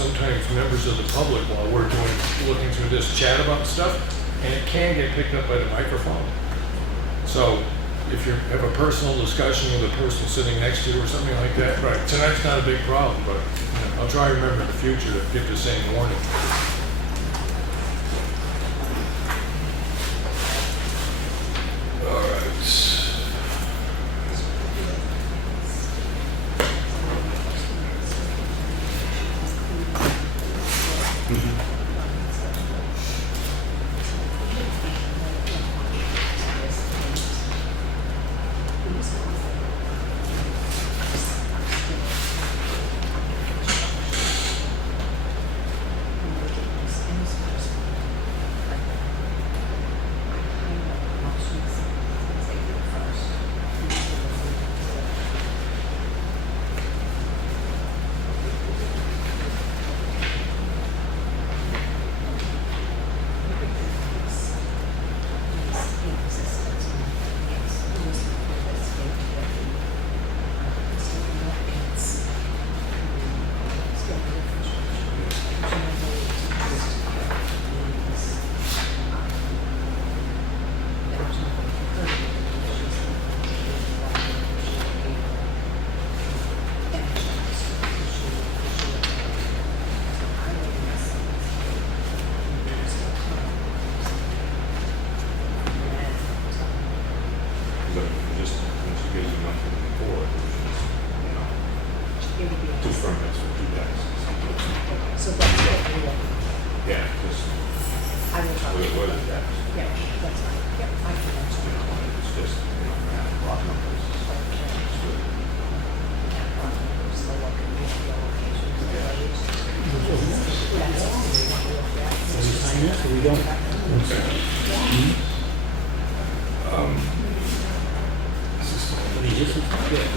sometimes members of the public while we're looking through this chat about stuff, and it can get picked up by the microphone. So if you have a personal discussion with a person sitting next to you or something like that, right, tonight's not a big problem, but I'll try to remember in the future to give the same warning. All right.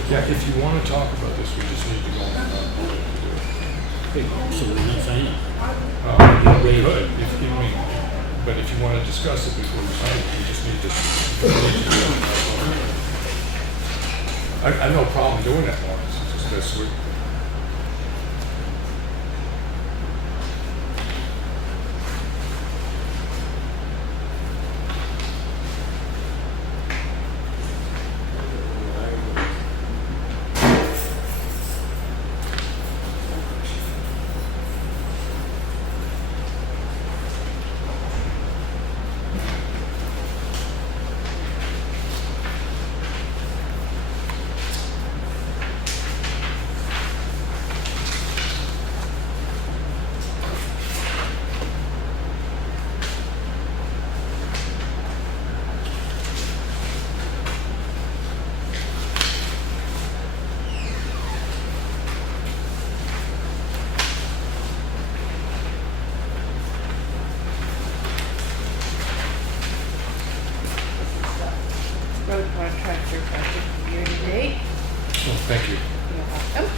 Yeah, if you want to talk about this, we just need to go on. So we're not signing? We could, but if you want to discuss it before we sign it, we just need to. I have no problem doing that, Lawrence. It's just that's what. Road contractor budget year to date. Oh, thank you. You're welcome.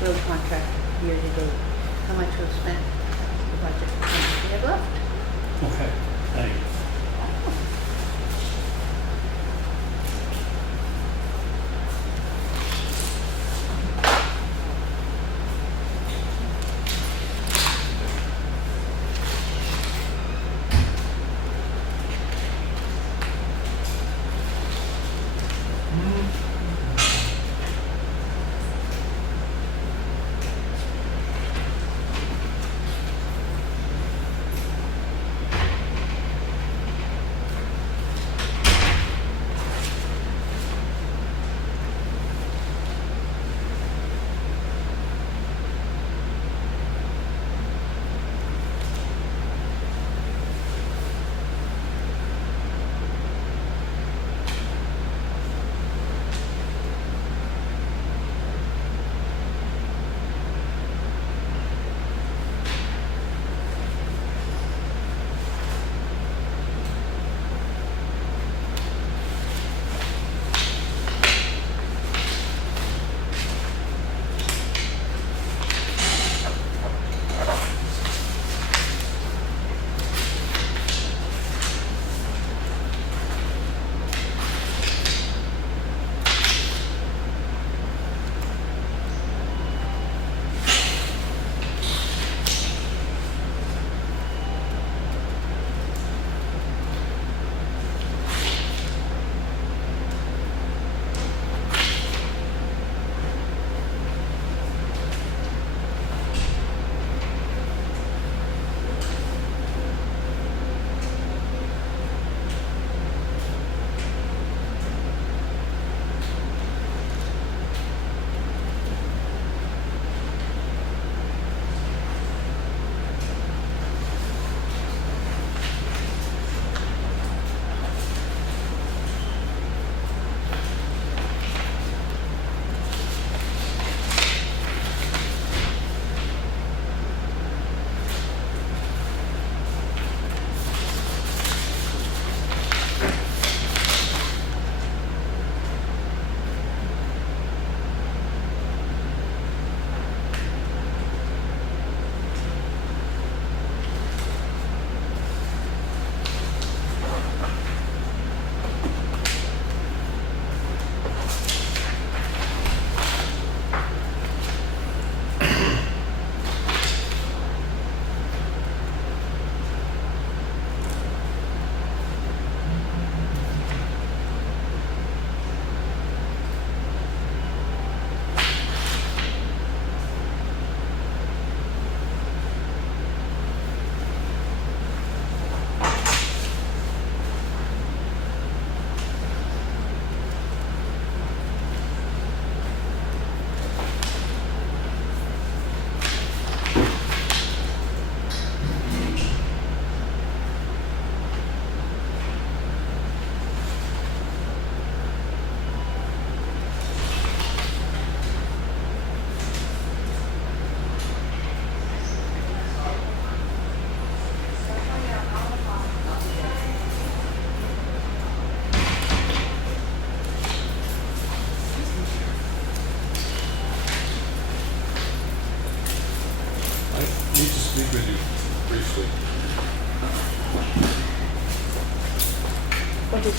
Road contract year to date. How much was spent? The budget. How much we have left? Okay, thank you.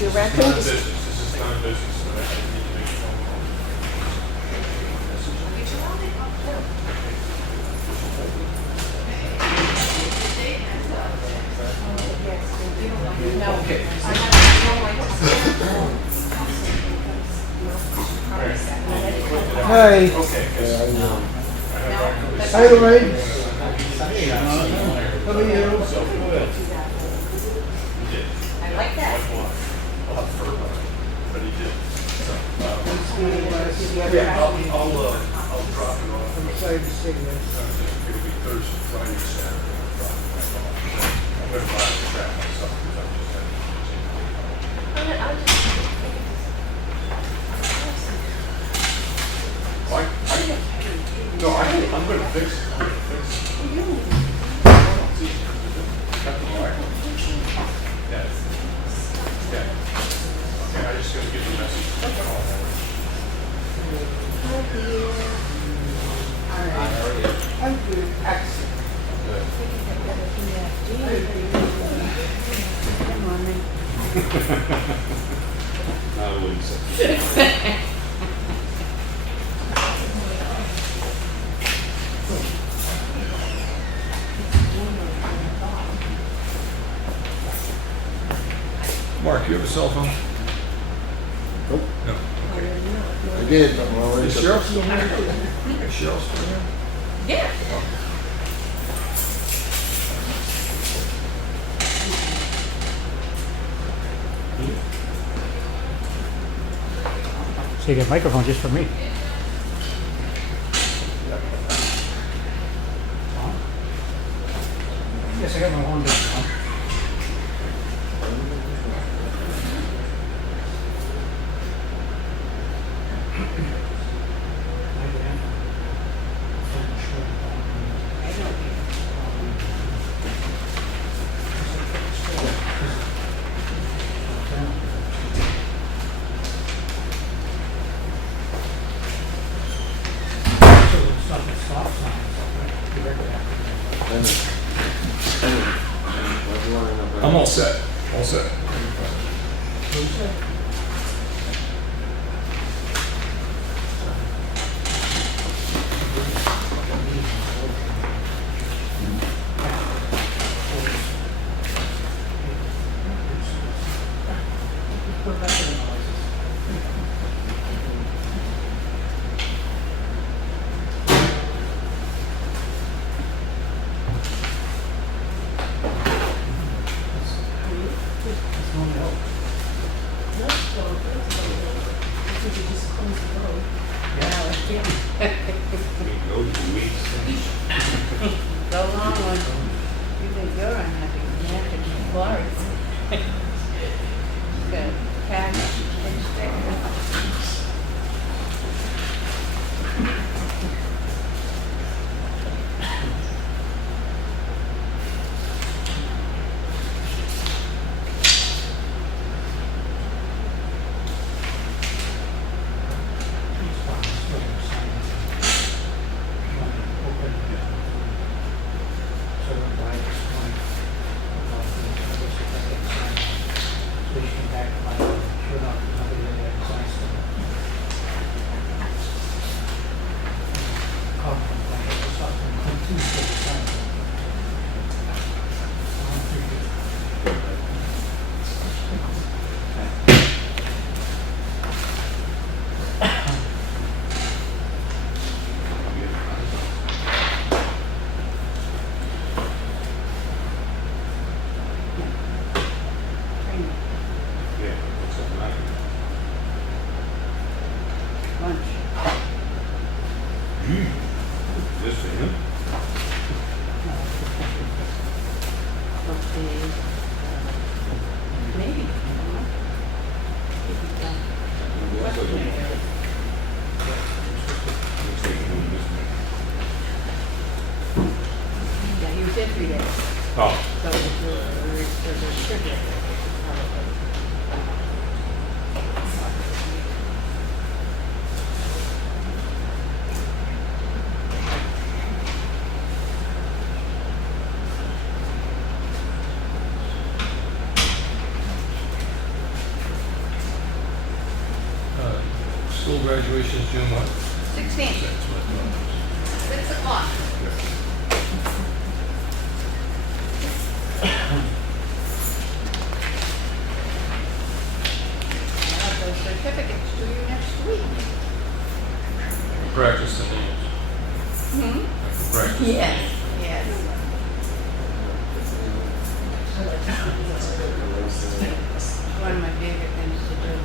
Your This is record? non-business, this is non-business, but I should need to make a phone call. Hi. Okay, Hi, Lorraine. How are you? I like that. But he did. Yeah. I'll drop it off. I'm excited to see this. It'll be Thursday, Friday, Saturday. I'm gonna buy the crap myself because I just had. No, I'm gonna fix it. I'm gonna fix it. Cut the wire. Yeah. Yeah. Okay, I just gotta get the message. I'm good. Excellent. Come on, then. I wouldn't say. Mark, you have a cell phone? Nope. No. Okay. I did, but I'm already. Is Cheryl still here? Is Cheryl still here? Yeah. So you get a microphone just for me. Yes, I got my one. I'm all set. All set. Go long one. You think you're unhappy, you have to keep bars. Good. Cash, extra. Lunch. This for him? Okay. Maybe. I don't know. Yeah, you did 3 days. Oh. So the sugar. School graduation is June what? 16th, 6 o'clock. I'll have those certificates to you next week. Practice the names. Hmm? Practice. Yes, yes. One of my favorite things to do.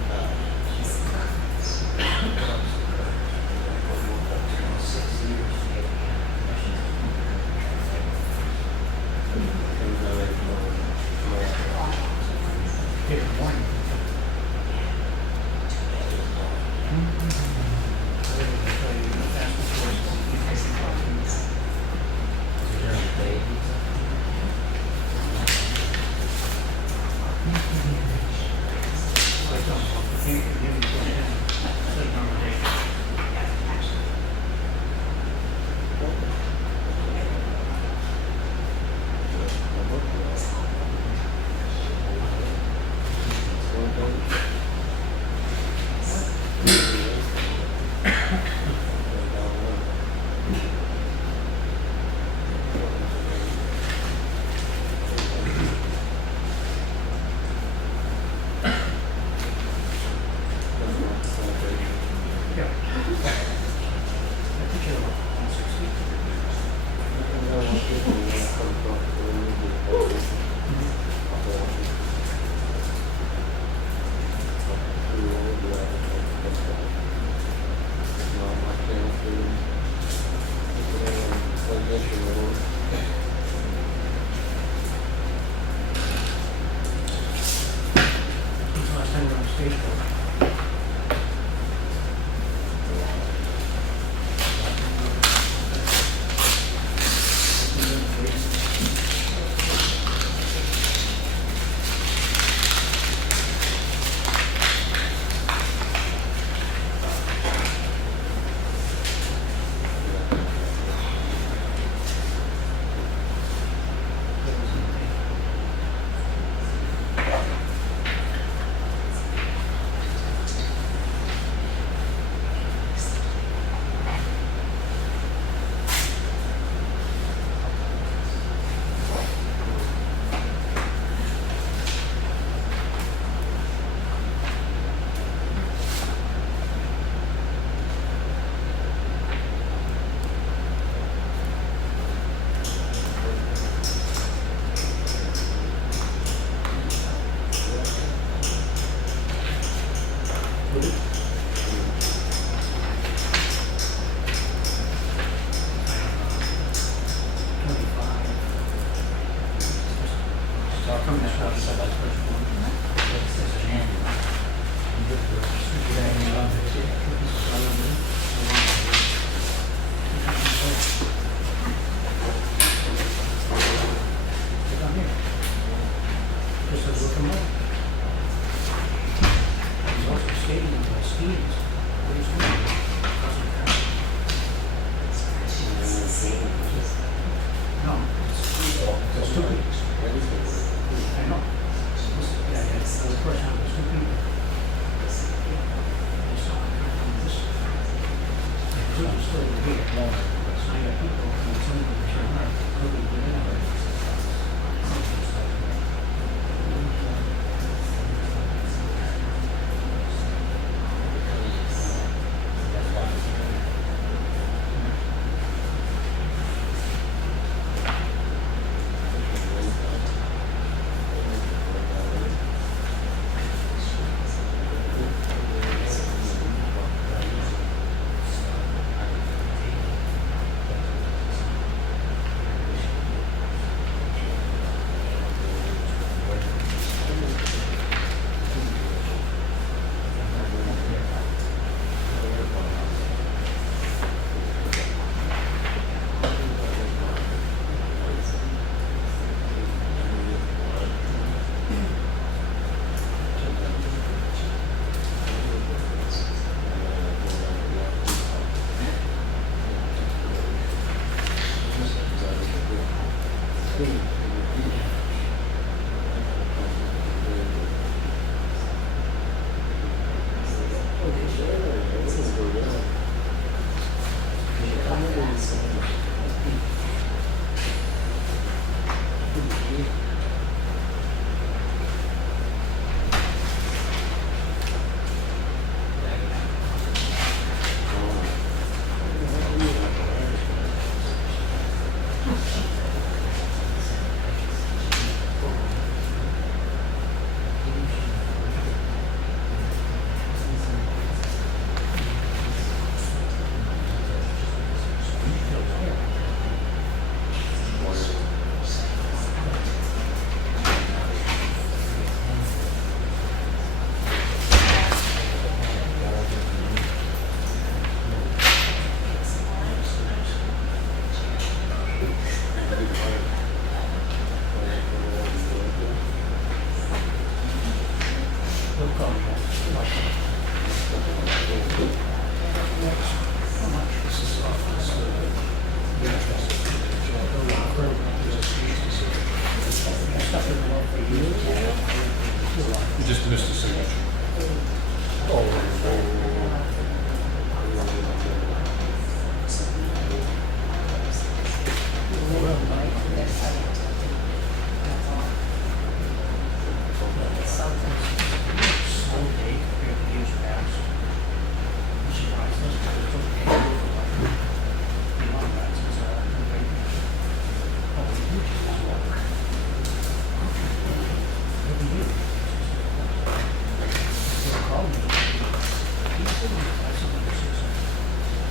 That's not what this is.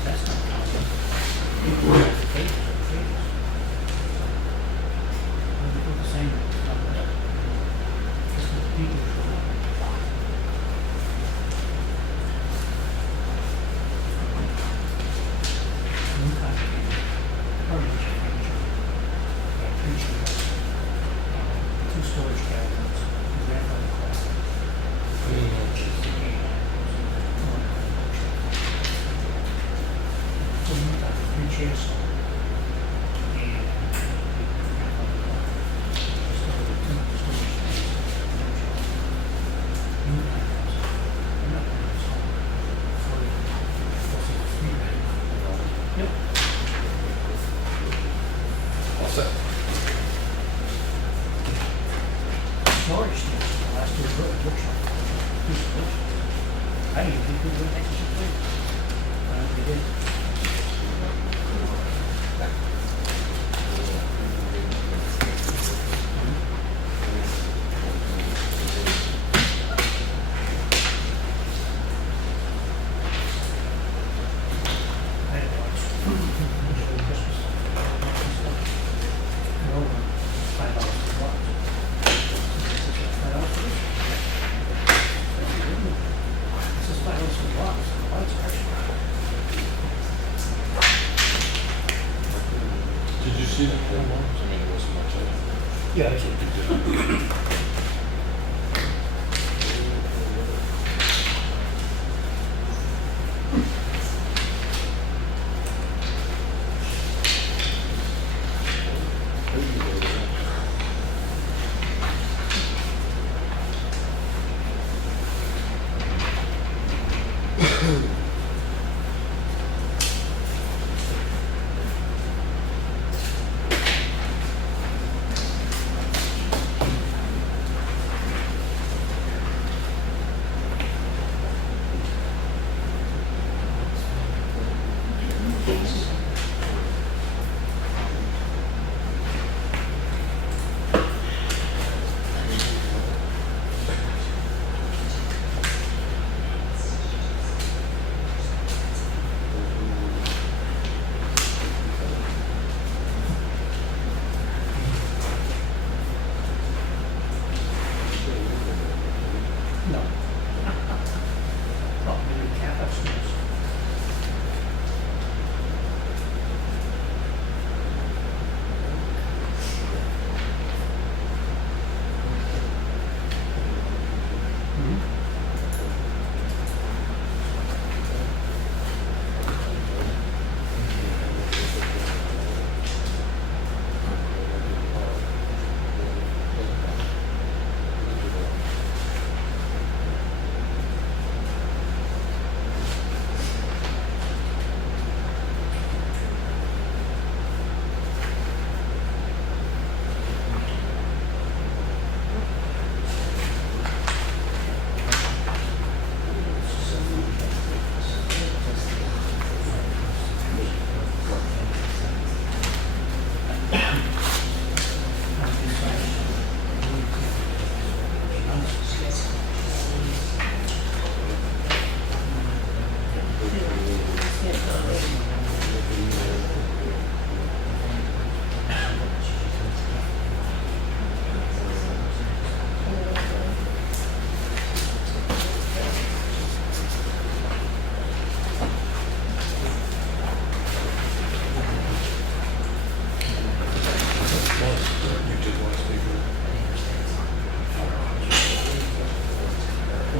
That's not counting. People have to pay for it. Let me do the same. Just the people show up. New contribution. Permanent change. Pension. Two storage cabinets. Grandfather closet. So you've got 3 chairs. And grandfather closet. Just over the 2 storage spaces. New house. Another house. For 3 bedroom. Yep. All set. Storage space, the last 2 workshop. I didn't think we would make such a thing. We did. I had watched Christmas. And over $5 per box. This is $5 per box. The lights are extra. Did you see that film? I mean, it wasn't much of it. Yeah, I see. No. Well, maybe cap upstairs.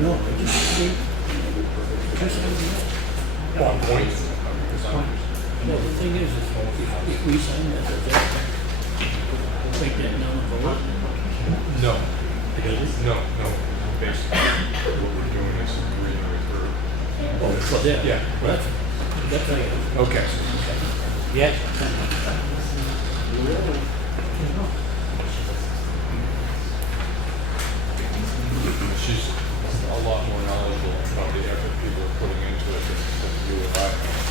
No, just One point. well, the thing is, if we sign that, break that down and vote. No, Because no. Basically, what we're doing is agreeing with her. oh, for that. Yeah. Well, that's right. Okay. Yes. She's a lot more knowledgeable about the effort people are putting into it than you or I are.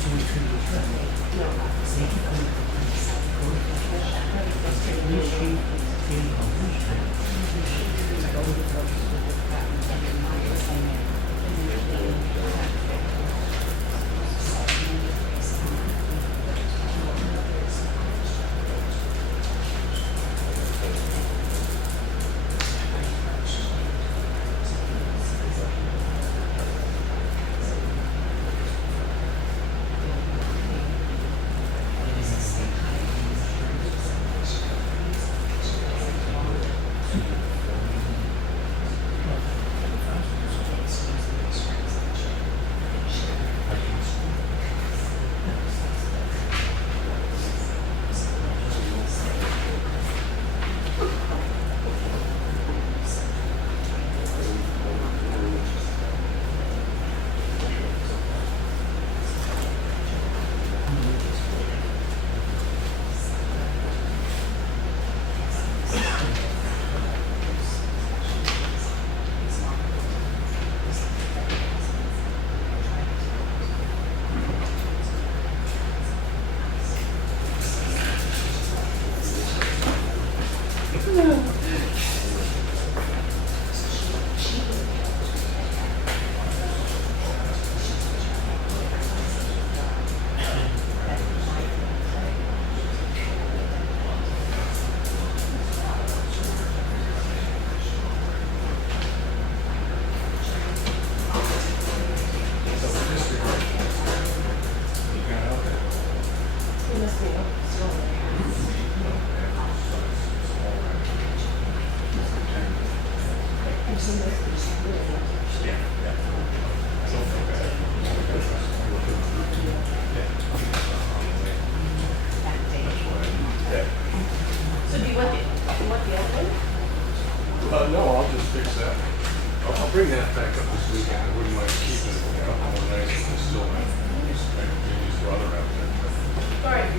That's what we treat it as. They can come to No, I'll just fix that. I'll bring that back up this weekend. I wouldn't mind keeping it a couple more nights if it's still not use weather out there. All right.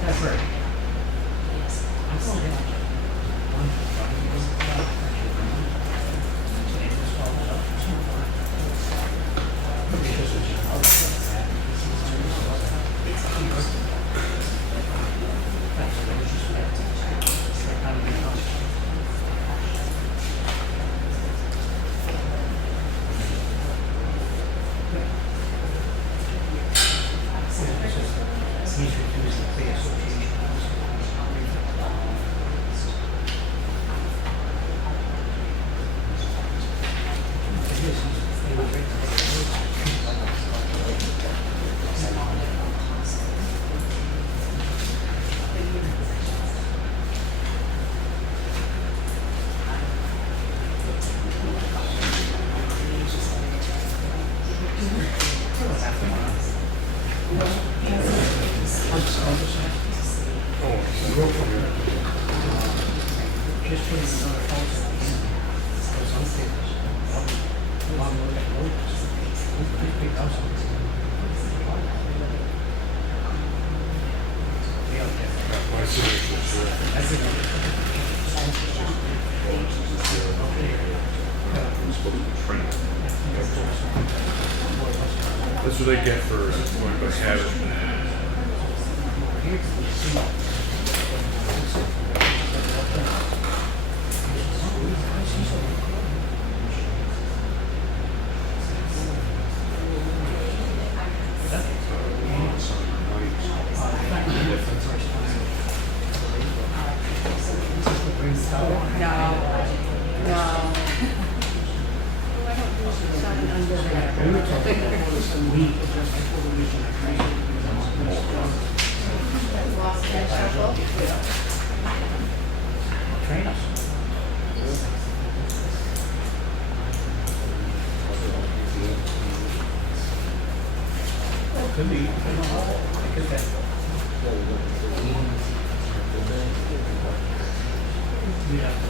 That's right. I told him, he's refused to pay association. Just putting another house at the end. Because some things, mom looked at roads, pretty big house. Yeah, My signature, sure. I think. That's what they get for going by habit. No. nothing under there. We were talking about this in week, just before the week, and I tried to, Lost their circle. train us. Well, could be, I don't know, I guess that. We'd have to,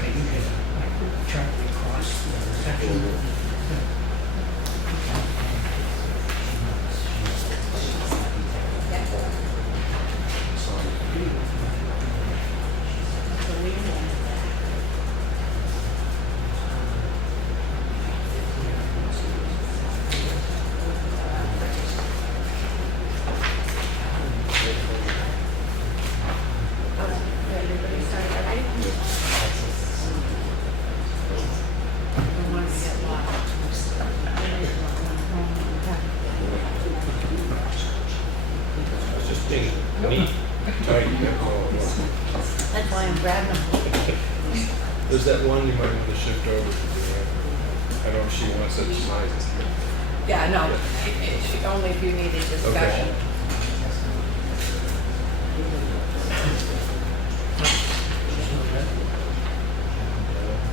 maybe you could, like, chart across the section. Everybody start already? Don't want to get lost. It's just being neat, tidy, that's all it was. That's why I'm grabbing them. There's that one you might want to shift over to the, I don't know if she wants such sizes. Yeah, no, only if you needed discussion. Okay.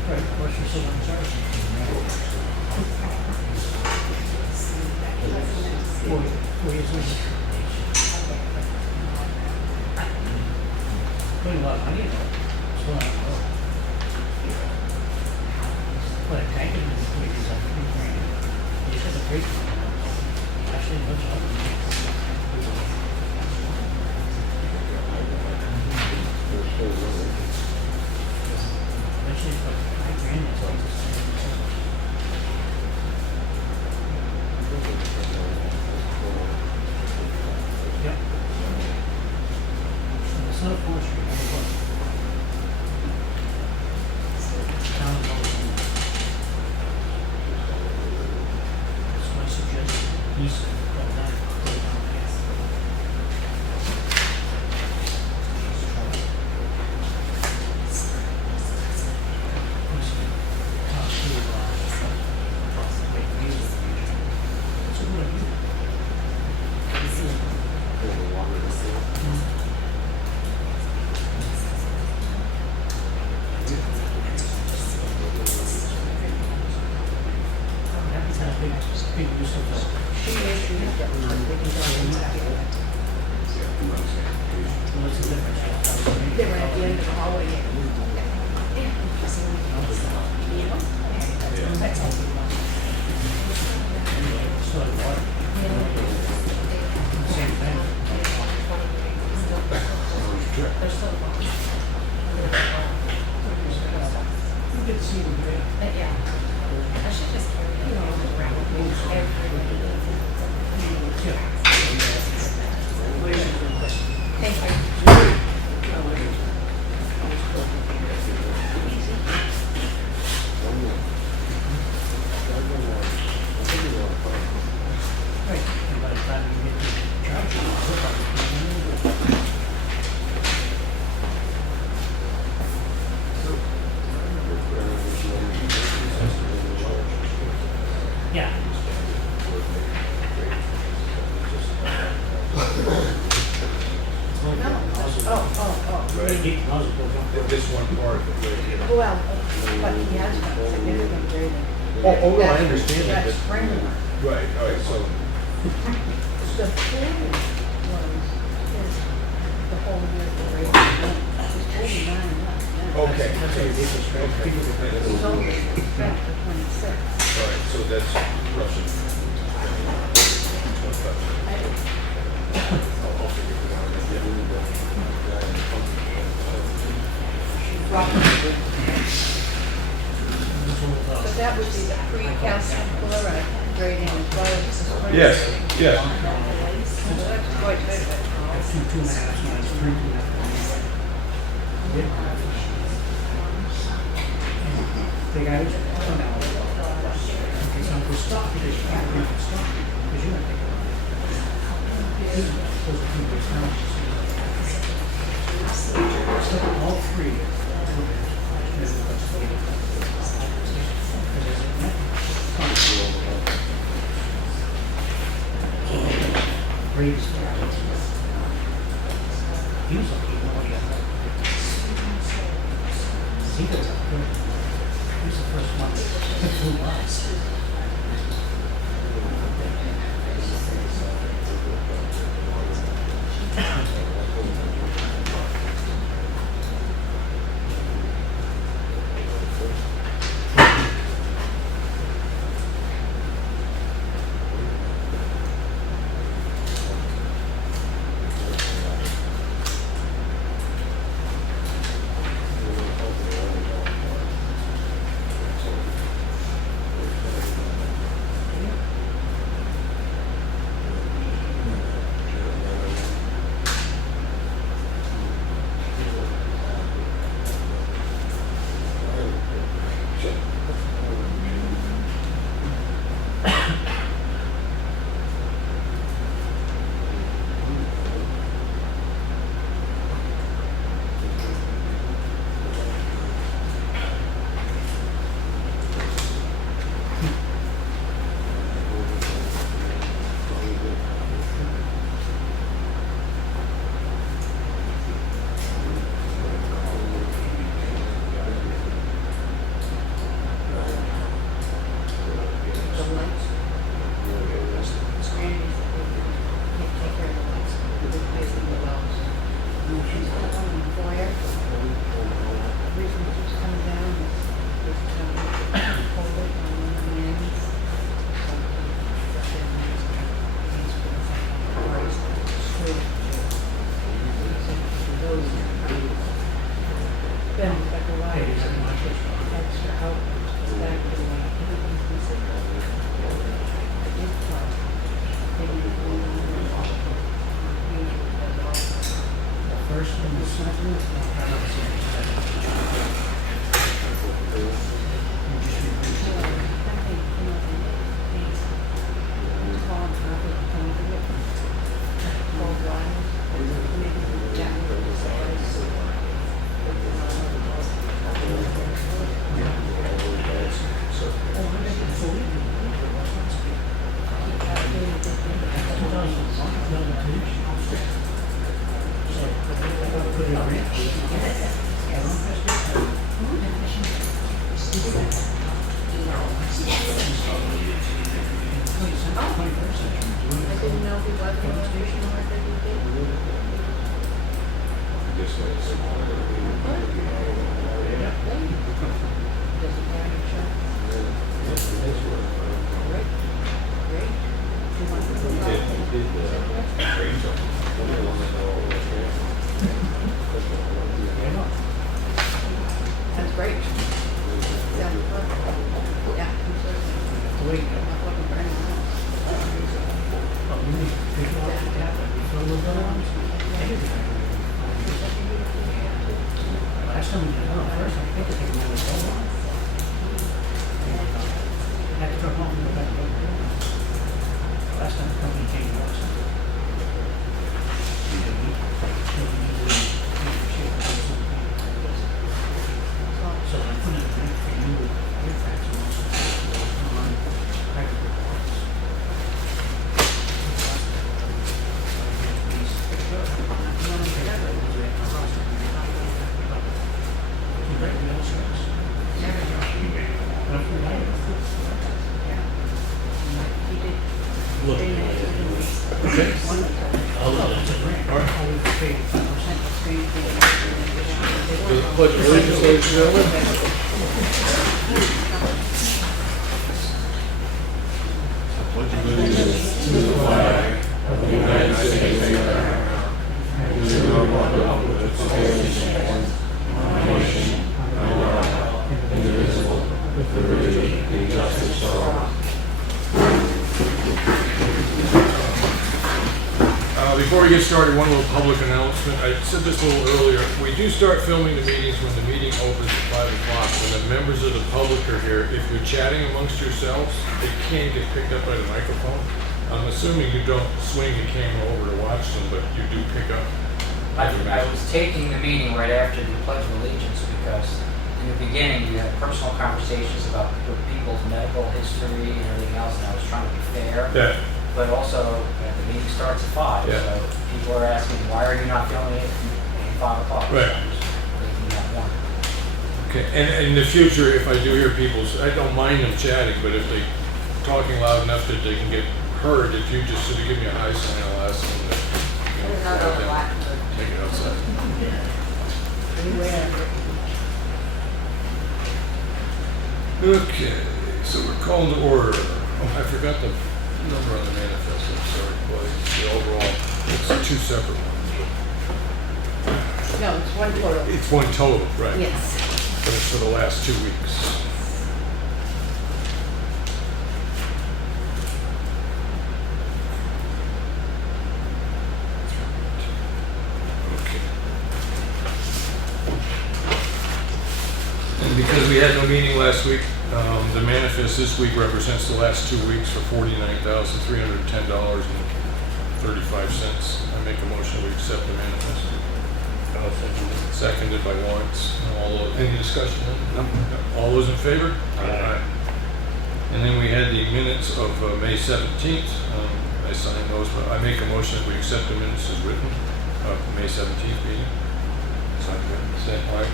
Right, question, so I'm sorry. Four years later. Put a lot of money in it. It's a lot of work. But a tank is like $3,000. You just have a great one. Actually, it looks like actually, it's like $5,000. It's all the same. Yep. It's not a forestry, it's a book. Town is always on that. So I suggest east of that, go down there. So what are you? Happy to have big use of that. She issued that we can go in that. Well, it's a difference. They were at the end of the hallway. Soil water. Same thing. You get to see them there. Yeah. I should just carry it around Thank you. Right, and by the time you get to charge, you'll probably be yeah. Right. Deep nozzle goes on. This one part, you know. Well, but he has got significant grading. Oh, no, I understand that, That but- spring one. Right, all right, so, The spring one is the whole year grading. It's 49 left. yeah. okay. That's a ridiculous rate. People get that. It's only spent for 26. All right, so that's Russian. So that would be the pre-calcium chloride grading as well as the spring. Yes, yes. So that's quite good. 2.5 minus 3. They got it. Come down. Okay, so if we stop, because you can't really stop, because you don't think about it. These are supposed to be these houses. So all three. Because it's previous guy. He was like, nobody got that. He goes up good. He was the first one that flew by. That's great. Yeah. Yeah. Wait. Last time we did it first, I think it was so long. I had to come home and go back to work. Last time the company came to us. So I put it in for you, your facts and also on practical reports. Pledge of allegiance, ladies and gentlemen. Pledge of allegiance to the flag of the United States of America, and to the republic which stands one nation, under God, indivisible, with liberty and justice for all. Before we get started, one little public announcement. I said this a little earlier. We do start filming the meetings when the meeting opens at 5 o'clock. When the members of the public are here, if you're chatting amongst yourselves, it can get picked up by the microphone. I'm assuming you don't swing the camera over to watch them, but you do pick up. I was taking the meeting right after the Pledge of Allegiance because in the beginning you had personal conversations about people's medical history and everything else, and I was trying to be fair. Yeah. but also the meeting starts at 5. Yeah. So people are asking, why are you not filming it at 5 o'clock? Right. So I'm just making that one. Okay, and in the future, if I do hear people's, I don't mind them chatting, but if they talking loud enough that they can get heard, if you just sort of give me a high sign, I'll ask them to, quiet down, take it outside. Okay, so we're calling to order. Oh, I forgot the number on the manifest, I'm sorry, well, it's the overall, it's two separate ones. No, it's one total. It's one total, right? Yes. But it's for the last 2 weeks. Okay. And because we had no meeting last week, the manifest this week represents the last 2 weeks for $49,310.35. I make a motion to accept the manifest. Seconded by Lawrence. Any discussion? No. All those in favor? Aye. And then we had the minutes of May 17th. I signed those, but I make a motion that we accept the minutes as written of May 17th meeting.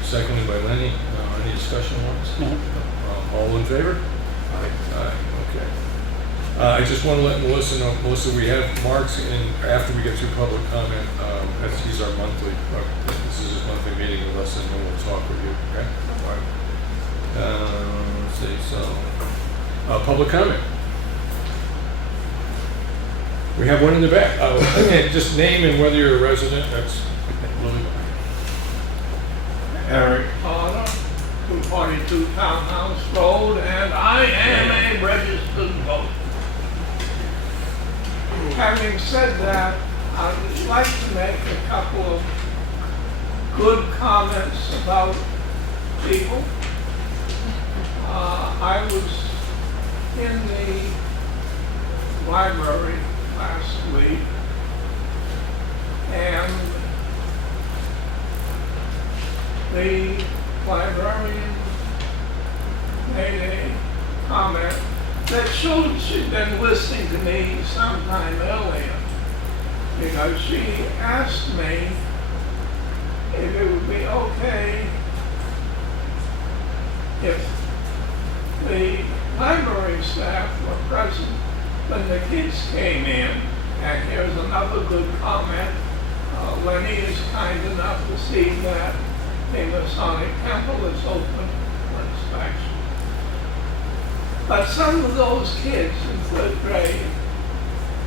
Seconded by Lenny. Any discussion, Lawrence? No. All in favor? Aye. Aye, okay. I just want to let Melissa know, Melissa, we have Mark's in, after we get through public comment, he's our monthly, this is his monthly meeting with us, and then we'll talk with you, okay? All right. Let's see, so, public comment. We have one in the back. Okay, just name and whether you're a resident, that's really. Eric Potter, 242 Townhouse Road, and I am a registered voter. Having said that, I would like to make a couple of good comments about people. I was in the library last week, and the librarian made a comment that showed she'd been listening to me sometime earlier, because she asked me if it would be okay if the library staff were present when the kids came in. And here's another good comment. Lenny is kind enough to see that the Masonic Temple is open for inspection. But some of those kids in 3rd grade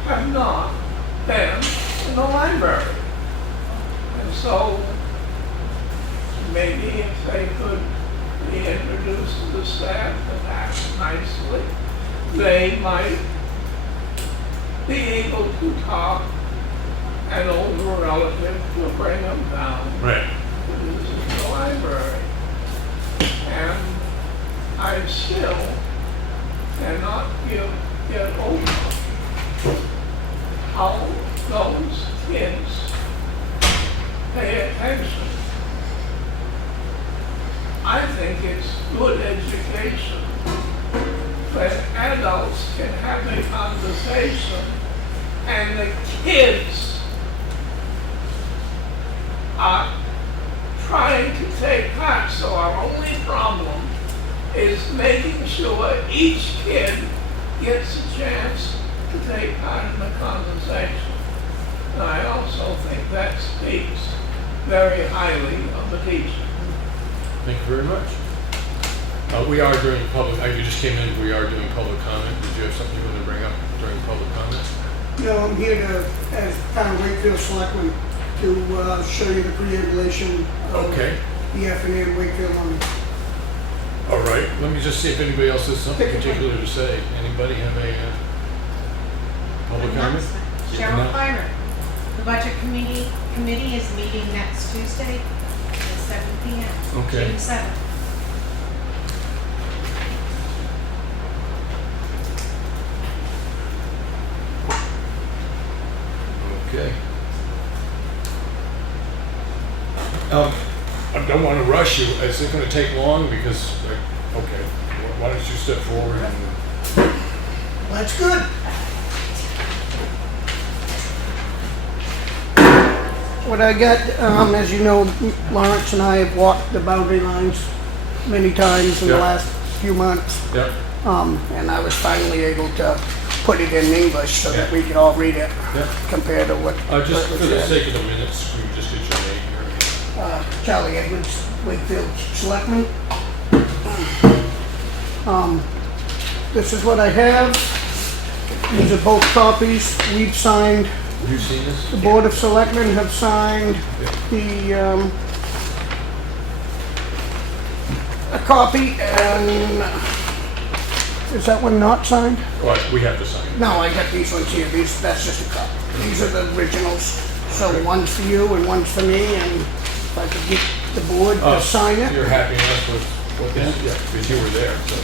have not been in the library. And so maybe if they could be introduced to the staff and act nicely, they might be able to talk an older relative to bring them down Right. to visit the library. And I still cannot get over how those kids pay attention. I think it's good education when adults can have a conversation and the kids are trying to take part. So our only problem is making sure each kid gets a chance to take part in the conversation. And I also think that speaks very highly of the teacher. Thank you very much. We are doing public, you just came in, we are doing public comment. Did you have something you want to bring up during public comment? No, I'm here to, as town of Wakefield Selectmen, to show you the preambulation of Okay. the Effingham Wakefield line. All right, let me just see if anybody else has something particular to say. Anybody have a public comment? Cheryle Feirick. The Budget Committee is meeting next Tuesday at 7 p.m. Okay. June 7th. Okay. I don't want to rush you. Is it going to take long? Because, okay, why don't you step forward and... That's good. what I got, as you know, Lawrence and I have walked the boundary lines many times in the Yeah. last few months. Yep, And I was finally able to put it in English so that Yeah. we could all read it yep. compared to what. Just what for was the there. sake of the minutes, we just get your name here. Charlie Edwards, Wakefield Selectmen. This is what I have. These are both copies. We've signed, Have you seen this? the Board of Selectmen have signed the, a copy, and is that one not signed? Well, we have to sign it. No, I got these ones here. That's just a copy. These are the originals. So one's for you and one's for me, and if I could get the board to sign it. You're happy enough with what this, yeah, because you were there, so.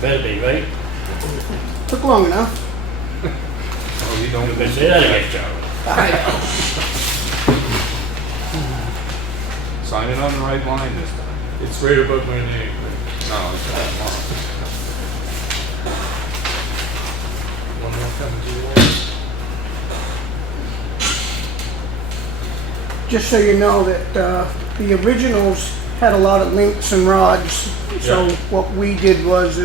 Better be, right? Took long enough. Oh, you don't. You can say that again, Charlie. Sign it on the right line this time. It's right above my name. No, it's not wrong. One more coming to you. Just so you know that the originals had a lot of links and rods. So Yeah. what we did was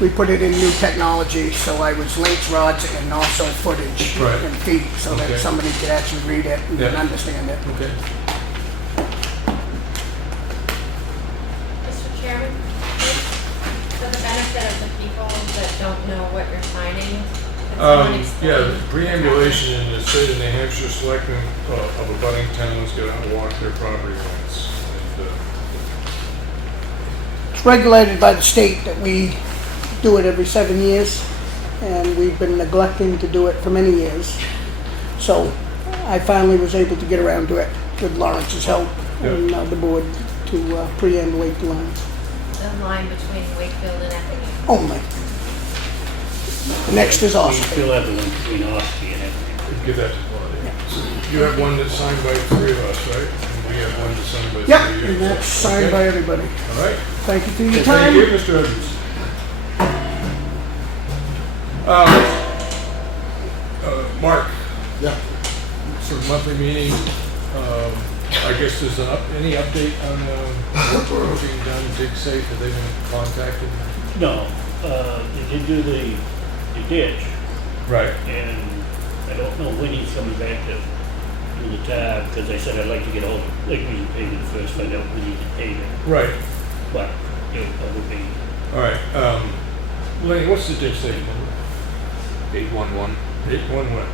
we put it in new technology. So I was links, rods, and also footage Right. and feet, so Okay. that somebody could actually read it and Yeah. understand it. Okay. Mr. Chairman, for the benefit of the people that don't know what you're signing, can someone explain? Yeah, preambulation in the state of New Hampshire selecting of abutting towns get out and walk their property lines. And, It's regulated by the state that we do it every 7 years, and we've been neglecting to do it for many years. So I finally was able to get around to it with Lawrence's help and the board to preambulate the lines. The line between Wakefield and Effingham. Only. The next is We awesome. still have the one between Espie and everything. give that to Claudia. You have one that's signed by 3 of us, right? And we have one that's signed by 3 Yep, of you. and that's signed by everybody. All right. Thank you for your Thank you, time. Mr. Edwards. Mark. Yeah. Sort of monthly meeting, I guess there's any update on what's being done, Dig Safe, have they been contacted? No, they did do the ditch, Right. and I don't know when he's coming back to do the tab, because I said I'd like to get all, like we can pay it first, find out when he can pay it, Right, but it'll probably be, all right. Lenny, what's the Dig Safe number? 811. 811.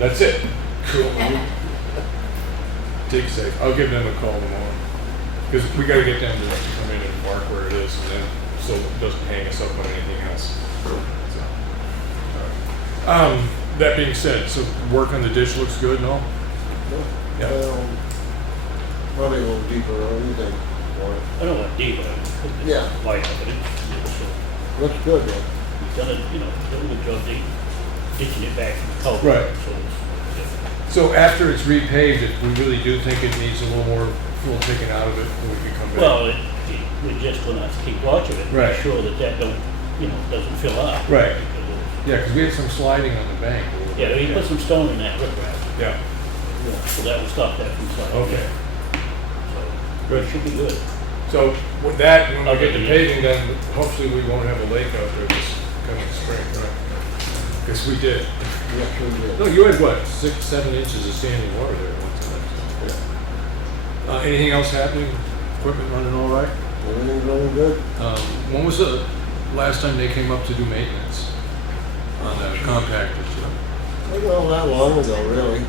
That's it. Cool. Dig Safe. I'll give them a call tomorrow. Because we gotta get them to come in and mark where it is and then, so it doesn't hang us up on anything else. So, all right. That being said, so work on the ditch looks good and all? Yeah. Probably a little deeper or anything. I don't want deep, but Yeah. wide, but it's, Looks good, though. he's done a, you know, done a good job ditching it back from the culvert. Right. So it's, So after it's repaved, if we really do think it needs a little more fuel taken out of it, then we can come back. well, we're just gonna keep watching it, Right. make sure that don't, you know, doesn't fill up. Right. Because it's- Yeah, because we had some sliding on the bank. a little Yeah, bit. he put some stone in that riprap, Yeah, so that will stop that from sliding. okay. So, Good. it should be good. So with that, when we Okay, get the yeah. paving done, hopefully we won't have a lake out there this coming spring, right? Because we did. Yeah, sure did. No, you had what, 6, 7 inches of standing water there at one time. Anything else happening? Equipment running all right? Everything's running good. When was the last time they came up to do maintenance on the compactors? Not that long ago, really.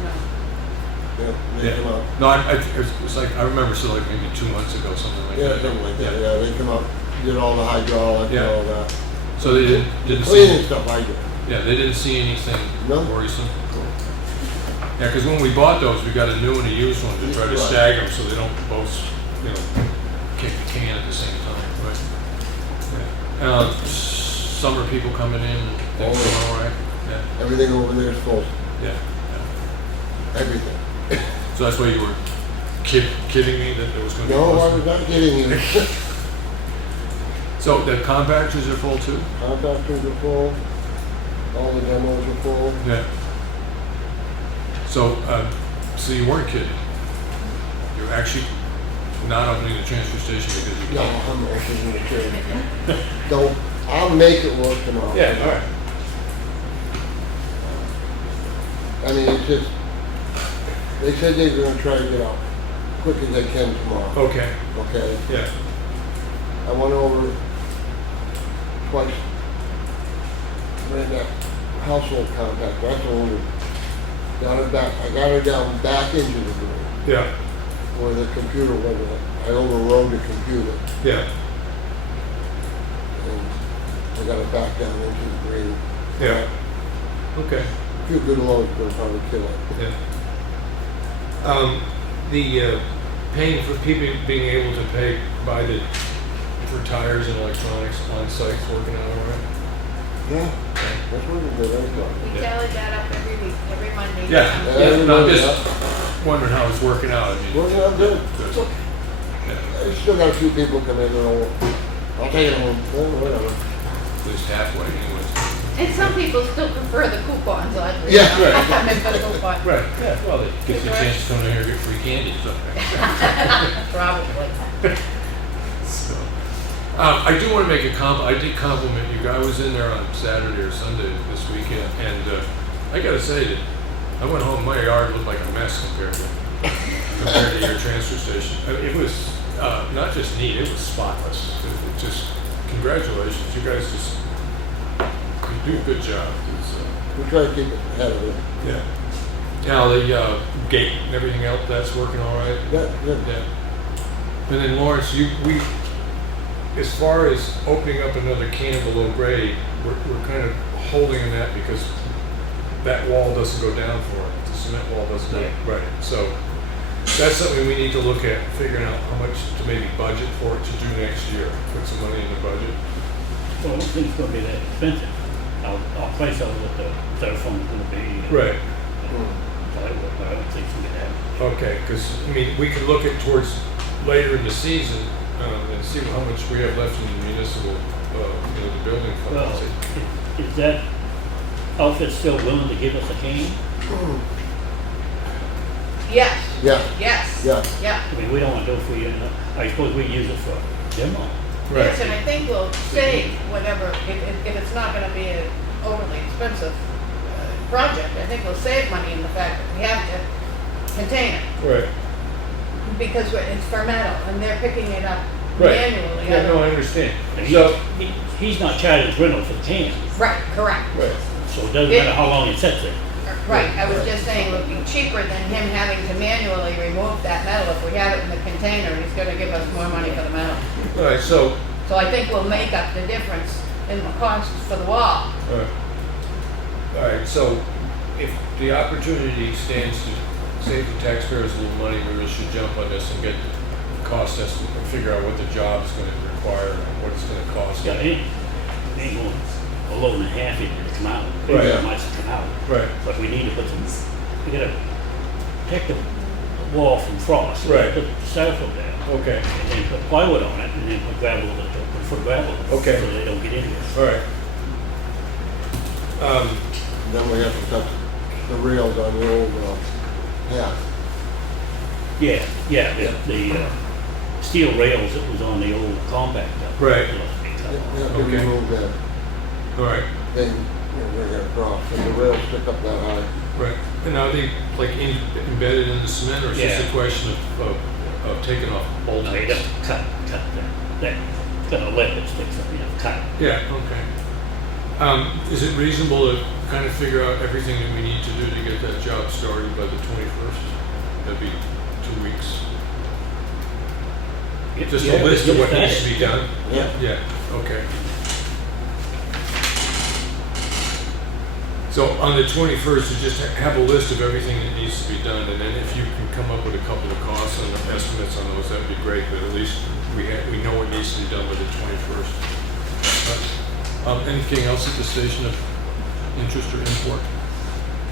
Yeah, they come out. No, it's like, I remember, so like maybe 2 months ago, something like Yeah, that. something like that, yeah, they come out, did all the hydraulic and Yeah. all that. So they didn't Cleaning see, stuff I do. yeah, they didn't see anything No. worrisome. Yeah, because when we bought those, we got a new and a used one to try to Right. stagger them so they don't both, you know, kick the can at the same time, right? Yeah. Summer people coming in, things going all right? Yeah, Everything over there is full, yeah. everything. So that's why you were kidding me that there was going to be. No, I awesome. was not kidding you. So the compactors are full too? Contractors are full, all the demos are full. Yeah. So, so you weren't kidding? You're actually not opening the transfer station because you No, can't? I'm actually gonna carry it. Don't, I'll make it work tomorrow. Yeah, all right. I mean, it's just, they said they were gonna try to get out quick as they can tomorrow, Okay, okay? yeah, I went over twice. Ran that household contact, that's the one that got her back, I got her down back into the room yeah, where the computer was. I overrode the computer yeah, and I got her back down into the green. yeah. Okay, A few good loads will probably kill it. yeah. The paying for people being able to pay for tires and electronics on site's working out all right? Yeah, that's what it is, I thought. We Yeah. tally that up every Monday. Yeah, Yeah, yeah, no, I'm yeah. just wondering how it's working out. I mean, Working out good. good. Yeah, I still got a few people come in and I'll take it home, well, whatever. at least halfway anyways. And some people still prefer the coupons, oddly Yeah, enough. right. Than the coupon. Right, yeah, well, it gives you a chance to come in here and get free candy, so. Probably. So, I do want to make a I did compliment you. I was in there on Saturday or Sunday this weekend, and I got to say that I went home. My yard looked like a mess compared to your transfer station. I mean, it was not just neat; it was spotless. It just congratulations, you guys you do a good job. It's, We try to keep it ahead of it. yeah. Now the gate and everything else, that's working all right. Yeah, yeah. Yeah. And then Lawrence, we, as far as opening up another can below grade, we're kind of holding in that because that wall doesn't go down for it. The cement wall doesn't go. Right. So that's something we need to look at, figuring out how much to maybe budget for it to do next year. Put some money in the budget. Well, I don't think it's gonna be that expensive. I'll price out what the telephone's gonna be. Right. Plywood, but I don't think it's gonna happen. Okay, because, I mean, we could look at towards later in the season and see how much we have left in the municipal, the building fund. Well, is that outfit still willing to give us a cane? Yes, Yeah, yes. yeah. Yeah. I mean, we don't want to do it for you, I suppose we use it for demo. Yes, and I think we'll save whatever, if it's not gonna be an overly expensive project, I think we'll save money in the fact that we have to contain it, Right. because it's for metal, and they're picking it up Right. manually. Yeah, no, I understand. And So, he's not charging rental for the can, Right, correct. right, so it doesn't matter how long it sits there. Right, I was just saying it would be cheaper than him having to manually remove that metal if we have it in the container, and he's gonna give us more money for the metal. all right, so, So I think we'll make up the difference in the cost for the wall. all right, so if the opportunity stands to save the taxpayers a little money, we really should jump on this and get the cost estimate and figure out what the job is going to require and what it's going to cost. Yeah, it ain't going a load and a half in to come out. Right. It might come out. Right. But we need to put some, we gotta protect the wall from frost. Right. Put the styrofoam down. Okay, And then put plywood on it, and then put gravel, put gravel. Okay. So they don't get into it. all right. Then we have to touch the rails on the old path. Yeah, the steel rails that was on the old compact. Right. We have to Okay. remove that, All right, then, we're gonna cross, and the rails stick up that high. right. And are they like embedded in the cement, or is this Yeah. a question of taking off bolt No, you heads? don't cut that, got a lip that sticks up, cut it. Yeah, okay. Is it reasonable to kind of figure out everything that we need to do to get that job started by the 21st? That'd be 2 weeks. Just a list of what needs to be done? Yeah. Yeah, okay. So on the 21st, you just have a list of everything that needs to be done, and then if you can come up with a couple of costs and estimates on those, that'd be great, but at least we know what needs to be done by the 21st. Anything else at the station of interest or import?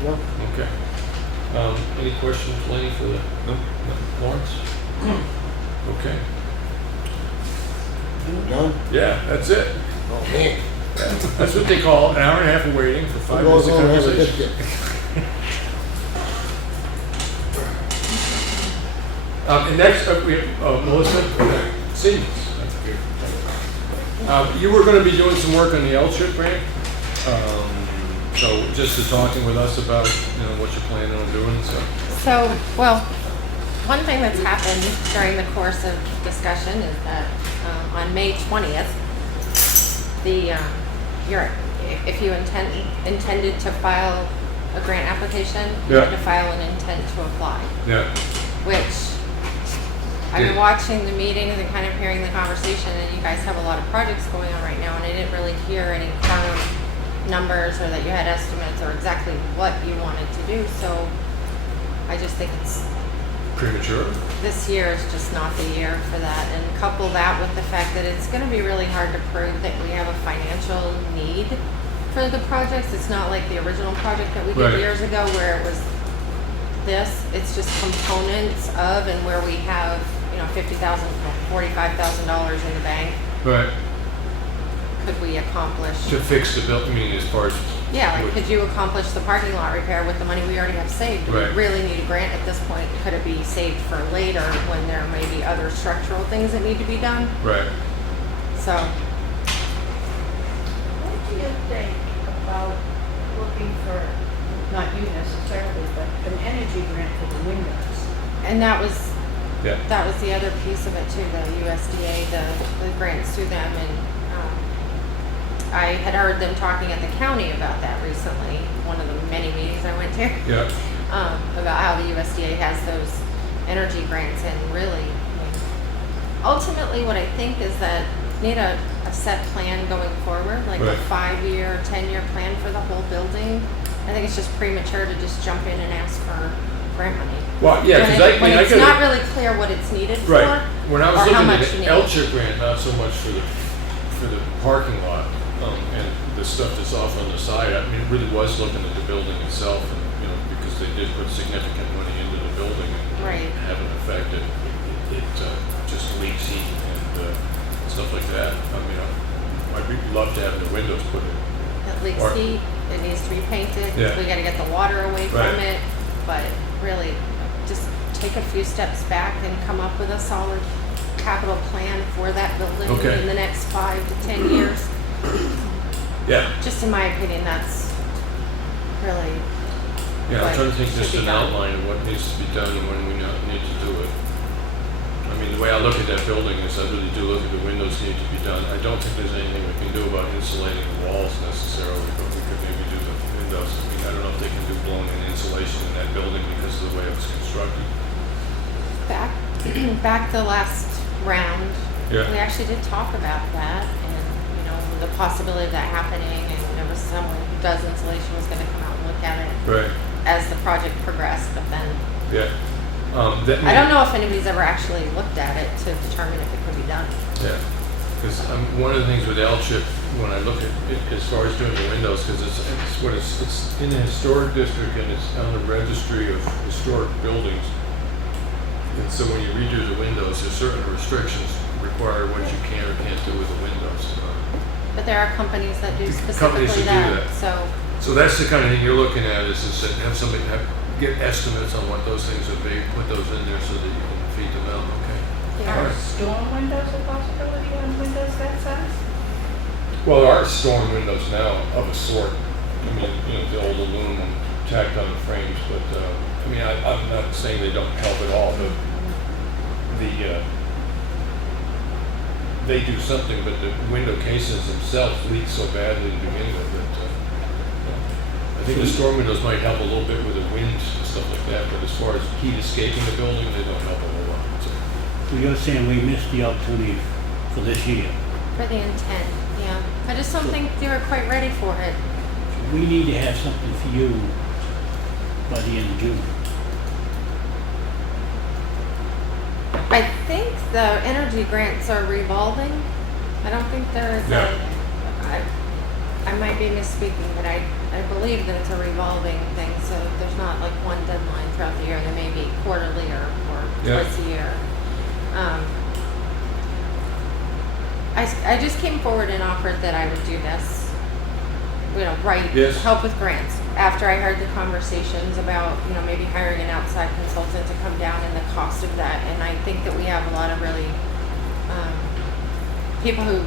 No, Okay. Any questions, Lenny, for the, no? Lawrence? Okay. done? Yeah, that's it. Oh, man. That's what they call an hour and a half of waiting for 5 Go minutes of home and have a conversation. biscuit. And next, we have Melissa, see. You were gonna be doing some work on the L-chip grant. So just to talking with us about, what you're planning on doing, so. So, well, one thing that's happened during the course of discussion is that on May 20th, if you intended to file a grant application, you had to file an intent to apply. Yeah. Which I've been watching the meetings and kind of hearing the conversation, and you guys have a lot of projects going on right now, and I didn't really hear any firm numbers or that you had estimates or exactly what you wanted to do. So I just think it's Premature? this year is just not the year for that, and couple that with the fact that it's going to be really hard to prove that we have a financial need for the projects. It's not like the original project that we did Right. years ago where it was this. It's just components of, and where we have $50,000, $45,000 in the bank. Right. Could we accomplish? To fix the building, as far as. Yeah, like could you accomplish the parking lot repair with the money we already have saved? Do we Right. really need a grant at this point? Could it be saved for later when there may be other structural things that need to be done? Right. So, What do you think about looking for, not you necessarily, but an energy grant for the windows? and that was Yeah. the other piece of it too, the USDA, the grants through them, and I had heard them talking at the county about that recently, one of the many meetings I went to. Yeah. About how the USDA has those energy grants, and really, ultimately what I think is that we need a set plan going forward, like Right. a 5-year, 10-year plan for the whole building. I think it's just premature to just jump in and ask for grant money. Well, yeah, because When I it's gotta- not really clear what it's needed for, Right. When I was or how looking much at you the need. L-chip grant, not so much for the parking lot, and the stuff that's off on the side, it really was looking at the building itself, and, because they did put significant money into the building and Right. have an effect, it just leaks heat and stuff like that. I'd love to have the windows put in. It leaks Or- heat, it needs to be painted, Yeah. we gotta get the water away from Right. it, but really, just take a few steps back and come up with a solid capital plan for that building Okay. in the next 5 to 10 years. Yeah. Just in my opinion, that's really, Yeah, I'm Right. trying to think just Should be an done. outline of what needs to be done and when we need to do it. The way I look at that building is I really do look at the windows need to be done. I don't think there's anything we can do about insulating the walls necessarily, but we could maybe do the windows. I don't know if they can do blown-in insulation in that building because of the way it was constructed. back the last round, Yeah. we actually did talk about that, and, the possibility of that happening, and there was someone who does insulation was gonna come out and look at it Right. as the project progressed, but then Yeah. I don't know if anybody's ever actually looked at it to determine if it could be done. Yeah, because one of the things with L-chip, when I look at it, as far as doing the windows, because it's in a historic district and it's on the registry of historic buildings. And so when you redo the windows, there's certain restrictions require what you can or can't do with the windows. But there are companies that do Companies specifically that do that, that. so, So that's the kind of thing you're looking at is to have somebody get estimates on what those things would be, put those in there so that you can feed them out, okay? yeah. Are storm windows a possibility on windows that size? Well, there are storm windows now of a sort. The old aluminum tacked on the frames, but, I'm not saying they don't help at all, but they do something, but the window cases themselves leak so badly to begin with that, I think the storm windows might help a little bit with the wind and stuff like that, but as far as heat escaping the building, they don't help a whole lot. So, So you're saying we missed the opportunity for this year. For the intent, yeah. I just don't think they were quite ready for it. We need to have something for you by the end of June. I think the energy grants are revolving. I don't think there is Yeah. I might be misspeaking, but I believe that it's a revolving thing, so there's not like one deadline throughout the year. There may be quarterly or Yeah. twice a year. I just came forward and offered that I would do this write, Yes. help with grants. After I heard the conversations about, maybe hiring an outside consultant to come down and the cost of that, and I think that we have a lot of really people who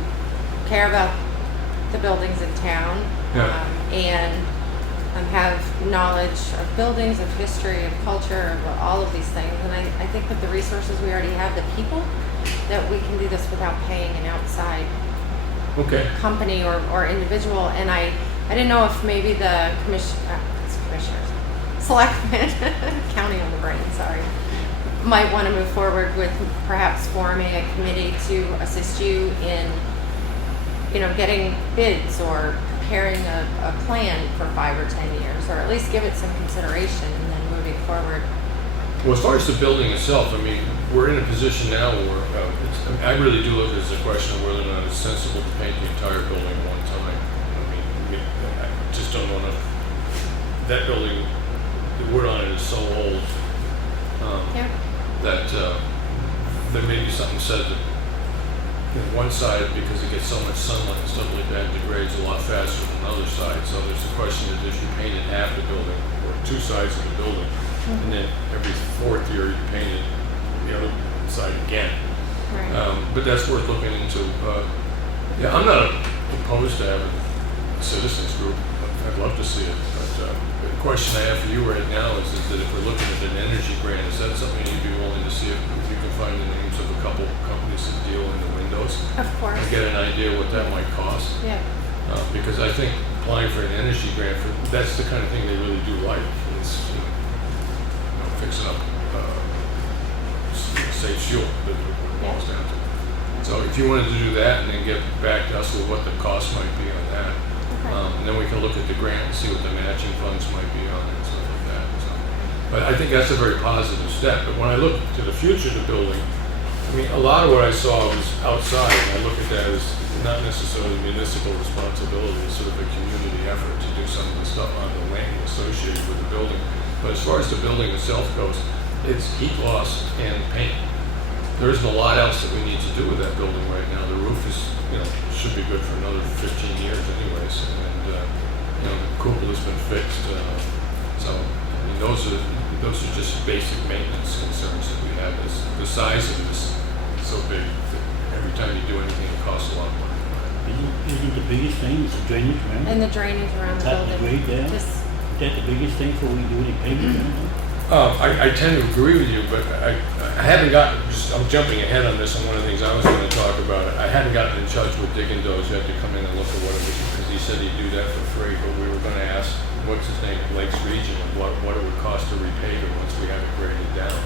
care about the buildings in town, Yeah. and have knowledge of buildings, of history, of culture, of all of these things. And I think with the resources we already have, the people, that we can do this without paying an outside Okay. company or individual. And I didn't know if maybe the commissioners, selectmen, counting on the brain, sorry, might want to move forward with perhaps forming a committee to assist you in, getting bids or preparing a plan for 5 or 10 years, or at least give it some consideration and then moving forward. Well, as far as the building itself, I mean, we're in a position now where I really do look at it as a question of whether or not it's sensible to paint the entire building at one time. I mean, I just don't know enough. That building, the wood on it is so old Yeah. that there may be something said that one side, because it gets so much sunlight and stuff like that, degrades a lot faster than the other side. So there's a question is if you painted half the building or 2 sides of the building, and then every 4th year you painted the other side again. Right. But that's worth looking into. Yeah, I'm not opposed to having a citizens group. I'd love to see it. But the question I have for you right now is that if we're looking at an energy grant, is that something you'd be willing to see if you can find the names of a couple companies that deal in the windows? Of course. And get an idea what that might cost? Yeah. Because I think applying for an energy grant, that's the kind of thing they really do like. Is fixing up safe fuel that it boils down to. So if you wanted to do that and then get back to us with what the cost might be on that, and then we can look at the grant and see what the matching funds might be on it and stuff like that. So, but I think that's a very positive step. But when I look to the future of the building, I mean, a lot of what I saw was outside, and I look at that as not necessarily municipal responsibility, it's sort of a community effort to do some of the stuff on the land associated with the building. But as far as the building itself goes, it's heat loss and paint. There isn't a lot else that we need to do with that building right now. The roof is, should be good for another 15 years anyways, and the cupola has been fixed. So I mean, those are just basic maintenance concerns that we have. The size of it is so big that every time you do anything, it costs a lot of money. Isn't the biggest thing is the drainage, remember? And the drainage around the That the building. grade there? Just, Is that the biggest thing before we do any paving or anything? I tend to agree with you, but I haven't gotten, I'm jumping ahead on this, and one of the things I was going to talk about, I hadn't gotten in touch with Dick and Doze yet to come in and look at what it was, because he said he'd do that for free, but we were going to ask, what's his name, Lakes Region, what it would cost to repave it once we have it graded down.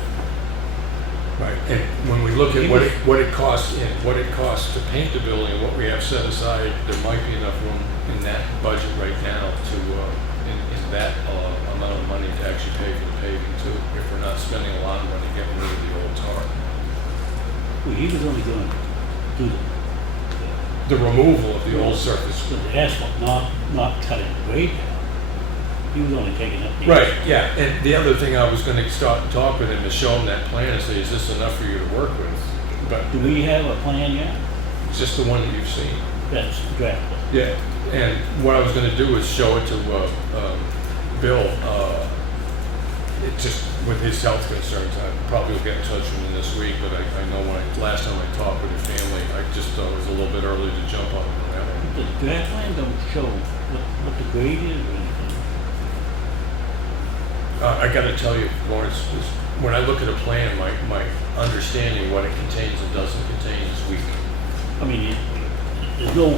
Right, and when we look at what it costs to paint the building, and what we have set aside, there might be enough room in that budget right now to, in that amount of money to actually pay for the paving too, if we're not spending a lot of money getting rid of the old tar. Well, he was only going to do The removal of the old surface. the asphalt, not cutting the grade down. He was only taking up the. Right, yeah, and the other thing I was gonna start and talk with him is show him that plan and say, is this enough for you to work with? But Do we have a plan yet? it's just the one that you've seen. That's drafted. Yeah, and what I was gonna do is show it to Bill, it just with his health concerns. I probably will get in touch with him this week, but I know last time I talked with his family, I just thought it was a little bit early to jump on him on that one. The draft plan don't show what the grade is or anything. I gotta tell you, Lawrence, when I look at a plan, my understanding what it contains and doesn't contain is weak. I mean, there's no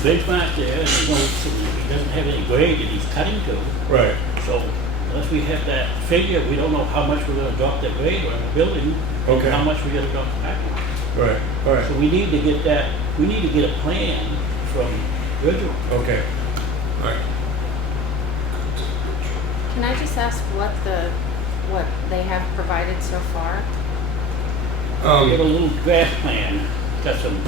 benchmark there, he doesn't have any grade that he's cutting to. Right. So unless we have that figure, we don't know how much we're gonna drop that grade on the building. Okay. How much we're gonna drop the package. Right, all right. So we need to get a plan from Virgil. Okay, all right. can I just ask what they have provided so far? Get a little draft plan, got some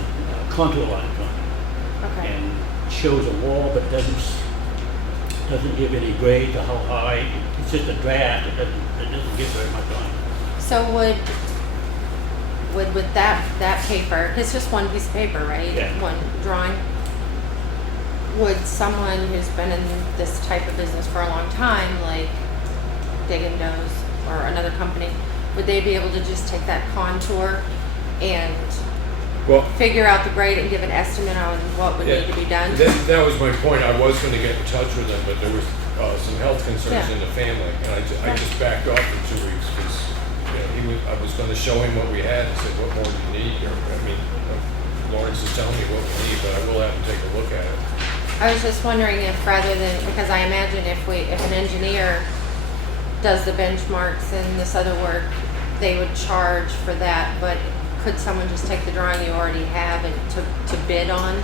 contour lines on it. Okay. And shows a wall, but doesn't give any grade to how high. It's just a draft. It doesn't give very much on it. So would with that paper, it's just one piece of paper, right? Yeah. One drawing. would someone who's been in this type of business for a long time, like Dig and Doze or another company, would they be able to just take that contour and Well, figure out the grade and give an estimate on what would need to be done? That was my point. I was gonna get in touch with him, but there was some health concerns Yeah. in the family, and I just backed off for 2 weeks, because, I was gonna show him what we had, and said, what more do you need? I mean, Lawrence is telling me what we need, but I will have him take a look at it. I was just wondering if rather than, because I imagine if an engineer does the benchmarks and this other work, they would charge for that, but could someone just take the drawing you already have and to bid on?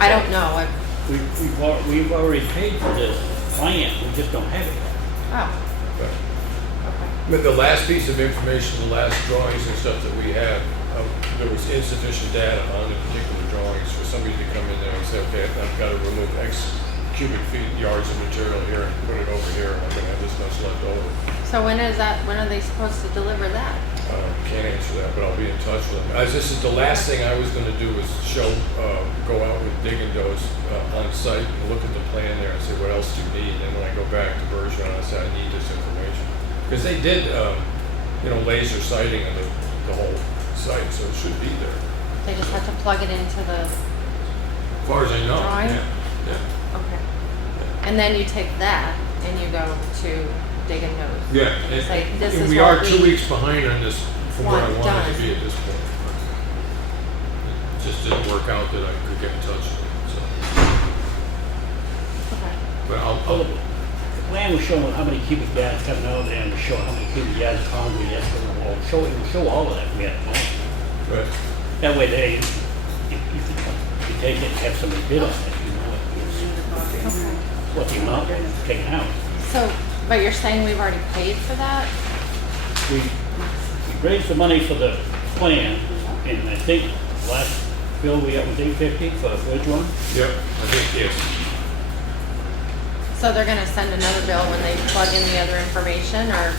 I don't know. We've already paid for this plan, we just don't have it yet. Oh, But okay. But the last piece of information, the last drawings and stuff that we have, there was insufficient data on the particular drawings for somebody to come in there and say, okay, I've got to remove X cubic feet, yards of material here and put it over here, and I'm going to have this much left over. So when are they supposed to deliver that? Can't answer that, but I'll be in touch with them. As this is the last thing I was going to do was go out with Dig and Doze on site and look at the plan there and say, what else do you need? And when I go back to Bergeron, I say, I need this information. Because they did, laser sighting of the whole site, so it should be there. They just have to plug it into the, As far as I know. Drawing? Yeah. okay. And then you take that and you go to Dig and Doze. Yeah. It's like, this is we what are 2 weeks behind on this from where I want wanted done. to be at this point. It just didn't work out that I could get in touch with them. So. Okay. But The plan was showing how many cubic yards coming out there, and show how many cubic yards of concrete that's going to wall. It will show all of that we had. Right. That way there, you take it and have somebody bid on it, you know what the amount is taken out. So, but you're saying we've already paid for that? We raised the money for the plan, and I think last bill we got was $850 for the first one. Yep, I think yes. So they're gonna send another bill when they plug in the other information, or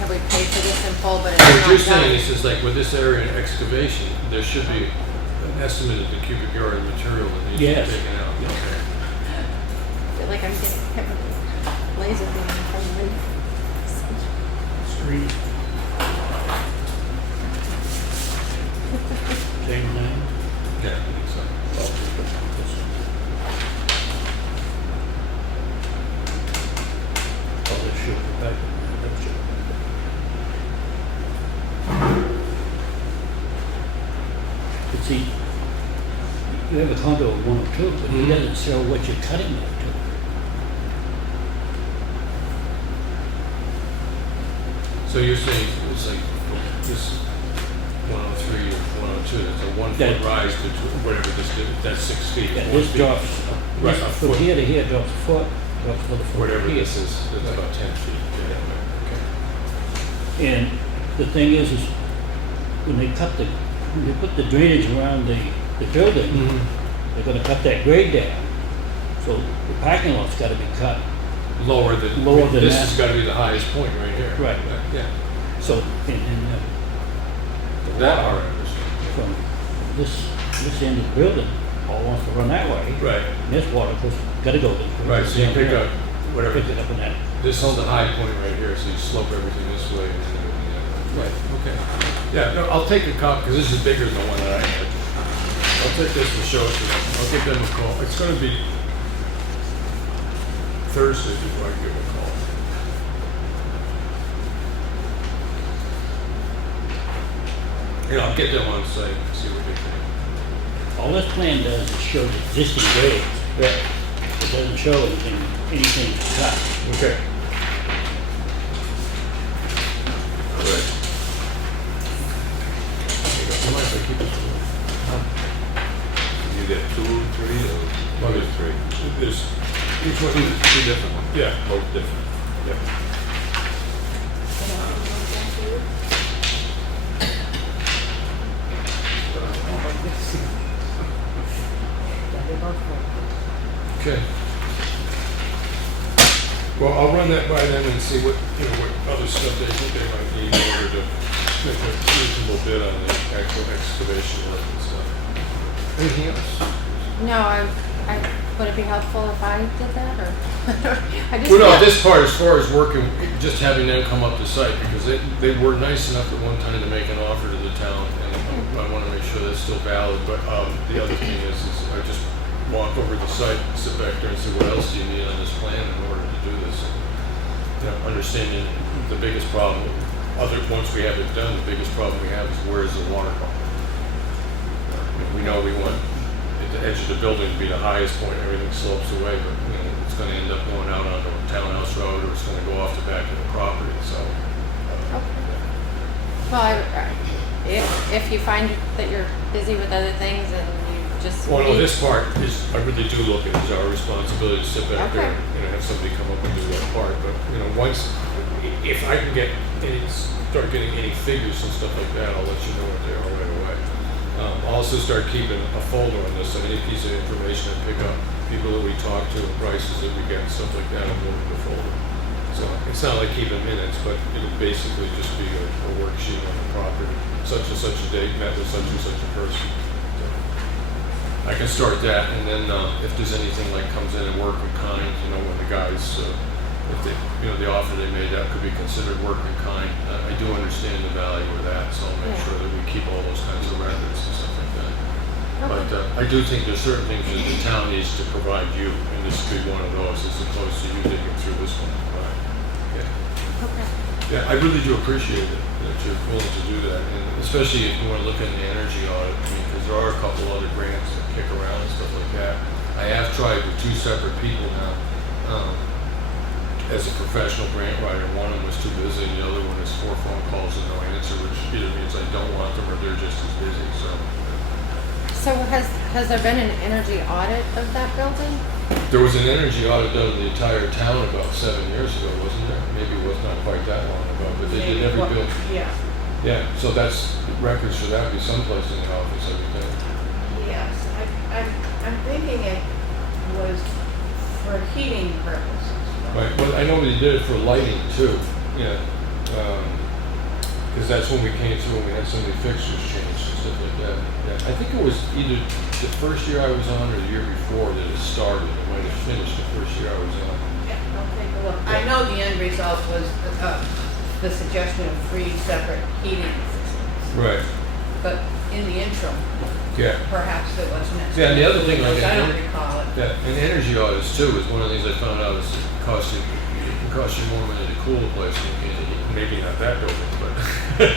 have we paid for this in full, but it's What not you're saying done? is like with this area in excavation, there should be an estimate of the cubic yard of material that needs to be Yes. taken out. Yes. Okay. I feel like I'm getting hit with a laser beam from the window. Street. Same thing. Yeah, I think so. Oh, this should be back. That should- But see, you have a condo of 102, but it doesn't show what you're cutting it to. So you're saying it's like this 103 or 102, it's a 1 foot That- rise to whatever this did, that's 6 feet. Yeah, 1 this feet. drops, Right, this a from foot. here to here drops a foot, drops another foot. Whatever here. this is, it's about 10 feet. Yeah, okay. And the thing is when they put the drainage around the building, they're gonna cut that grade down. So the parking lot's gotta be cut. Lower than this that. has got to be the highest point right here. Right. Yeah. So, and the That water part I understand. from this end of the building all wants to run that way. Right. And this water gotta go. Right. So you pick up whatever. Pick it up in that. This is the high point right here, so you slope everything this way and then everything the other way. Right. Okay. Yeah, no, I'll take a copy, because this is bigger than the one that I had. I'll take this and show it to them. I'll give them a call. It's gonna be Thursday before I give them a call. Yeah, I'll get them on site and see what they think. All this plan does is show the existing grades. It doesn't show anything cut. Okay. All right. You mind if I keep this one? You get 2, 3, or Well, just 3? There's, each one, Two different ones. yeah. Both different. Yep. Okay. Well, I'll run that by them and see what other stuff they think they might need in order to make a reasonable bid on the actual excavation work and stuff. Anything else? No, would it be helpful if I did that, or? I just Well, no, feel- this part, as far as working, just having them come up to site, because they were nice enough at one time to make an offer to the town, and I want to make sure that's still valid, but the other thing is I just walk over the site, sit back there and say, what else do you need on this plan in order to do this? And, understanding the biggest problem, once we have it done, the biggest problem we have is where is the water going? We know we want at the edge of the building to be the highest point, everything slopes away, but it's going to end up going out onto a townhouse road, or it's going to go off the back of the property. So, Well, if you find that you're busy with other things and you just. well, no, need- this part is I really do look at it as our responsibility to sit back there, Okay. have somebody come up and do that part. But once if I can start getting any figures and stuff like that, I'll let you know what they are right away. I'll also start keeping a folder on this, so any piece of information I pick up, people that we talk to, and prices that we get, and stuff like that, I'm moving the folder. So it's not like keeping minutes, but it'll basically just be a worksheet on the property. Such and such a date, met with such and such a person. So I can start that, and then if there's anything like comes in and work in kind, when the guys, if they, the offer they made, that could be considered work in kind. I do understand the value of that, so I'll make Yeah. sure that we keep all those kinds of records and stuff like that. But I do think there's certain things that the town needs to provide you, and this could be one of those, as opposed to you digging through this one. But, Okay. yeah, I really do appreciate it that you're willing to do that, and especially if you want to look at the energy audit. Because there are a couple other grants that kick around and stuff like that. I have tried with 2 separate people now. As a professional grant writer, one of them was too busy, and the other one is 4 phone calls and no answer, which either means I don't want them or they're just as busy. So has there been an energy audit of that building? There was an energy audit done of the entire town about 7 years ago, wasn't there? Maybe it was not quite that long ago, but they did every building. Yeah, Yeah, so that's records for that be someplace in the office, I would think. yes, I'm thinking it was for heating purposes. Right, well, I know they did it for lighting too, yeah. Because that's when we came through and we had so many fixtures changed and stuff like that. Yeah. I think it was either the first year I was on or the year before that it started. It might have finished the first year I was on. Yeah, I'll take a look. I know the end result was the suggestion of 3 separate heating systems, Right. but in the interim, Yeah. perhaps it was necessary. Yeah, and the other thing, like, I don't recall it. Yeah, and energy audits too is one of the things I found out is it can cost you more money to cool a place than you can to heat. Maybe not that building, but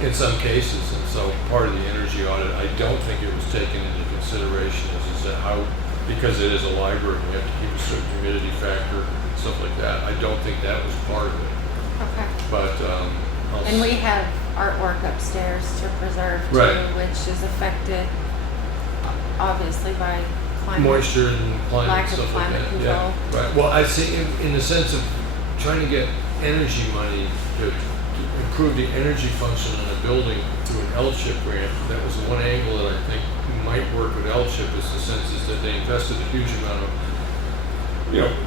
in some cases. And so part of the energy audit, I don't think it was taken into consideration is that how, because it is a library, we have to keep a certain humidity factor, stuff like that. I don't think that was part of it. Okay. But, And we have artwork upstairs to preserve too, Right. which is affected obviously by climate. moisture and climate Lack of stuff like climate that. control. Yeah, right. Well, I see in the sense of trying to get energy money to improve the energy function in a building through an L-chip grant. That was one angle that I think might work with L-chip. Is the sense is that they invested a huge amount of,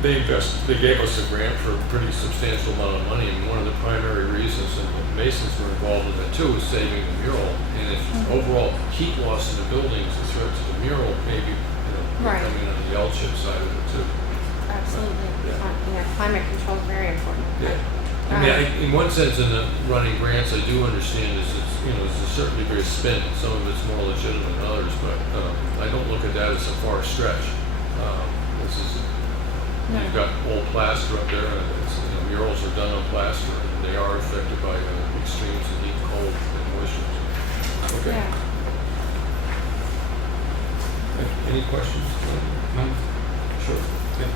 they gave us a grant for a pretty substantial amount of money, and one of the primary reasons, and the Masons were involved in it too, was saving the mural. And if overall heat loss in the building is a threat to the mural, maybe Right. coming on the L-chip side of it too. Absolutely. Yeah. Climate control is very important. Yeah. I mean, in one sense, in the running grants, I do understand is it's, there's a certain degree of spin. Some of it's more legitimate than others, but I don't look at that as a far stretch. This is, you've got old plaster up there, and it's, murals are done on plaster, and they are affected by extremes in heat, cold, and moisture. Okay. Yeah. Any questions? No? Sure. Yeah.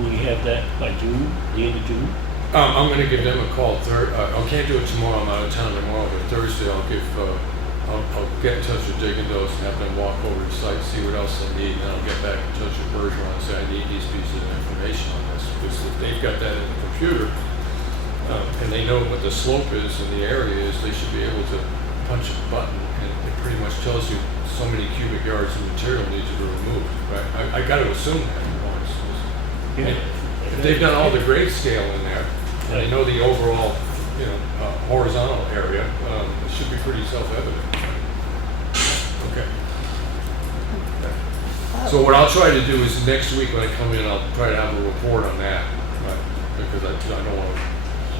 Will you have that by June, the end of June? I'm going to give them a call. I can't do it tomorrow. I'm out of town tomorrow, but Thursday I'll get in touch with Diggins and have them walk over the site, see what else they need, and then I'll get back in touch with Bergeron and say I need these pieces of information on this, because if they've got that in the computer and they know what the slope is and the area is, they should be able to punch a button and it pretty much tells you so many cubic yards of material needs to be removed. Right? I got to assume that. If they've done all the grade scale in there, and they know the overall, horizontal area, it should be pretty self-evident. Okay. So what I'll try to do is next week when I come in, I'll try to have a report on that, right? Because I don't want to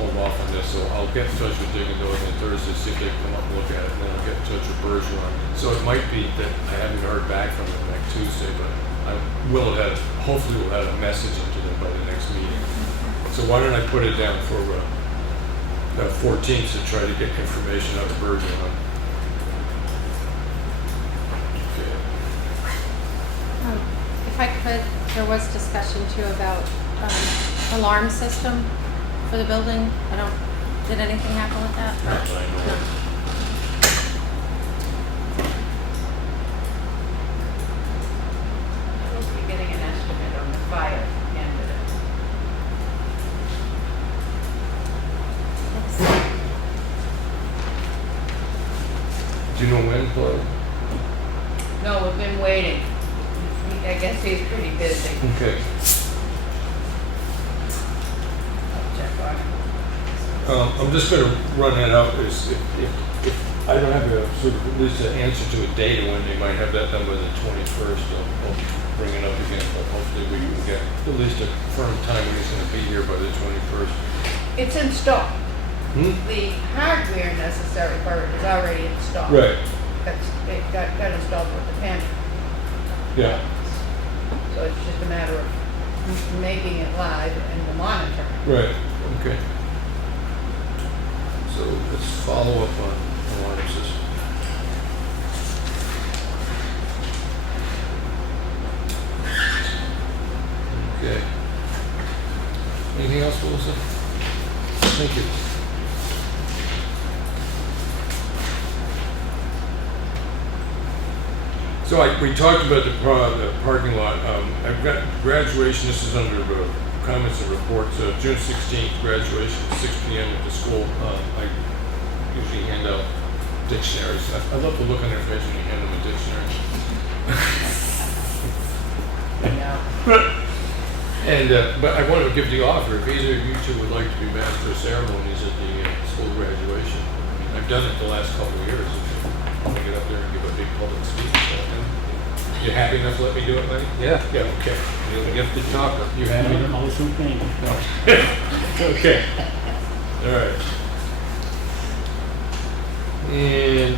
hold off on this, so I'll get in touch with Dick and Doug on Thursday, see if they come up and look at it, and then I'll get in touch with Bergeron. So it might be that I haven't heard back from them like Tuesday, but I will have, hopefully we'll have a message into them by the next meeting. So why don't I put it down for the 14th to try to get information out of Bergeron. Okay. If I could, there was discussion too about alarm system for the building. Did anything happen with that? Not that I know of. We'll be getting an estimate on the fire end of it. Do you know when, Claudia? No, we've been waiting. I guess he's pretty busy. Okay. I'll check on him. I'm just gonna run that out, is if I don't have sort of at least an answer to a date of when they might have that done by the 21st, I'll bring it up again, but hopefully we can get at least a firm time when he's gonna be here by the 21st. It's installed. Hmm? The hardware necessary for it is already installed. Right, It got installed with the pantry. yeah, So it's just a matter of making it live and the monitoring. right, okay. So let's follow up on alarm system. Okay. Anything else, Melissa? Thank you. So we talked about the parking lot. I've got graduation, this is under comments and reports. June 16th, graduation, 6 p.m. at the school. I usually hand out dictionaries. I love to look on their face when you hand them a dictionary. Yeah. And but I wanted to give the offer, if either of you two would like to be master of ceremonies at the school graduation. I've done it the last couple of years. If I get up there and give a big public speech. You happy enough to let me do it, Lenny? Yeah, Yeah, okay. you're the gifted talker. You happy? I was thinking. Okay. All right. And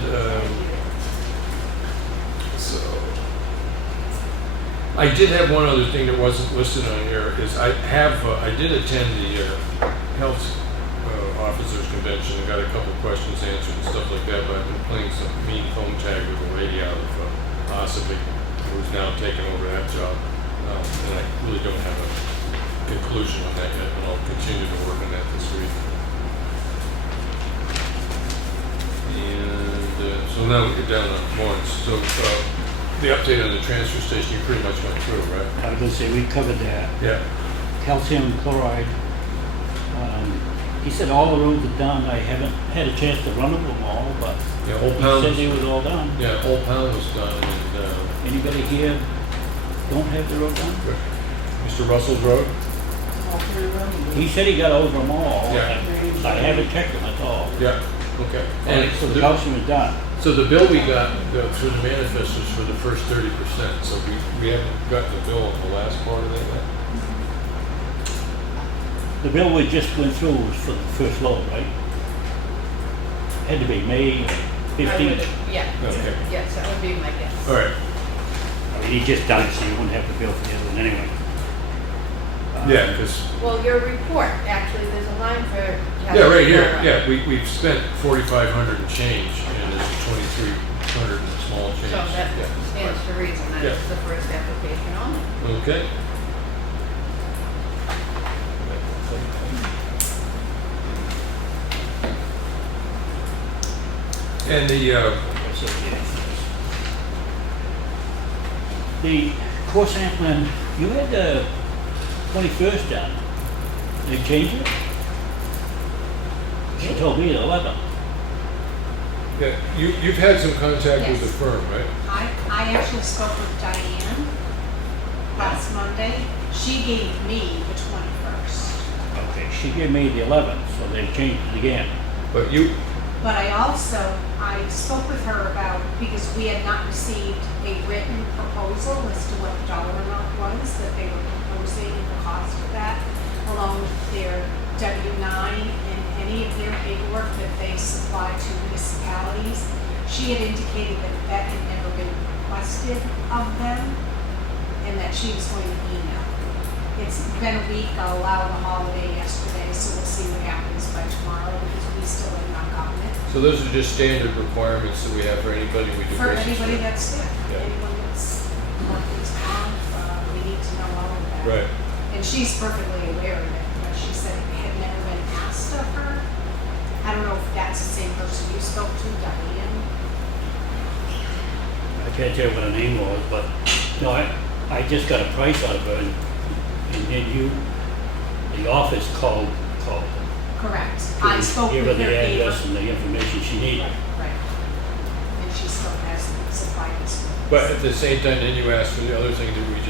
so I did have one other thing that wasn't listed on here. Is I did attend the health officers convention and got a couple questions answered and stuff like that. But I've been playing some mean phone tag with a lady out of Espie, who's now taken over that job, and I really don't have a conclusion on that yet, but I'll continue to work on that this week. And so now we get down to Lawrence. So the update on the transfer station you pretty much went through, right? I was gonna say, we covered that. Yeah. Calcium chloride. He said all the roads are done. I haven't had a chance to run them all, but Yeah, Old he Pound. said they was all done. Yeah, Old Pound was done, and Anybody here don't have the road done? Mr. Russell's Road. He said he got over them all. Yeah. I haven't checked them at all. Yeah. Okay. And so the calcium is done. So the bill we got through the manifest was for the first 30%. So we haven't gotten the bill on the last part of that yet. The bill we just went through was for the first load, right? Had to be May I would 15th. Yeah. Okay. Yes, that would be my guess. All right. I mean, he just done it, so you wouldn't have the bill for the other one anyway. Yeah, because Well, your report, actually, there's a line for. yeah, right here. Yeah, we've spent 4,500 and change, and there's 2,300 and small change. So that Yeah. stands to reason, that Yeah. it's the first application only. Okay. And The core sampling, you had the 21st done. They changed it? She told me the 11th. yeah, you've had some contact with the Yes. firm, right? I actually spoke with Diane last Monday. She gave me the 21st. Okay, she gave me the 11th, so they changed it again. But But I spoke with her about, because we had not received a written proposal as to what the dollar amount was that they were proposing, the cost of that, along with their W-9 and any of their paperwork that they supply to municipalities. She had indicated that that had never been requested of them and that she was going to email. It's been a week, I'll allow the holiday yesterday, so we'll see what happens by tomorrow because we still have not gotten it. So those are just standard requirements that we have for anybody we do For business anybody with? that's sick, Yeah. anyone that's working on, we need to know all of that. Right. And she's perfectly aware of it, but she said it had never been asked of her. I don't know if that's the same person you spoke to, Diane. I can't tell you what her name was, but, no, I just got a price out of her, and then the office called her. Correct. I spoke Give with her her, the gave her. address and the information she needed. Right. And she still hasn't supplied us with. But at the same time, then you ask for the other thing that we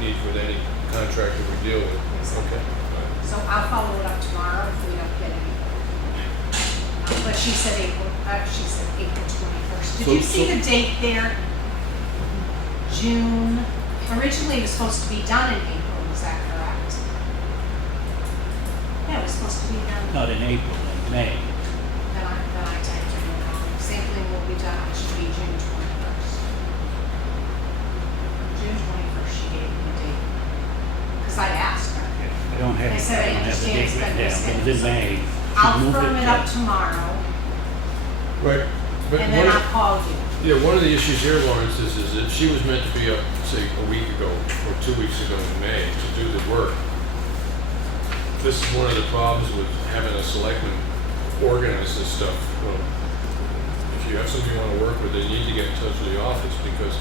need with any contractor we deal with. Exactly. Okay. So I'll follow it up tomorrow if we don't get any. But she said April 21st. Did So- you see the date there? June, originally it was supposed to be done in April, is that correct? Yeah, it was supposed to be done. Not in April, in May. Then I typed it in wrong. Sampling will be done, it should be June 21st. June 21st, she gave me the date. Because I asked her. I don't have, I said, I don't have the understand date it's written been down, but it was in May. She I'll moved firm it up to- tomorrow, Right. But and then I'll call you. yeah, one of the issues here, Lawrence, is that she was meant to be up, say, a week ago or 2 weeks ago in May to do the work. This is one of the problems with having a selectman organize this stuff. If you have somebody you want to work with, they need to get in touch with the office because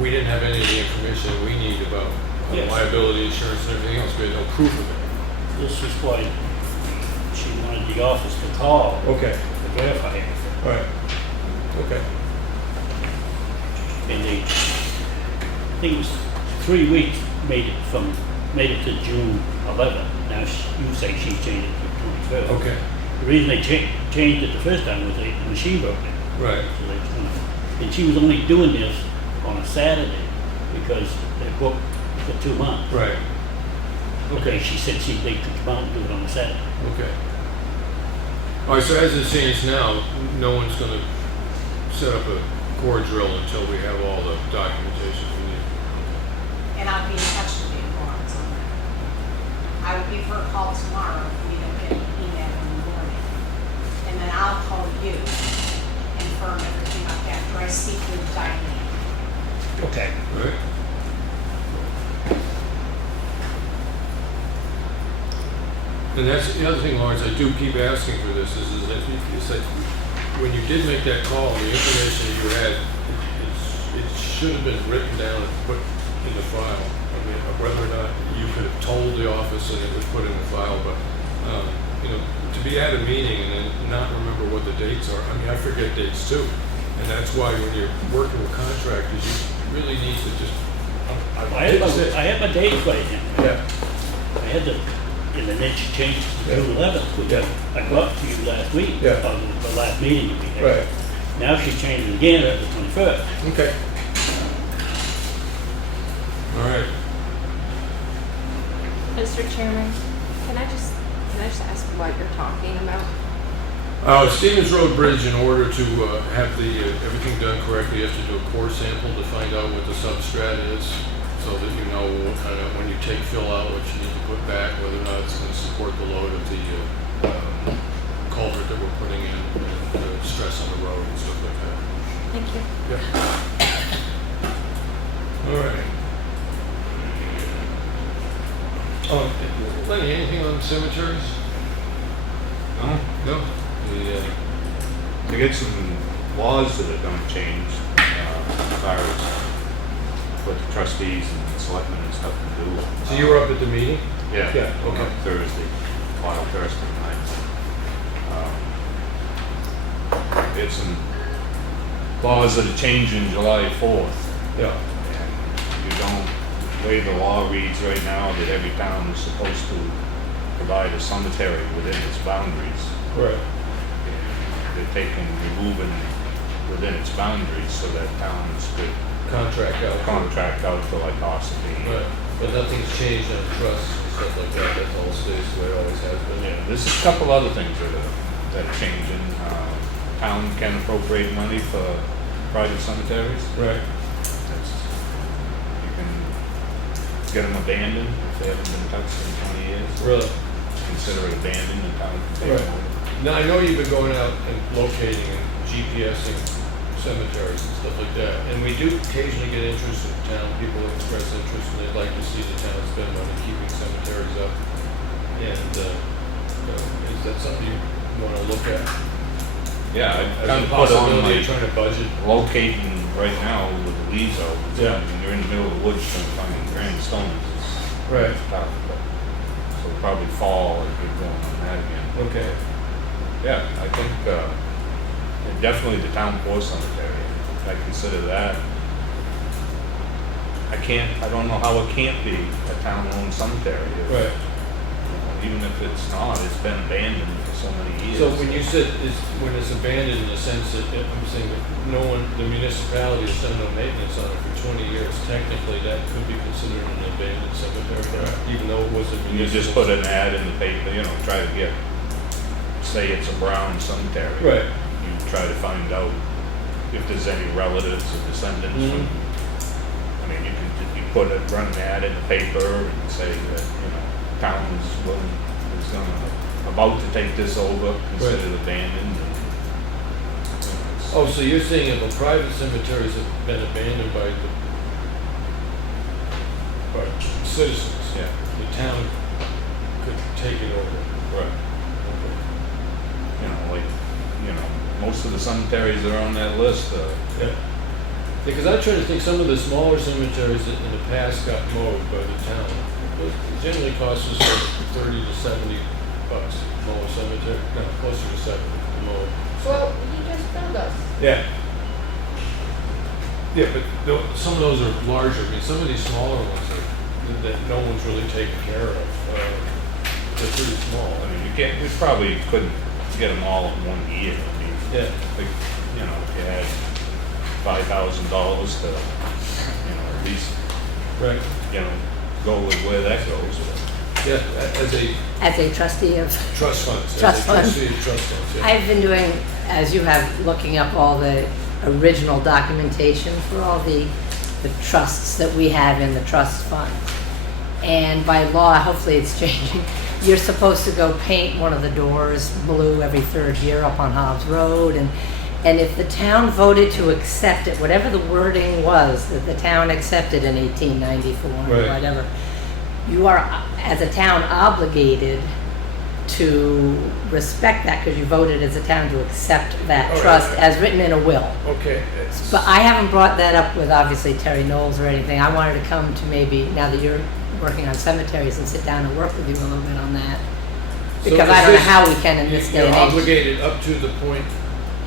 we didn't have any of the information that we need about Yes. liability insurance and everything else. We had no proof of it. This is why she wanted the office to call Okay. to verify everything. All right. Okay. And I think it was 3 weeks made it to June 11th. Now you say she changed it to 21st. Okay. The reason they changed it the first time was the machine broke down. Right. So they was and she was only doing this on a Saturday because they booked for 2 months. Right. Okay, she said they could come out and do it on a Saturday. Okay. All right, so as it stands now, no one's going to set up a core drill until we have all the documentation we need. And I'll be in touch with you, Lawrence, on that. I will give her a call tomorrow if we don't get an email in the morning. And then I'll call you and firm everything up after I speak with Diane. Okay. All right? And that's the other thing, Lawrence, I do keep asking for this, is that when you did make that call, the information that you had, it should have been written down and put in the file. I mean, whether or not you could have told the office and it was put in the file, but, to be at a meeting and then not remember what the dates are, I mean, I forget dates too. And that's why when you're working with contractors, you really need to just, I have my dates right now. Yeah. I had and then she changed to June 11th, which Yeah. I brought to you last week, Yeah. on the last meeting we had. Right. Now she changed it again at the 21st. Okay. All right. Mr. Chairman, can I just ask what you're talking about? Stevens Road Bridge, in order to have everything done correctly, you have to do a core sample to find out what the substrat is, so that you know what kind of, when you take fill out, what you need to put back, whether or not it's going to support the load of the culvert that we're putting in, and the stress on the road and stuff like that. Thank you. Yep. All right. Lenny, anything on cemeteries? No? No? We get some laws that are going to change as far as what the trustees and selectmen and stuff can do. So you were up at the meeting? Yeah. Yeah, okay. On Thursday, final Thursday night. We had some laws that are changing July 4th. Yeah. And you don't, the way the law reads right now, that every town is supposed to provide a cemetery within its boundaries. Right. they're taking, removing within its boundaries so that towns could Contract out. contract out to like Ospey. Right, but nothing's changed on trusts and stuff like that, that all stays the way it always has been. Yeah, there's a couple other things that are changing. Town can appropriate money for private cemeteries. Right. That's, you can get them abandoned if they haven't been touched in 20 years. Really? Consider it abandoned and town can pay Right. for it. Now, I know you've been going out and locating and GPSing cemeteries and stuff like that, and we do occasionally get interest in town, people express interest and they'd like to see the town spend money keeping cemeteries up. And, is that something you wanna look at? Yeah, As I kind a of put on possibility my of trying to budget? locating right now with the leaves out. Yeah. When you're in the middle of the woods trying to find grand stones, it's Right. tough, but, so probably fall, I get going on that again. Okay. Yeah, I think, definitely the town core cemetery, I consider that. I don't know how it can't be a town-owned cemetery. Right. Even if it's not, it's been abandoned for so many years. So when you said when it's abandoned in the sense that, I'm saying that no one, the municipality has done no maintenance on it for 20 years, technically that could be considered an abandoned cemetery, even though it was a You municipal. just put an ad in the paper, try to get, say it's a Brown cemetery. Right. You try to find out if there's any relatives or descendants from, I mean, you run an ad in the paper and say that, town is about to take this over, consider it abandoned. And, it's- Oh, so you're saying if a private cemeteries have been abandoned by citizens, Yeah, the town could take it over? right. Most of the cemeteries that are on that list, Yeah. Because I'm trying to think, some of the smaller cemeteries that in the past got mowed by the town, it generally costs us like 30 to 70 bucks to mow a cemetery, no, closer to 70 to mow. Well, you just told us. Yeah. Yeah, but some of those are larger. I mean, some of these smaller ones that no one's really taking care of, they're pretty small. I mean, we probably couldn't get them all in 1 year. I mean, Yeah. like, if you had $5,000 to, at least, Right. go with where that goes. Yeah, as a trustee of trust funds. Trust as a fund. trustee of trust funds, yeah. I've been doing, as you have, looking up all the original documentation for all the trusts that we have in the trust fund. And by law, hopefully it's changing, you're supposed to go paint one of the doors blue every third year up on Hobbs Road. And if the town voted to accept it, whatever the wording was that the town accepted in 1894 or Right. whatever, you are, as a town, obligated to respect that because you voted as a town to accept that All right, trust right. as written in a will. Okay. But I haven't brought that up with obviously Terry Knowles or anything. I wanted to come to maybe, now that you're working on cemeteries, and sit down and work with you a little bit on that. So Because is I don't know this- how we can in this day You're and age. obligated up to the point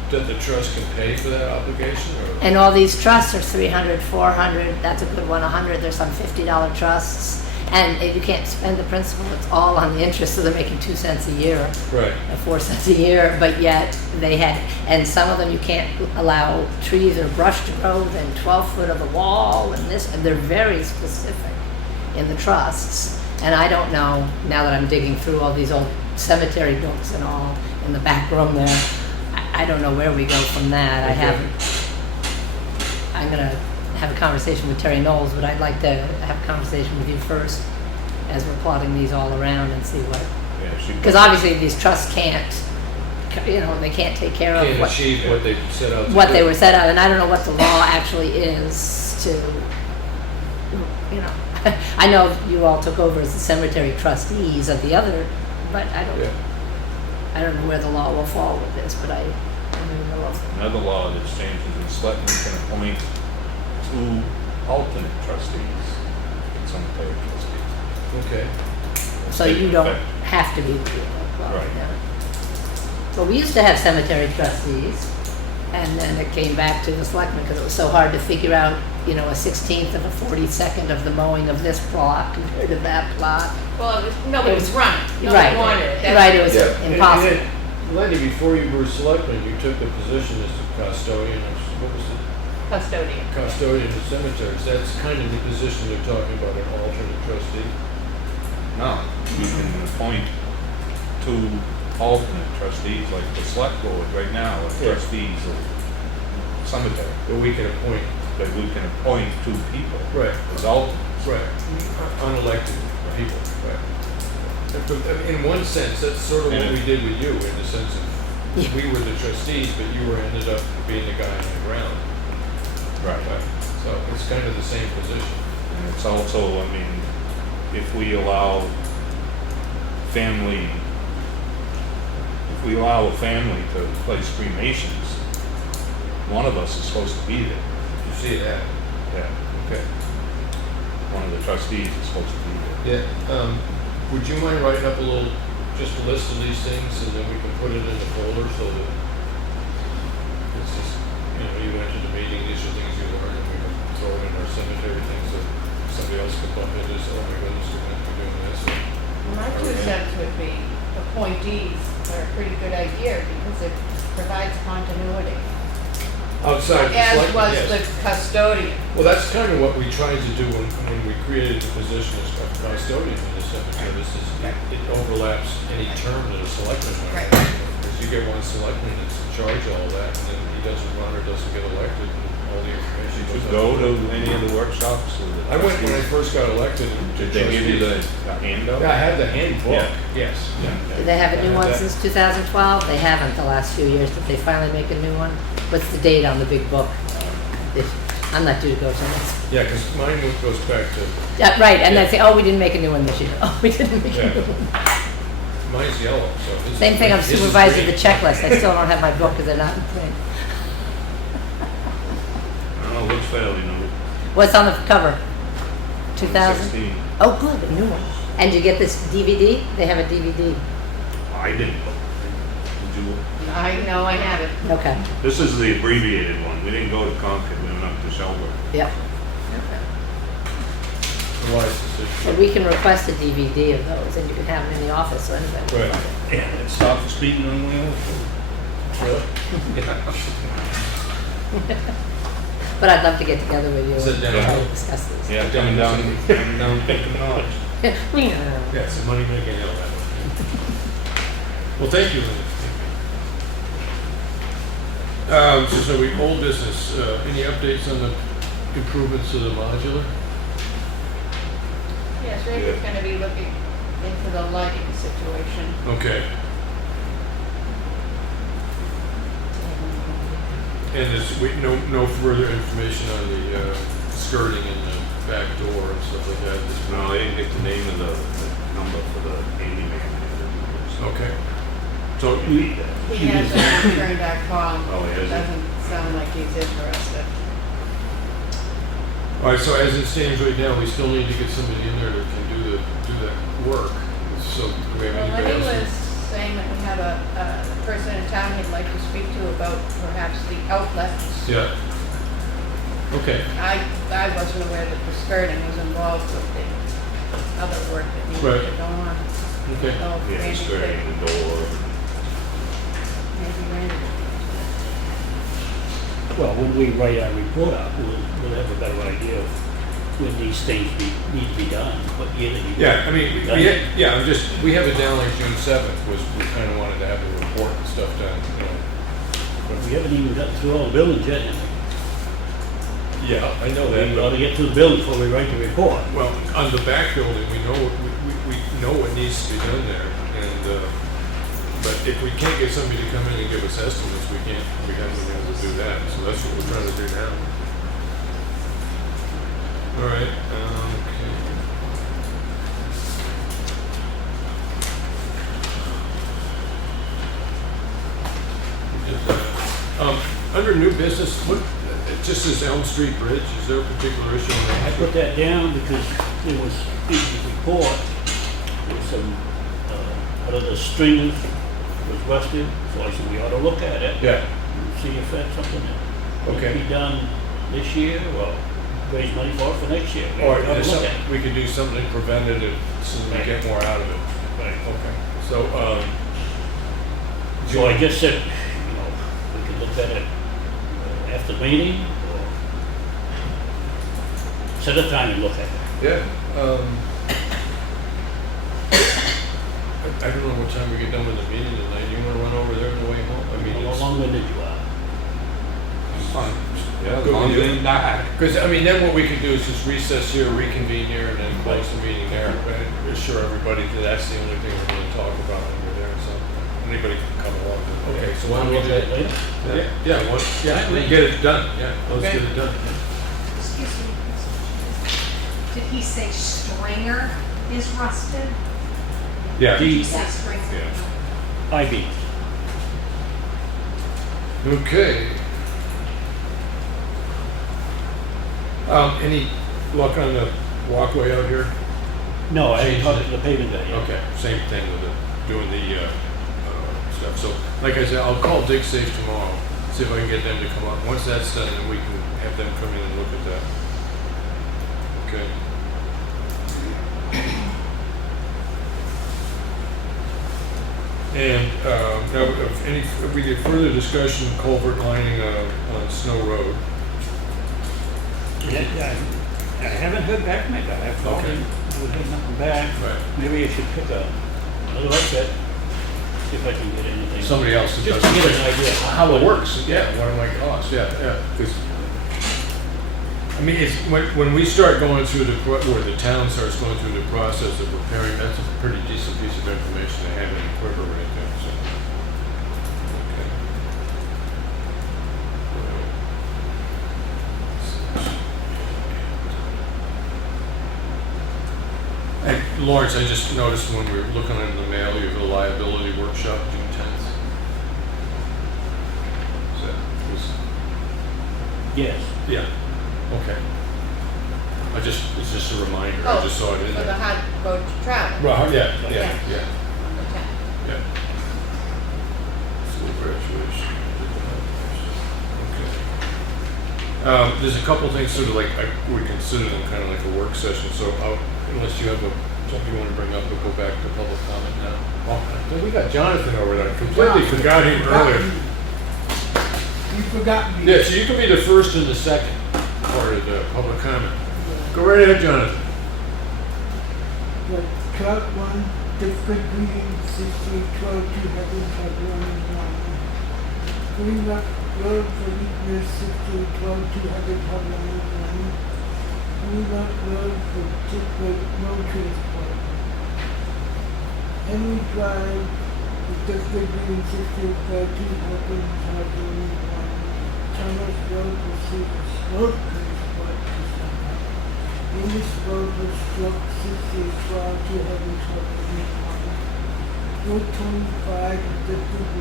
that the trust can pay for that obligation, or? And all these trusts are 300, 400, that's a good one, 100, there's some $50 trusts. And you can't spend the principal, it's all on the interest, so they're making 2 cents a year. Right. 4 cents a year, but yet they had, and some of them you can't allow trees or brush to grow within 12 foot of the wall and this, and they're very specific in the trusts. And I don't know, now that I'm digging through all these old cemetery books and all in the back room there, I don't know where we go from that. I Okay. haven't, I'm gonna have a conversation with Terry Knowles, but I'd like to have a conversation with you first as we're plotting these all around and see what, because obviously these trusts can't, they can't take care of Can't what, achieve what they set out to do. what they were set out, and I don't know what the law actually is to, I know you all took over as the cemetery trustees of the other, but I Yeah. don't know where the law will fall with this, but I don't know of. Another law that's changed is the selectmen can appoint 2 alternate trustees, cemetery trustees. Okay. So you don't have to be the well, Right. yeah. But we used to have cemetery trustees, and then it came back to the selectmen because it was so hard to figure out, a 16th of a 42nd of the mowing of this plot compared to that plot. Well, nobody was running. Right. Nobody wanted it. That's- Right, it was Yeah. impossible. Lenny, before you were selectman, you took the position as a custodian of, what was it? Custodian. Custodian of cemeteries. That's kind of the position they're talking about, an alternate trustee. No, you can appoint two alternate trustees, like the select board right now, are Yeah. trustees of cemetery. But we can appoint. But we can appoint two people Right. as alternates. Right. Unelected people. Right. In one sense, that's sort of what we did with you, in the sense of, we were the trustees, but you ended up being the guy on the ground. Right. So it's kind of the same position. And it's also, I mean, if we allow a family to place cremations, one of us is supposed to be there. You see that? Yeah. Okay. One of the trustees is supposed to be there. Yeah. Would you mind writing up just a list of these things, and then we can put it in the folder so that it's just, you went to the meeting, these are things you learned, and we can throw it in our cemetery things that somebody else can bump into, say, oh my goodness, we're going to be doing this. My 2 cents would be appointees are a pretty good idea because it provides continuity. Outside the As select- was yes. the custodian. Well, that's kind of what we tried to do when we created the position as custodian in the cemetery. This is, it overlaps any term that a selectman might. Right. Because you get one selectman that's in charge of all that, and then he doesn't run or doesn't get elected, and all the information Did goes you out. go to any of the workshops? Or the I went when I trustees? first got elected. Did they give you the handout? Yeah, I had the handbook, Yeah. yes. Did they have a new I one had that. since 2012? They haven't the last few years. Did they finally make a new one? What's the date on the big book? I'm not due to go to it. Yeah, because mine goes back to, Yeah, right, and Yeah. they say, oh, we didn't make a new one this year. Oh, we didn't make Yeah. a new one. mine's yellow, so. this is Same thing, I'm green. This is supervising the green. checklist. I still don't have my book because they're not in print. Oh, looks fairly new. What's on the cover? 2000? 16. Oh, good, a new one. And you get this DVD? They have a DVD. I didn't look. Did you? I know I have it. Okay, This is the abbreviated one. We didn't go to Concord, we went up to Shelburne. yep. Wise decision. And we can request a DVD of those and you can have them in the office so anybody. Right. And it stopped speaking on wheels. Really? But I'd love to get together with you Is it and down? discuss these. Yeah, coming down Picking Notch. Yeah, it's a money making element. Well, thank you, Linda. So we, old business, any updates on the improvements to the modular? Yes, Rick is gonna be looking into the lighting situation. Okay. And no further information on the skirting in the back door and stuff like that? No, they didn't get the name of the number for the handyman. Okay. So, You need that. He hasn't returned that call. Oh, he hasn't? Doesn't sound like he's interested. all right, so as it stands right now, we still need to get somebody in there that can do that work. So do we have Well, anybody Lenny else? was saying that we have a person in town he'd like to speak to about perhaps the outlets. Yeah. Okay. I wasn't aware that the skirting was involved with the other work that needed Right. to go on. Okay. So Yeah, maybe skirting the door. Randy. Well, when we write our report out, we'll have a better idea of when these things need to be done, what year they need to be Yeah, I mean, done. we have it down like June 7th was, we kind of wanted to have the report and stuff done, But we haven't even gotten through all the buildings yet. Yeah, I know We that, ought but, to get through the building before we write the report. well, on the back building, we know what needs to be done there, and, but if we can't get somebody to come in and give us estimates, we haven't been able to do that, so that's what we're trying to do now. All right, okay. Under new business, it just says Elm Street Bridge, is there a particular issue on that? I put that down because there was, in the report, there was some, out of the stringers was rusted, so I said we ought to look at it. Yeah, And see if that's something that Okay. can be done this year, or raise money for next year. We or ought to there's look some, at it. we could do something preventative so we get more out of it. Right. Okay, so, So I just said, we can look at it after the meeting, or set a time and look at it. Yeah. I don't know what time we get done with the meeting tonight. You wanna run over there on the way home? I mean, How it's long-winded you are. Fine. Yeah, as Good long as with it you. ain't dark. because, I mean, then what we could do is just recess here, reconvene here, and then close the meeting there. But assure everybody that that's the only thing we're gonna talk about when we're there, so anybody can come along. Okay, so why don't we Look do at it that? later. Yeah, get it done, yeah, let's Okay. get it done. Excuse me. Did he say Stringer is rusted? Yeah. Did he say Stringer? Yeah. IB. Okay. Any luck on the walkway out here? No, I haven't Change talked it. to the paving guy yet. Okay, same thing with doing the stuff. So, like I said, I'll call Dig Safe tomorrow, see if I can get them to come up. Once that's done, then we can have them come in and look at that. Okay. And now, if we get further discussion, culvert lining on Snow Road. Yeah, I haven't heard back from that guy. I've called Okay. him, we had nothing back. Right. Maybe I should pick another outfit, see if I can get anything. Somebody else that Just does to get it. an idea How it works, yeah, what it might cost, yeah. 'Cause, I mean, it's, when we start going through where the town starts going through the process of repairing, that's a pretty decent piece of information to have in the quiver right there, so. Okay. And Lawrence, I just noticed when we were looking in the mail, you have a liability workshop June 10th. Is that, Yes. yeah, okay. It's just a reminder, I Oh, just saw it in For the there. hard road to travel. Well, yeah, Yeah. yeah, Okay. yeah. School graduation. Okay. There's a couple things sort of like, I would consider them kind of like a work session, so unless you have something you want to bring up, we'll go back to public comment now. Oh, we got Jonathan over there, completely forgot him earlier. You forgot me. Yeah, so you can be the first and the second part of the public comment. Go right ahead, Jonathan. The truck one, different green, 6812, 200, Green Rock Road for weakness, 6812, 200, Green Rock Road for different road transport. Henry Drive, the different green, 6812, 200, Thomas Road for road transport. Municipal was struck 6812, 212, Road 25, different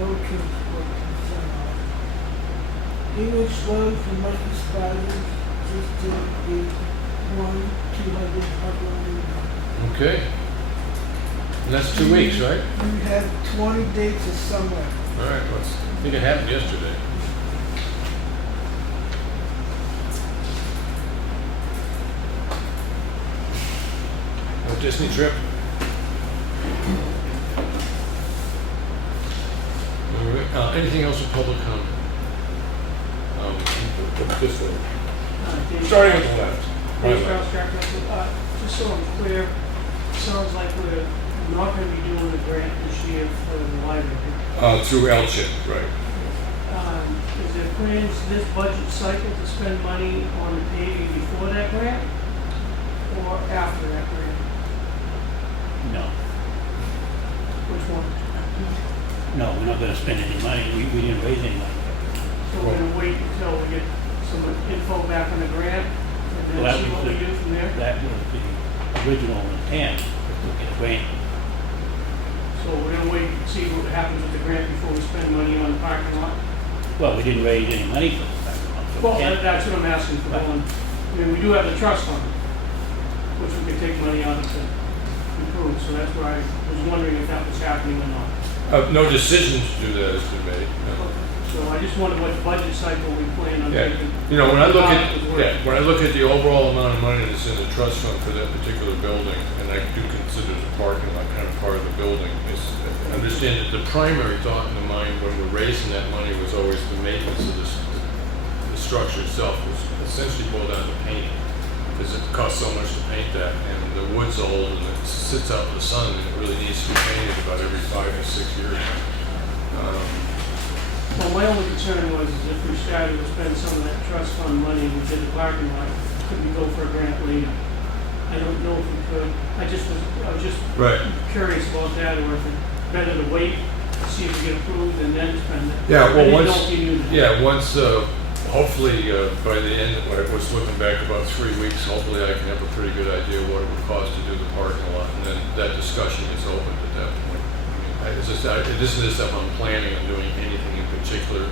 road transport concern. English Road for Muscle Spiders, 1681, 200, Okay. And that's 2 weeks, right? You have 20 dates of summer. All right, I think it happened yesterday. No Disney trip? All right, anything else with public comment? This way. Starting with the left. Right left. Just so I'm clear, it sounds like we're not gonna be doing the grant this year for the library. Through L-chip, right. Is there plans this budget cycle to spend money on the paving before that grant? Or after that grant? No, Which one? no, we're not gonna spend any money, we didn't raise any money. So we're gonna wait until we get some info back on the grant and Well, that then see was what we the- do from there? That was the original intent, to get a grant. So we're gonna wait and see what happens with the grant before we spend money on the parking lot? Well, we didn't raise any money for the background, so Well, we can't. that's what I'm asking for. Right. I mean, we do have the trust fund, which we can take money out of to improve, so that's why I was wondering if that was happening or not. No decision to do that has been made. No. So I just wondered what budget cycle we plan on Yeah, taking. you know, when I look at, How it would yeah, work. when I look at the overall amount of money that's in the trust fund for that particular building, and I do consider the parking lot kind of part of the building, is, I understand that the primary thought in the mind when we're raising that money was always the maintenance of this, the structure itself was essentially boiled down to painting, because it costs so much to paint that, and the wood's old and it sits out in the sun, and it really needs to be painted about every 5 to 6 years. Well, my only concern was is if we started to spend some of that trust fund money we did the parking lot, could we go for a grant later? I don't know if we could. I was just Right. curious about that, or if it's better to wait, see if we get approved and then spend it. Yeah, I well, didn't once, know if you knew that. yeah, once, hopefully, by the end, when I was looking back about 3 weeks, hopefully I can have a pretty good idea what it would cost to do the parking lot, and then that discussion is open at that point. I mean, it's just, it isn't as if I'm planning on doing anything in particular,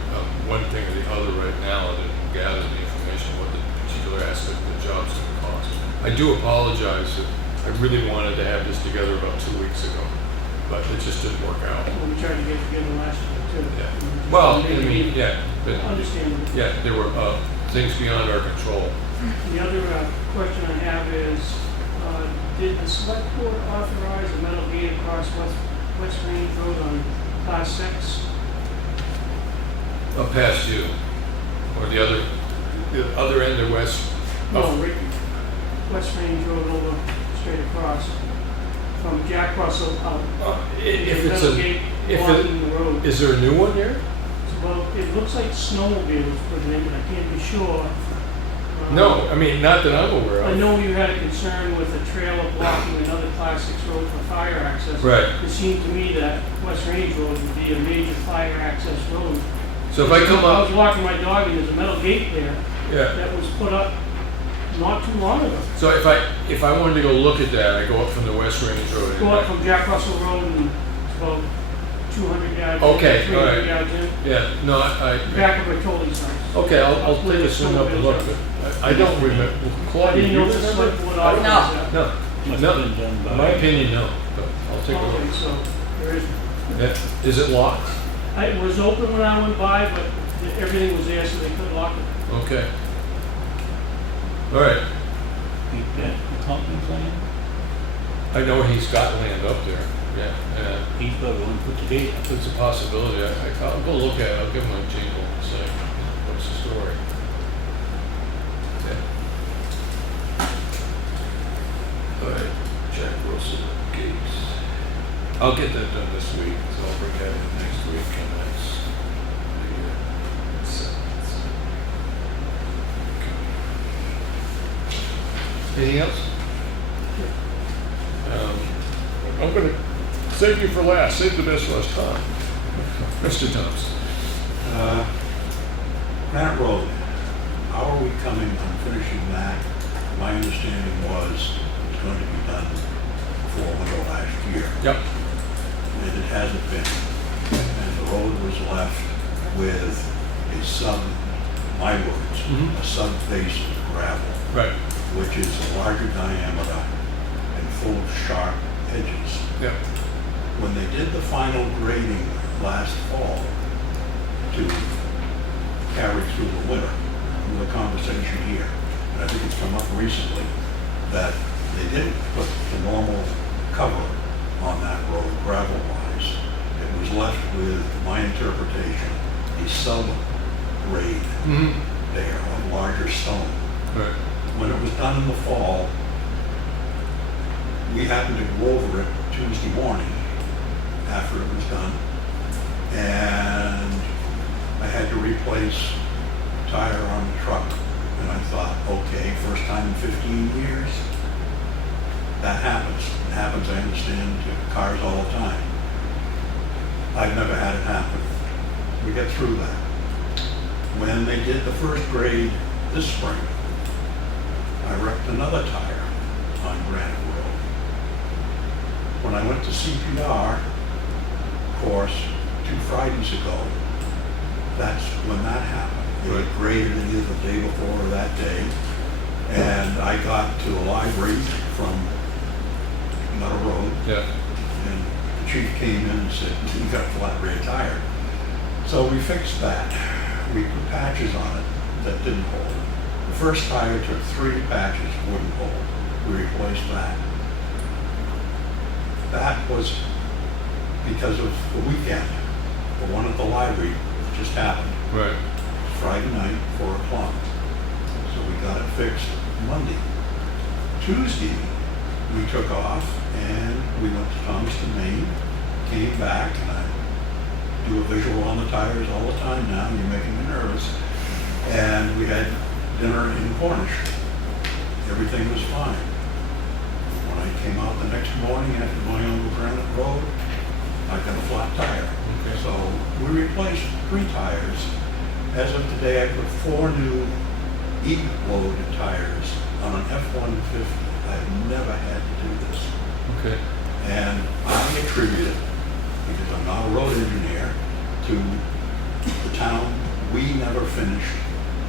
one thing or the other right now, to gather the information, what the particular aspect of the job's gonna cost. I do apologize, that I really wanted to have this together about 2 weeks ago, but it just didn't work out. When we tried to get together last year too. Yeah. Well, I mean, yeah, but, Understandable. yeah, there were things beyond our control. The other question I have is, did the select board authorize a metal gate across West Range Road on Class 6? Up past you, or the other end of West. No, West Range Road over straight across from Jack Russell out. If There's it's metal a, gate if blocking the road. is there a new one there? Well, it looks like snowmobiles put it in, but I can't be sure. No, I mean, not that I'm aware I of. know you had a concern with a trailer blocking another Class 6 road for fire access. Right. It seemed to me that West Range Road would be a major fire access road. So if I come I was up, walking my dog and there's a metal gate there yeah. that was put up not too long ago. So if I wanted to go look at that, I go up from the West Range Road. Go up from Jack Russell Road and it's about 200 yards. Okay, in, 300 all right. yards in. Yeah, no, Back of Bertoli's house. okay, I'll take a swing up and look, but I don't remember. I Claudia, didn't you know if the remember? select board No. authorized that. No, Must no, have been done by. in my opinion, no, but I'll take a Okay, look. so there is. Yeah. Is it locked? It was open when I went by, but everything was there, so they could lock it. Okay. All right, You got the company plan? I know he's got land up there, yeah, He's probably going to put the gate up. it's a possibility, I'll go look at it, I'll give him a jingle and say, what's the story? Yeah. All right, Jack Russell Gates. I'll get that done this week, so I'll bring that in next week, and that's anything else? I'm gonna save you for last, save the best for last time. Mr. Thompson. Grant Road, how are we coming on finishing that? My understanding was it was going to be done before winter last year, Yep. and it hasn't been. And the road was left with a my words, Mhm. a sub-face of gravel, Right. which is a larger diameter and full of sharp edges. Yep. When they did the final grading last fall to carry through the winter, there was a conversation here, and I think it's come up recently, that they didn't put the normal cover on that road gravel-wise. It was left with, my interpretation, a sub-grade Mm-hmm. there, a larger stone. Right. When it was done in the fall, we happened to go over it Tuesday morning after it was done, and I had to replace a tire on the truck, and I thought, okay, first time in 15 years, that happens. It happens, I understand, to cars all the time. I've never had it happen. We get through that. When they did the first grade this spring, I wrecked another tire on Granite Road. When I went to CPR, of course, 2 Fridays ago, that's when that happened. They had graded it either the day before or that day, and I got to the library from Nutter Road, Yeah. and the chief came in and said, "You got a flat rear tire." So we fixed that. We put patches on it that didn't hold. The first tire took 3 patches, wouldn't hold. We replaced that. That was because of the weekend. The one at the library just happened. Right. Friday night, 4 o'clock. So we got it fixed Monday. Tuesday, we took off and we went to Thomaston, Maine, came back, and I do a visual on the tires all the time now, you're making me nervous. And we had dinner in Cornish. Everything was fine. When I came out the next morning after going on the Granite Road, I got a flat tire. Okay. So we replaced 3 tires. As of today, I put 4 new E-load tires on an F-150. I've never had to do this. Okay. And I attribute it, because I'm not a road engineer, to the town. We never finished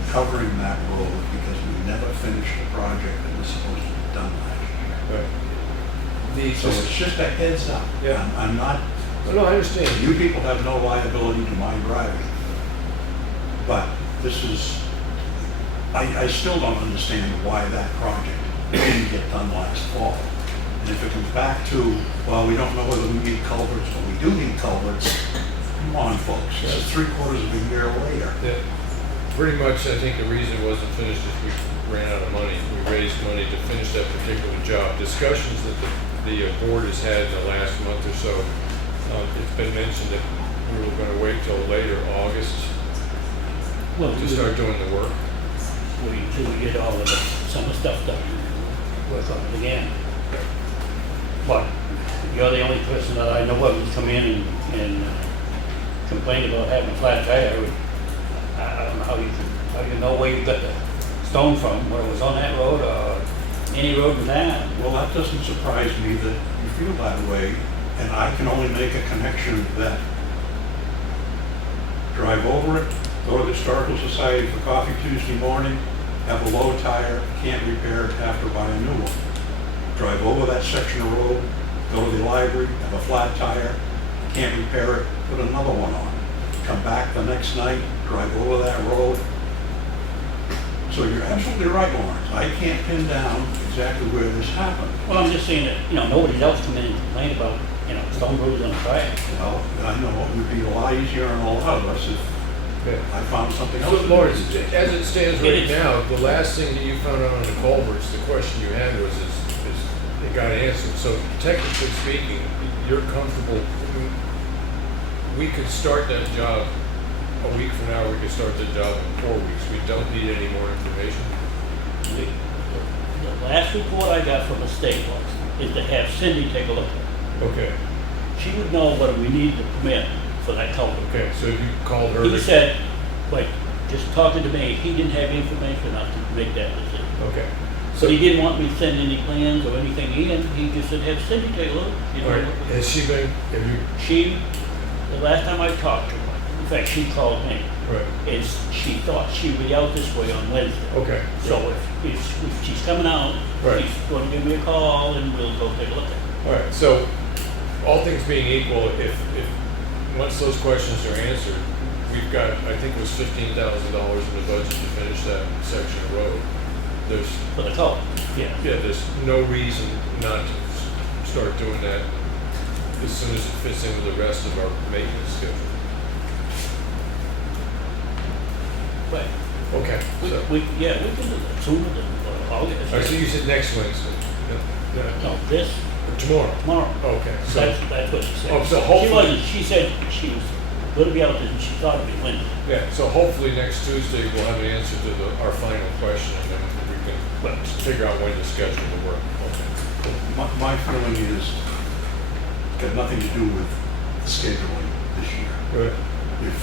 covering that road because we never finished the project that was supposed to be done last year. Right. So it's just a heads up. Yeah. I'm not, No, I understand. you people have no liability to my driving. But this is, I still don't understand why that project didn't get done last fall. And if it comes back to, well, we don't know whether we need culverts, but we do need culverts, come on, folks, this is 3/4 of a year later. Yeah. Pretty much, I think the reason it wasn't finished is we ran out of money. We raised money to finish that particular job. Discussions that the board has had in the last month or so, it's been mentioned that we were gonna wait till later August Well, to start doing the work. wait until we get all of the summer stuff done, work on it again. But you're the only person that I know of who's come in and complained about having a flat tire. I don't know how you know where you got the stone from, whether it was on that road or any road in town. Well, that doesn't surprise me that you feel that way, and I can only make a connection that drive over it, go to the Historical Society for coffee Tuesday morning, have a low tire, can't repair it, have to buy a new one. Drive over that section of road, go to the library, have a flat tire, can't repair it, put another one on. Come back the next night, drive over that road. So you're absolutely right, Lawrence. I can't pin down exactly where this happened. Well, I'm just saying that, nobody else come in and complain about, stone roads on the track. Well, I know it would be a lot easier on a lot of us if I found something else. So, Lawrence, as it stands right now, the last thing that you found out on the culverts, the question you had was, is it got answered. So technically speaking, you're comfortable, we could start that job a week from now, we could start the job in 4 weeks. We don't need any more information. The last report I got from the state is to have Cindy take a look at it. Okay, She would know whether we need the permit for that culvert. okay, so you called her. He said, just talking to me, he didn't have information enough to make that decision. Okay. So he didn't want me to send any plans or anything in, he just said, have Cindy take a look. All right, has she been, have you, The last time I talked to her, in fact, she called me, right, is she thought she would be out this way on Wednesday. okay. So if she's coming out, Right. she's going to give me a call and we'll go take a look at it. All right, so all things being equal, if once those questions are answered, we've got, I think it was $15,000 in the budget to finish that section of road. There's, For the culvert, yeah. yeah, there's no reason not to start doing that as soon as it fits in with the rest of our maintenance schedule. Right. Okay, so, We can do that sooner than August. all right, so you said next Wednesday? No, this, Or tomorrow? tomorrow. Okay, so, That's what she said. Oh, so hopefully- She said she was gonna be out there and she thought it'd be Wednesday. yeah, so hopefully next Tuesday we'll have an answer to our final question, and then we can figure out when to schedule the work. Okay. My feeling is, got nothing to do with scheduling this year. Good. If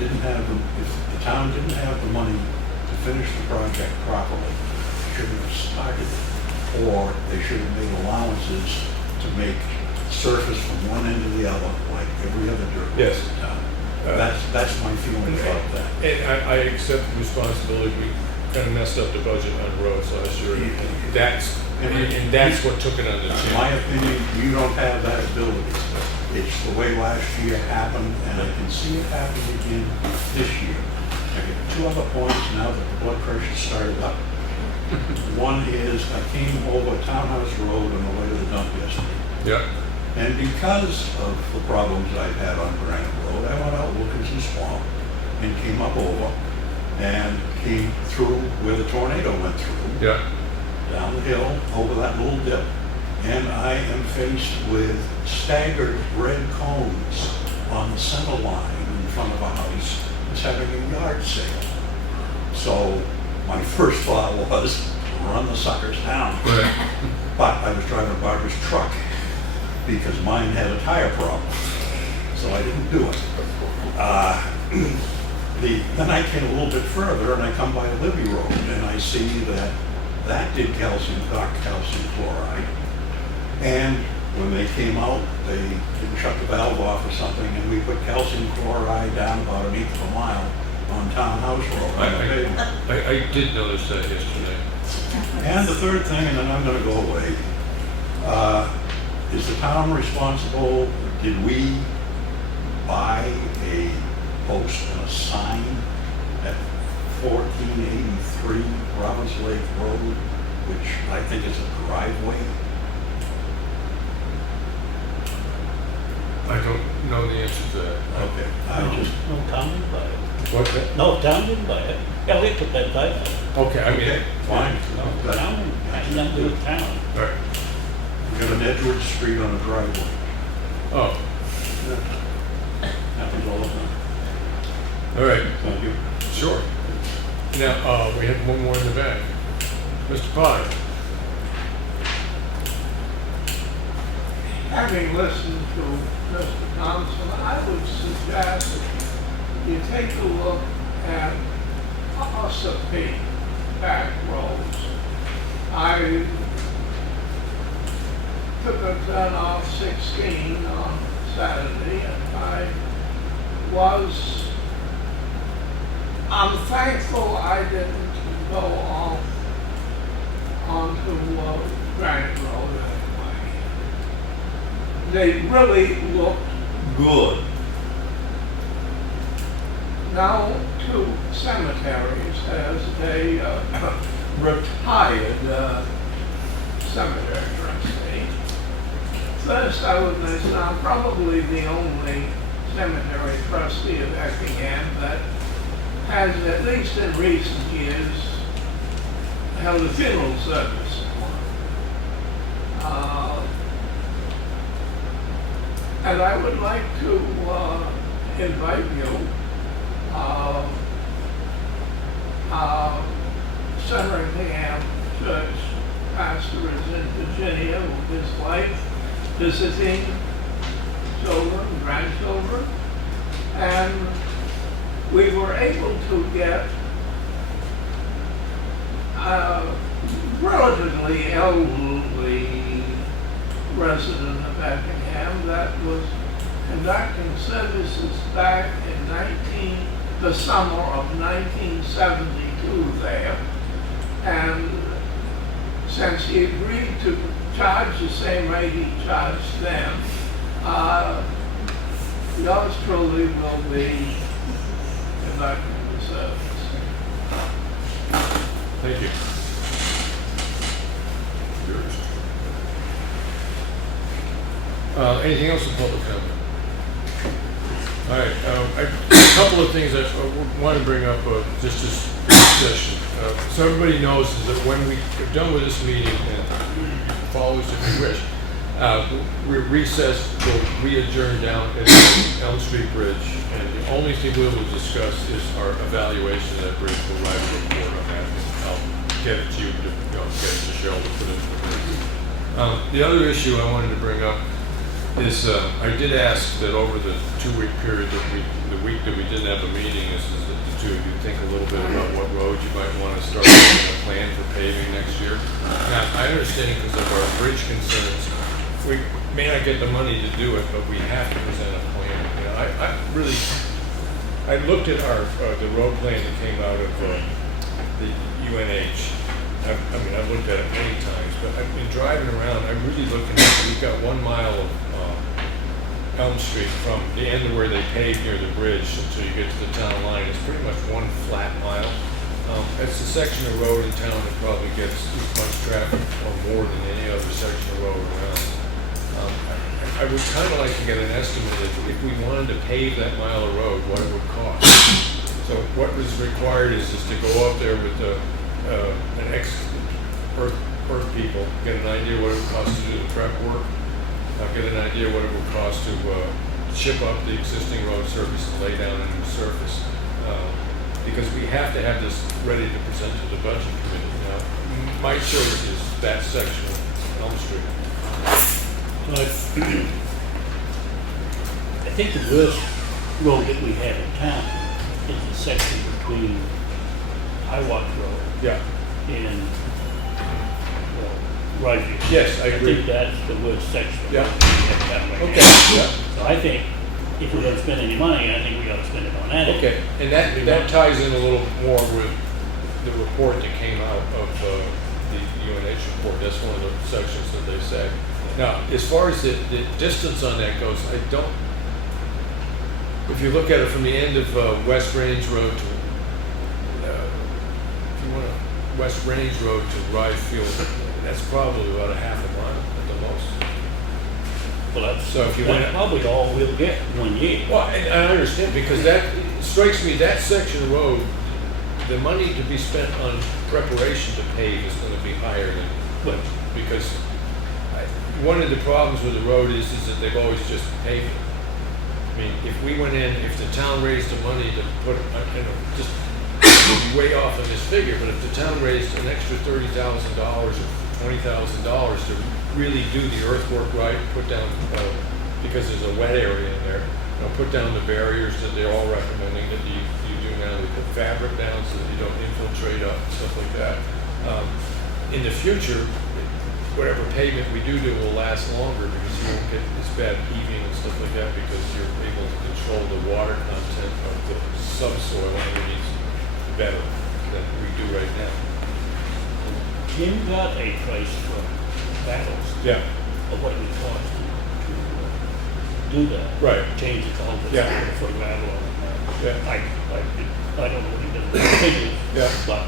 the town didn't have the money to finish the project properly, they shouldn't have started it. Or they should have made allowances to make surface from one end to the other, like every other dirt road Yes. in town. That's my feeling about that. And I accept the responsibility, we kind of messed up the budget on roads last year. And that's what took it on the In chin. my opinion, you don't have that ability. It's the way last year happened, and I can see it happening again this year. I get two other points now that the blood pressure started up. One is I came over Townhouse Road on the way to the dump yesterday. Yeah. And because of the problems I've had on Granite Road, I went out Wilkinson Swamp and came up over and came through where the tornado went through. Yeah. Down the hill, over that little dip. And I am faced with staggered red cones on the center line in front of a house that's having a yard sale. So my first thought was, run the suckers down. Right. But I was driving Barbara's truck because mine had a tire problem, so I didn't do it. Then I came a little bit further and I come by Libby Road and I see that did calcium chloride. And when they came out, they didn't shut the valve off or something, and we put calcium chloride down about 1/8 of a mile on Townhouse Road. I did notice that yesterday. And the third thing, and then I'm gonna go away, is the town responsible, did we buy a post and a sign at 1483 Robbins Lake Road, which I think is a driveway? I don't know the answer to that. Okay, I just, No, town didn't buy it. What's that? No, town didn't buy it. Yeah, we took that side. Okay, I mean, okay, fine. No, town didn't, had nothing to do with town. all right. We got an Edward Street on a driveway. Oh, Happens all the time. all right, Thank you. sure. Now, we have one more in the back. Mr. Potter. Having listened to Mr. Thompson, I would suggest you take a look at Espie back roads. I took a turn off 16 on Saturday, and I'm thankful I didn't go onto Granite Road anyway. They really look good. Now, two cemeteries has a retired cemetery trustee. First, I would mention I'm probably the only cemetery trustee of Effingham that has, at least in recent years, held a funeral service. And I would like to invite you, Effingham Church pastor is in Virginia with his wife, visiting children, grandchildren, and we were able to get a relatively elderly resident of Effingham that was conducting services back in the summer of 1972 there. And since he agreed to charge the same rate he charged them, yours truly will be conducting the service. Thank you. Yours. Anything else in public comment? All right, a couple of things I want to bring up just as session. So everybody knows is that when we are done with this meeting, and follows if you wish, we recess, we adjourn down at Elm Street Bridge, and the only thing we will discuss is our evaluation of that bridge. We'll write a report on that, and I'll get it to you, get it to Cheryle to put into the bridge. The other issue I wanted to bring up is I did ask that over the 2-week period the week that we didn't have a meeting, is that the two of you think a little bit about what roads you might want to start making a plan for paving next year. Now, I understand because of our bridge concerns, we may not get the money to do it, but we have to present a plan. You know, I looked at the road plan that came out of the UNH. I've looked at it many times, but I've been driving around. I'm really looking at it. We've got 1 mile of Elm Street, from the end of where they paved near the bridge until you get to the town line, is pretty much one flat mile. It's a section of road in town that probably gets as much traffic or more than any other section of road around. I would kind of like to get an estimate if we wanted to pave that mile of road, what it would cost. So what was required is to go up there with an earth people, get an idea what it would cost to do the prep work, get an idea what it would cost to chip up the existing road surface and lay down a new surface. Because we have to have this ready to present to the budget committee. Now, my choice is that section of Elm Street. I think the worst road that we have in town is the section between High Watch Road Yeah. and Roger. Yes, I I agree. think that's the worst section. of Yeah. road that we have down right Okay, now. yeah. So I think if we're gonna spend any money, I think we ought to spend it on that. Okay, and that ties in a little more with the report that came out of the UNH report. That's one of the sections that they say. Now, as far as the distance on that goes, I don't, if you look at it from the end of West Range Road to, if you want to, West Range Road to Rye Field, that's probably about a half a mile at the most. Well, that's, So if you that's went- probably all we'll get in 1 year. Well, and I understand, because that it strikes me, that section of road, the money to be spent on preparation to pave is gonna be higher than, because one of the problems with the road is that they've always just paved it. I mean, if we went in, if the town raised the money to put, just we'd be way off on this figure, but if the town raised an extra $30,000 or $20,000 to really do the earthwork right, put down, because there's a wet area in there, put down the barriers that they're all recommending that you do now, they put fabric down so that you don't infiltrate up, stuff like that. In the future, whatever pavement we do will last longer because you won't get this bad heaving and stuff like that because you're able to control the water content of the subsoil underneath better than we do right now. Jim got a price for battles Yeah, of what it would cost to do that. right, Change the culvert Yeah. for gravel. yeah, I don't know what he does with the figures, yeah. but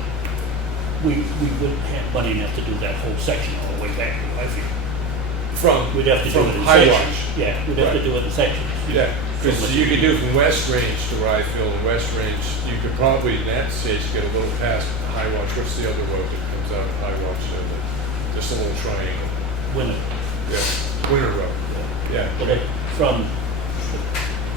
we wouldn't have money enough to do that whole section all the way back to Lamphier. We'd have to do it in High sections. Watch. Yeah, we'd have to Right. do it in sections. Yeah, because you could do from West Range to Ryefield, and West Range, you could probably in that stage get a little past High Watch. What's the other road that comes out of High Watch there? Just a little triangle. Winter. Yeah, Winter Road. Yeah. But from the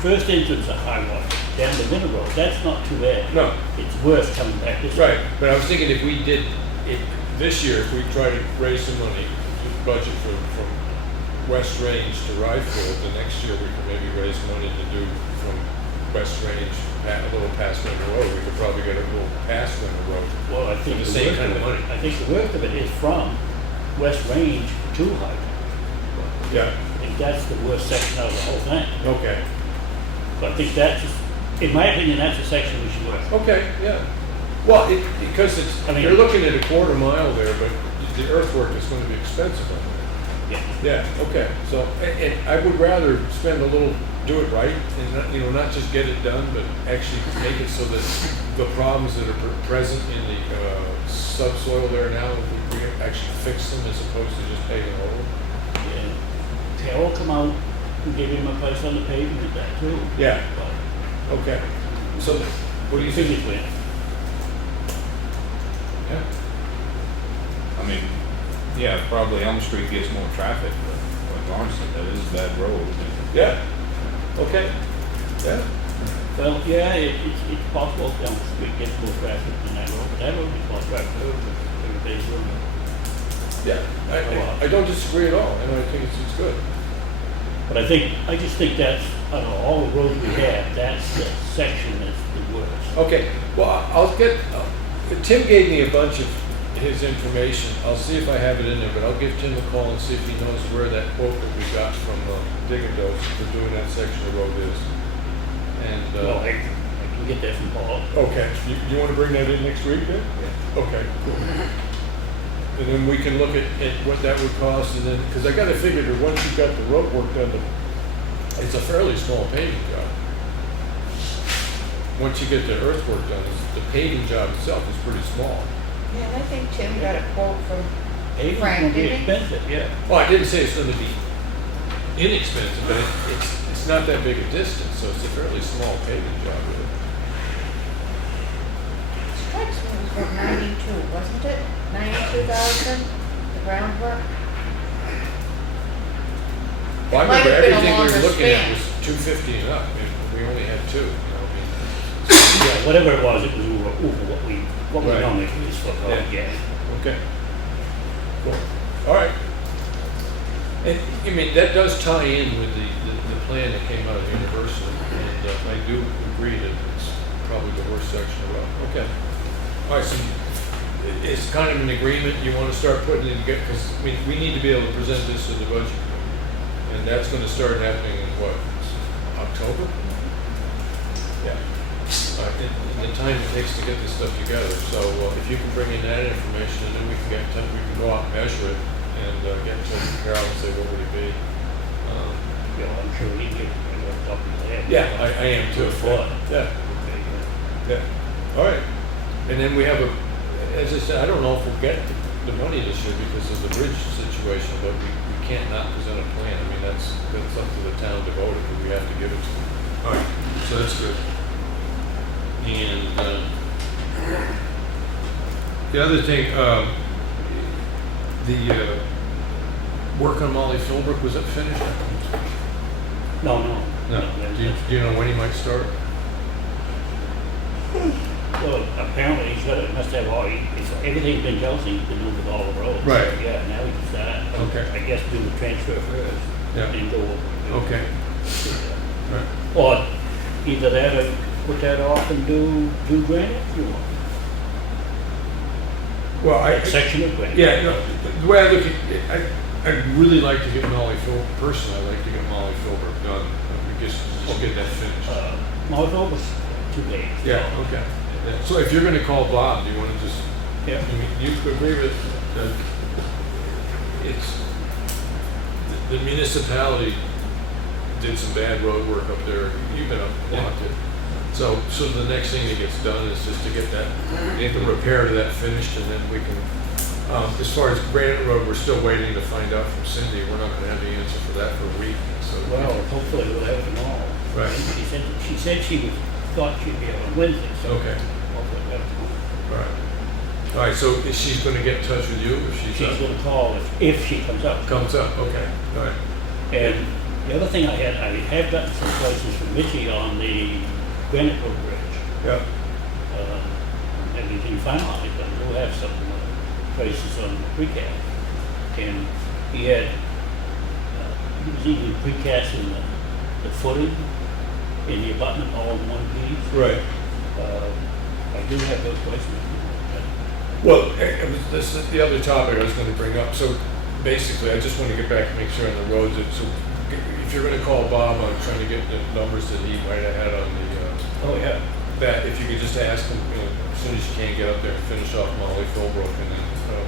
first entrance of High Watch down to Winter Road, that's not too bad. No. It's worth coming back this way. Right, but I was thinking if we did it this year, if we try to raise some money to budget from West Range to Ryefield, the next year we could maybe raise money to do from West Range a little past Winter Road. We could probably get a little past Winter Road. Well, I For think the the same worst kind of of it, money. I think the worst of it is from West Range to High. Yeah, I think that's the worst section of the whole thing. okay, So I think that's, in my opinion, that's a section we should work. okay, yeah. Well, because I mean- you're looking at a quarter mile there, but the earthwork is going to be expensive on it. Yeah. Yeah, okay, so, and I would rather spend a little, do it right, and not, not just get it done, but actually make it so that the problems that are present in the subsoil there now, we actually fix them as opposed to just paving over. Yeah. Cheryle come out and give him a price on the pavement with that too. Yeah, But okay. So, what do you think? figures win. Yeah, I mean, yeah, probably Elm Street gets more traffic, but like Lawrence said, that is a bad road. yeah, okay, yeah, Well, yeah, it's possible Elm Street gets more traffic than that road, but that road is more traffic every day's road. yeah. I don't disagree at all, and I think it's good. But I just think that's, out of all the roads we have, that's the section that's the worst. Okay, well, I'll get, Tim gave me a bunch of his information. I'll see if I have it in there, but I'll give Tim a call and see if he knows where that quote that we got from Diggin' for doing that section of road is. And, Well, I can get that from Paul. okay, you want to bring that in next week then? Yeah. Okay, cool. And then we can look at what that would cost, and then, because I gotta figure that once you've got the road work done, It's a fairly small paving job. Once you get the earthwork done, the paving job itself is pretty small. Yeah, and I think Tim got a quote from It's Frank, gonna be didn't he? expensive, yeah. Well, I didn't say it's gonna be inexpensive, but it's not that big a distance, so it's a fairly small paving job, really. Strikes me it was about 92, wasn't it? 92,000, the groundwork? Well, I It might remember have been a everything we longer were looking at span. was 250 and up, and we only had two, you know, I mean. Yeah, whatever it was over what we Right. normally use for road Yeah. gas. Okay. Cool. All right. And, I mean, that does tie in with the plan that came out of Universal, and I do agree that it's probably the worst section of road. Okay. All right, so it's kind of an agreement, you want to start putting it together, because, I mean, we need to be able to present this to the budget committee, and that's going to start happening in what, October? Yeah. In the time it takes to get this stuff together, so if you can bring in that information, and then we can go out and measure it, and get to Carol and say, what would it be? You know, I'm sure he gave it a top of his head. Yeah, I am too. Before. Yeah, Okay, yeah. All right. And then we have as I said, I don't know if we'll get the money this year because of the bridge situation, but we can't not present a plan. I mean, that's up to the town to vote if we have to give it to them. All right, so that's good. And the other thing, the work on Molly Philbrook, was it finished? No. No. Do you know when he might start? Well, apparently must have everything's been Chelsea to do with all the roads. Right. Yeah, now we can start. Okay. I guess do the transfer first. Yeah. Then go over. Okay. Right. Or either that or put that off and do granite if you want. Well, Section of granite. yeah, no, the way I look at it, I'd really like to get Molly Philbrook, personally, I'd like to get Molly Philbrook done. We just get that finished. Marvel was 2 days. Yeah, okay. Yeah. So if you're gonna call Bob, do you wanna just, Yeah. I mean, you agree with, it's, the municipality did some bad road work up there, you've been up a lot too. So the next thing that gets done is just to get that, get the repair to that finished, and then we can, as far as Granite Road, we're still waiting to find out from Cindy, we're not gonna have the answer for that for a week, so. Well, hopefully we'll have it tomorrow. Right. She said thought she'd be able on Wednesday, so. Okay. Hopefully we'll have it tomorrow. All right, so is she's gonna get in touch with you, if she's She's up? gonna call if she comes up. Comes up, okay, all right. And the other thing I have gotten some prices from Mitchie on the Granite Road Bridge. Yeah, Everything finalized, but we'll have some prices on the precast. And he was even precasting the footing in the abutment all in one piece. right. I do have those prices. Well, this is the other topic I was gonna bring up, so basically, I just wanna get back and make sure on the roads, so if you're gonna call Bob on trying to get the numbers that he might have had on the, Oh, yeah. that, if you could just ask him, you know, as soon as you can, get up there and finish off Molly Philbrook, and then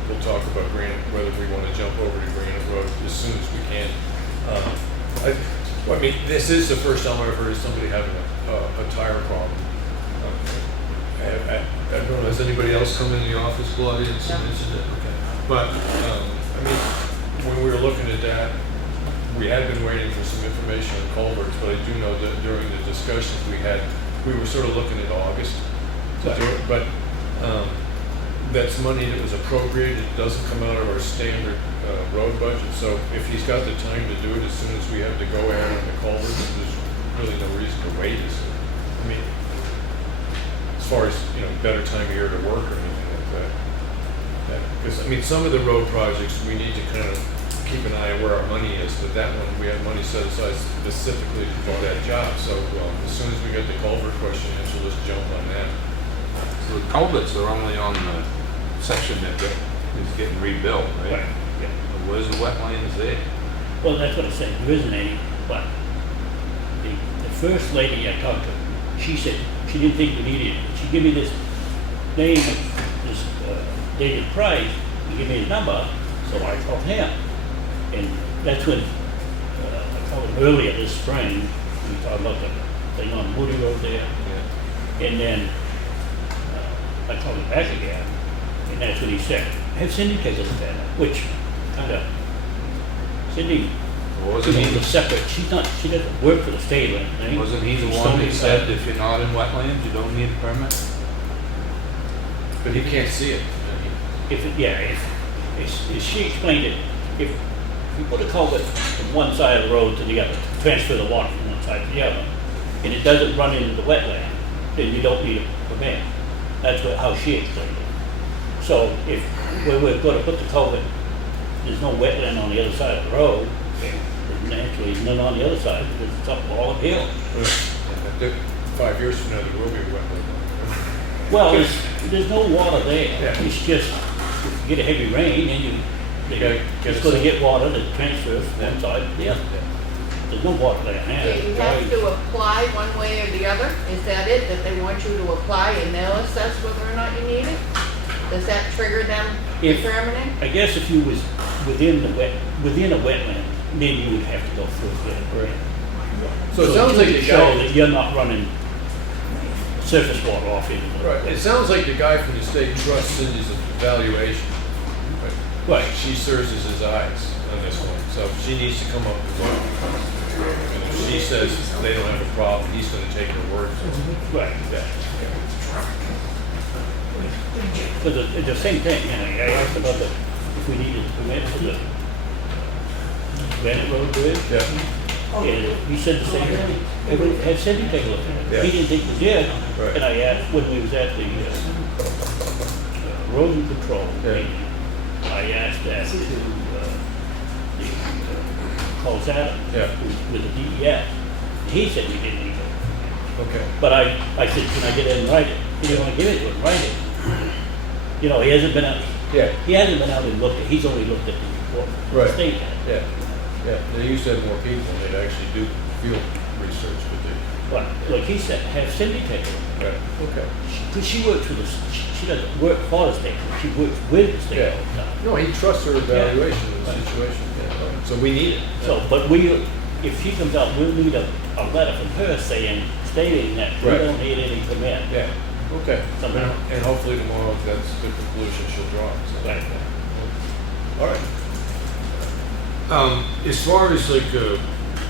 we'll talk about Granite, whether we wanna jump over to Granite Road as soon as we can. I mean, this is the first time I've heard of somebody having a tire problem. I don't know, has anybody else come in the office, Claudia, and mentioned it? Okay. But, I mean, when we were looking at that, we had been waiting for some information on culverts, but I do know that during the discussions we had, we were sort of looking at August to do it, but that's money that was appropriated, it doesn't come out of our standard road budget, so if he's got the time to do it as soon as we have to go ahead on the culverts, there's really no reason to wait. I mean, as far as, you know, better time of year to work or anything like that. Because, I mean, some of the road projects, we need to kind of keep an eye on where our money is, but that one, we have money set aside specifically for that job. So as soon as we get the culvert question answered, let's jump on that. So the culverts are only on the section that is getting rebuilt, right? Yeah. Where's the wetlands there? Well, that's what I said, there isn't any, but the first lady I talked to, she said she didn't think we needed it. She gave me this name of this David Price, he gave me his number, so I called him. And that's when called him earlier this spring, we talked about the thing on Moody Road there. And then, I called him back again, and that's what he said. Have Cindy take a look at it, which kinda, Cindy, Wasn't he, is separate, she doesn't work for the state or anything. wasn't he the She's one totally that said if you're not in wetlands, you don't need a permit? But he can't see it. If she explained it, if you put a culvert from one side of the road to the other, transfer the water from one side to the other, and it doesn't run into the wetland, then you don't need a permit. That's how she explained it. So if we're gonna put the culvert, there's no wetland on the other side of the road, there's naturally none on the other side, because it's up all uphill. 5 years from now, there will be a wetland. Well, there's no water there. Yeah. It's just, if you get a heavy rain, and it's gonna get water that transfers from one side to the other. There's no water there now. Do you have to apply one way or the other? Is that it, that they want you to apply and they'll assess whether or not you need it? Does that trigger them If- determining? I guess if you was within a wetland, then you would have to go through it. So it sounds like the Show guy, that you're not running surface water off into the. right, it sounds like the guy from the state trusts Cindy's evaluation. Right. She serves as his eyes on this one, so she needs to come up with one. And if she says they don't have a problem, he's gonna take her word for it. Right. Because it's the same thing, I asked about if we needed a permit for the Granite Road Bridge. Yeah. And he said the same thing. Had Cindy take a look at it. Yeah. He didn't think we did. Right. And I asked, when we was at the erosion control Yeah. meeting, I asked that to the Colzada, Yeah. with the DES. He said we didn't need it. Okay. But I said, can I get it in writing? He didn't want to give it to him, write it. You know, he hasn't been out, Yeah, he hasn't been out and looked at, he's only looked at the report. The Right. state has. yeah, yeah. They used to have more people, and they'd actually do field research, but they, But like he said, have Cindy take it. right, okay. Because she works for the, she doesn't work for the state, she works with the state Yeah. all the time. No, he trusts her evaluation of the Right. situation, yeah, right. So we need it. So, but if she comes out, we'll need a letter from her stating that we Right. don't need any permit. Yeah, okay. Somehow. And hopefully tomorrow, that's the conclusion she'll draw. So. Right. All right. As far as like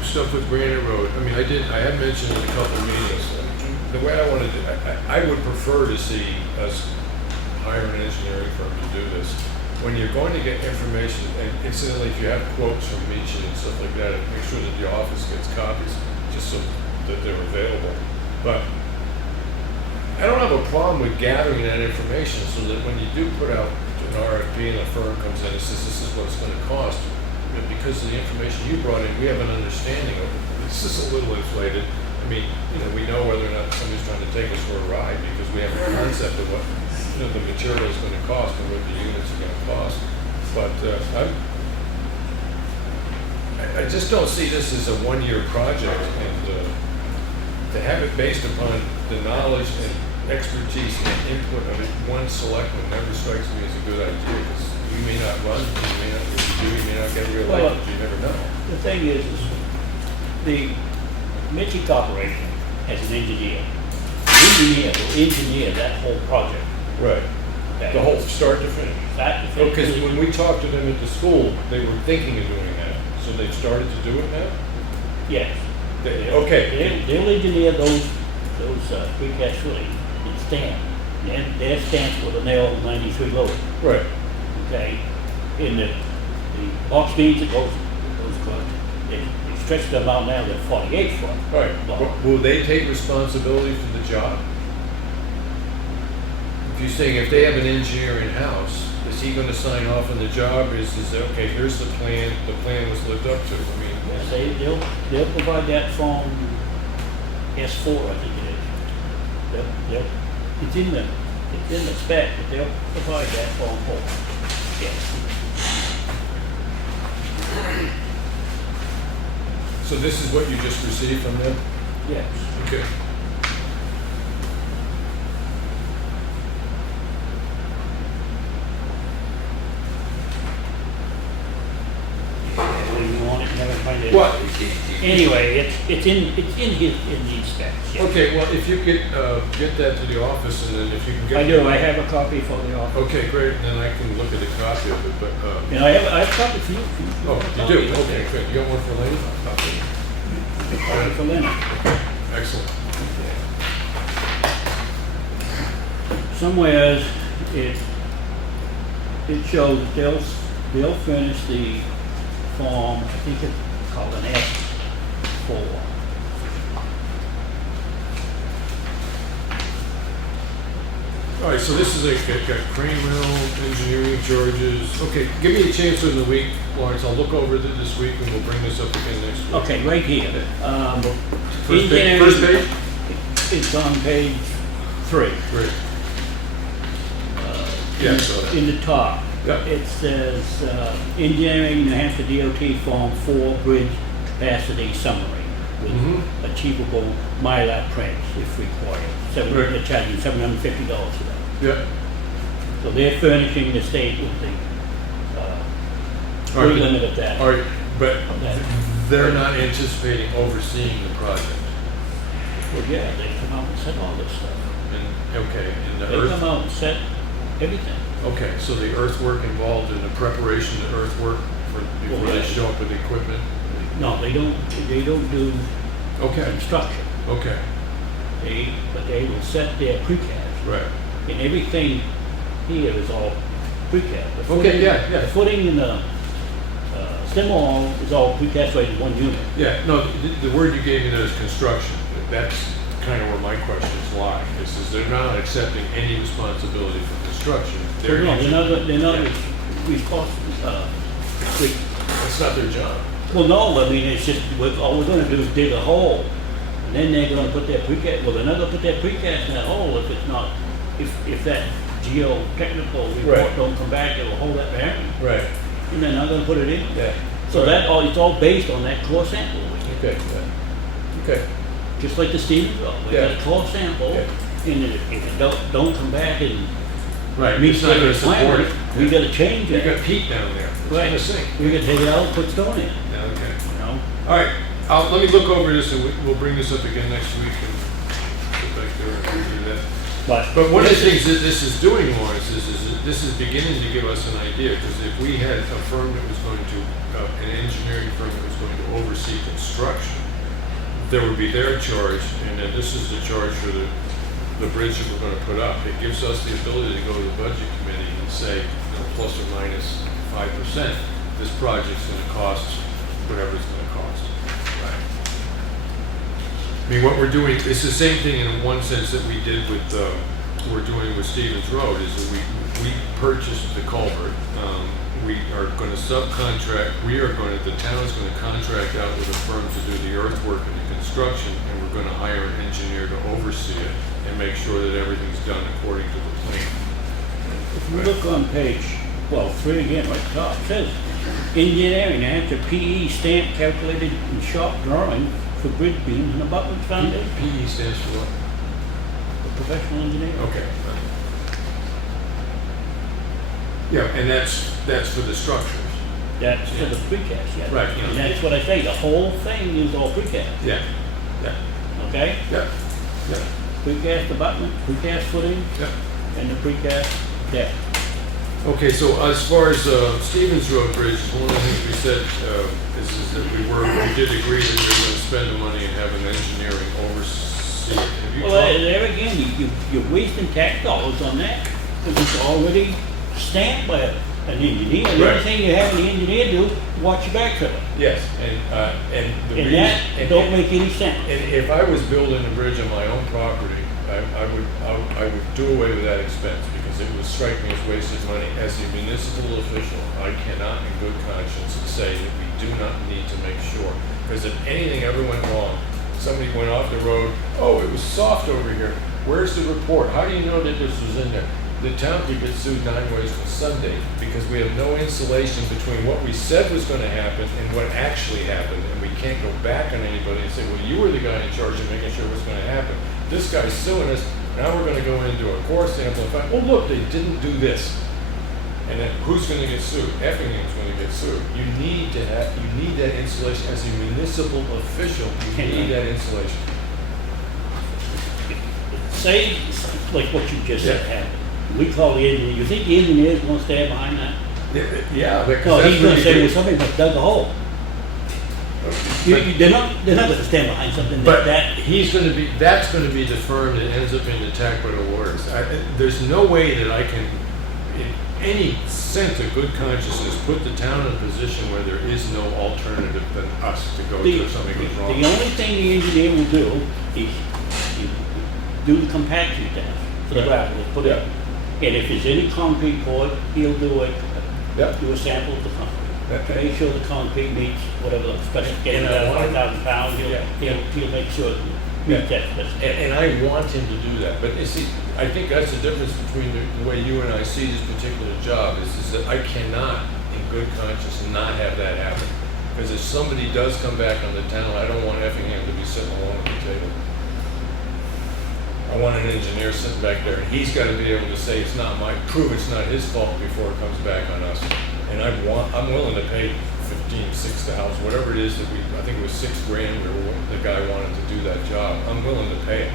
stuff with Granite Road, I mean, I had mentioned in a couple of meetings, the way I wanted to, I would prefer to see us hire an engineering firm to do this. When you're going to get information, and incidentally, if you have quotes from Meechin and stuff like that, make sure that the office gets copies, just so that they're available. But I don't have a problem with gathering that information so that when you do put out an RFP and a firm comes in and says, this is what it's gonna cost, you know, because of the information you brought in, we have an understanding of it. This is a little inflated. I mean, you know, we know whether or not somebody's trying to take us for a ride because we have a concept of what, you know, the material is gonna cost and what the units are gonna cost. But I just don't see this as a one-year project, and to have it based upon the knowledge and expertise and input of one selectman never strikes me as a good idea, because you may not run, you may not, if you do, you may not get reelected, you never know. The thing is the Mitchie Corporation has an engineer. The engineer will engineer that whole project. Right. Okay? The whole start to finish. Start to finish. Because when we talked to them at the school, they were thinking of doing that, so they've started to do it now? Yes. Okay. They'll engineer those precast footings and stamp. And their stamps with an L93 load. Right. Okay? In the box beams that goes across, they stretch them out now, they're 48 foot. Right. long. Will they take responsibility for the job? If you're saying if they have an engineer in-house, is he gonna sign off on the job, is okay, here's the plan was lived up to, I mean. Yes, they'll provide that from S4, I think it is. It's in the spec, but they'll provide that from 4. Yes. So this is what you just received from them? Yes. Okay. When you want it, never find it. Well, Anyway, it's in these specs, yeah. Okay, well, if you could get that to the office, and then if you can get. I do, I have a copy for the office. Okay, great, and then I can look at a copy of it, but, And I have a copy for you. oh, you do? Okay, good. You got one for later? Copy for Leonard. Excellent. Somewhere it shows that they'll finish the form, I think it's called an S4. All right, so this is got crane rental, engineering charges. Okay, give me a chance during the week, Lawrence. I'll look over it this week and we'll bring this up again next week. Okay, right here. First page? It's on page 3. Great. Yeah, I saw that. In the top. Yeah. It says, Engineering New Hampshire DOT Form 4 Bridge Capacity Summary with achievable MyLab prints if required. So Right. they're charging $750 for that. Yeah. So they're furnishing the state with the All right, limit of that. All right, but that. they're not anticipating overseeing the project. Well, yeah, they come out and set all this stuff. And, okay, and the They come earth, out and set everything. okay, so the earthwork involved in the preparation of the earthwork before Well, they yeah. show up with the equipment? No, they don't do Okay, construction. okay, But they will set their precast. right. And everything here is all precast. The Okay, footing- yeah, yeah. The footing and the stem wall is all precast right in one unit. Yeah, no, the word you gave me there is construction. That's kind of where my questions lie. Is they're not accepting any responsibility for construction. They're not Yeah. responsible. That's not their job. Well, no, I mean, it's just, all we're gonna do is dig a hole. And then they're gonna put their precast, well, they're not gonna put their precast in that hole if it's not, if that geotechnical report Right. don't come back, it'll hold that bearing. Right. And they're not gonna put it in. Yeah. So it's all based on that core sample. Okay, yeah. Okay. Just like the Stevens Road, we got a Yeah. core sample, Yeah. and if it don't come back and Right, meets it's not the gonna support it. requirement, we gotta change You it. got Pete down there. It's Right. gonna sink. We gotta take it out, put stone in, Yeah, okay. you know? All right, let me look over this and we'll bring this up again next week and get back there and review that. But one of the things that this is doing, Lawrence, is that this is beginning to give us an idea, because if we had a firm that was going to, an engineering firm that was going to oversee construction, there would be their charge, and then this is the charge for the bridge that we're gonna put up. It gives us the ability to go to the budget committee and say, plus or minus 5%, this project's gonna cost whatever it's gonna cost. Right. I mean, what we're doing, it's the same thing in one sense that we did with, we're doing with Stevens Road, is that we purchased the culvert. We are gonna subcontract, the town's gonna contract out with a firm to do the earthwork and the construction, and we're gonna hire an engineer to oversee it and make sure that everything's done according to the plan. If you look on page, 3 again, right top, it says, engineering, New Hampshire PE stamp calculated in shop drawing for bridge beams and abutment foundation, PE stands for what? for professional engineer. Okay. Yeah, and that's for the structures. That's for the precast, yeah. Right. And that's what I say, the whole thing is all precast, Yeah, yeah, okay? yeah, yeah, Precast abutment, precast footing, yeah. and the precast deck. Okay, so as far as Stevens Road Bridge, one of the things we said is that we did agree that we were going to spend the money and have an engineering oversee it. Have you Well, talked- there again, you're wasting tax dollars on that, because it's already stamped by an engineer. The only Right. thing you have the engineer do, watch your back for it. Yes, and the And reason. that don't make any sense. And if I was building a bridge on my own property, I would do away with that expense, because it would strike me as wasted money. As a municipal official, I cannot in good conscience say that we do not need to make sure. Because if anything ever went wrong, somebody went off the road, oh, it was soft over here, where's the report? How do you know that this was in there? The town could get sued 9 ways from Sunday, because we have no insulation between what we said was gonna happen and what actually happened, and we can't go back on anybody and say, well, you were the guy in charge of making sure what's gonna happen. This guy's suing us, now we're gonna go in and do a core sample and find, oh, look, they didn't do this. And then who's gonna get sued? Effingham's gonna get sued. You need that insulation as a municipal official, you need that insulation. Say, like what you just said Yeah. happened. We call the engineer, you think the engineer's gonna stand behind that? Yeah, because No, that's he's gonna what say, you well, do. somebody must dug a hole. They're not gonna stand behind something But that, that's gonna be the firm that ends up being attacked by the lawyers. There's no way that I can, in any sense of good consciousness, put the town in a position where there is no alternative than us to go the, to if something goes wrong. the only thing the engineer will do is do the compaction test for the Right. gravel, put it. And if there's any concrete poured, he'll do it, Yeah. do a sample of the concrete. That- To make sure the concrete meets whatever the specification, 5,000 pounds, Yeah. he'll make sure it Yeah. meets that specification. And I want him to do that, but you see, I think that's the difference between the way you and I see this particular job, is that I cannot, in good conscience, not have that happen. Because if somebody does come back on the town, I don't want Effingham to be sitting alone at the table. I want an engineer sitting back there, and he's gotta be able to say prove it's not his fault before it comes back on us. And I'm willing to pay 15, 6,000, whatever it is that I think it was $6,000 the guy wanted to do that job. I'm willing to pay it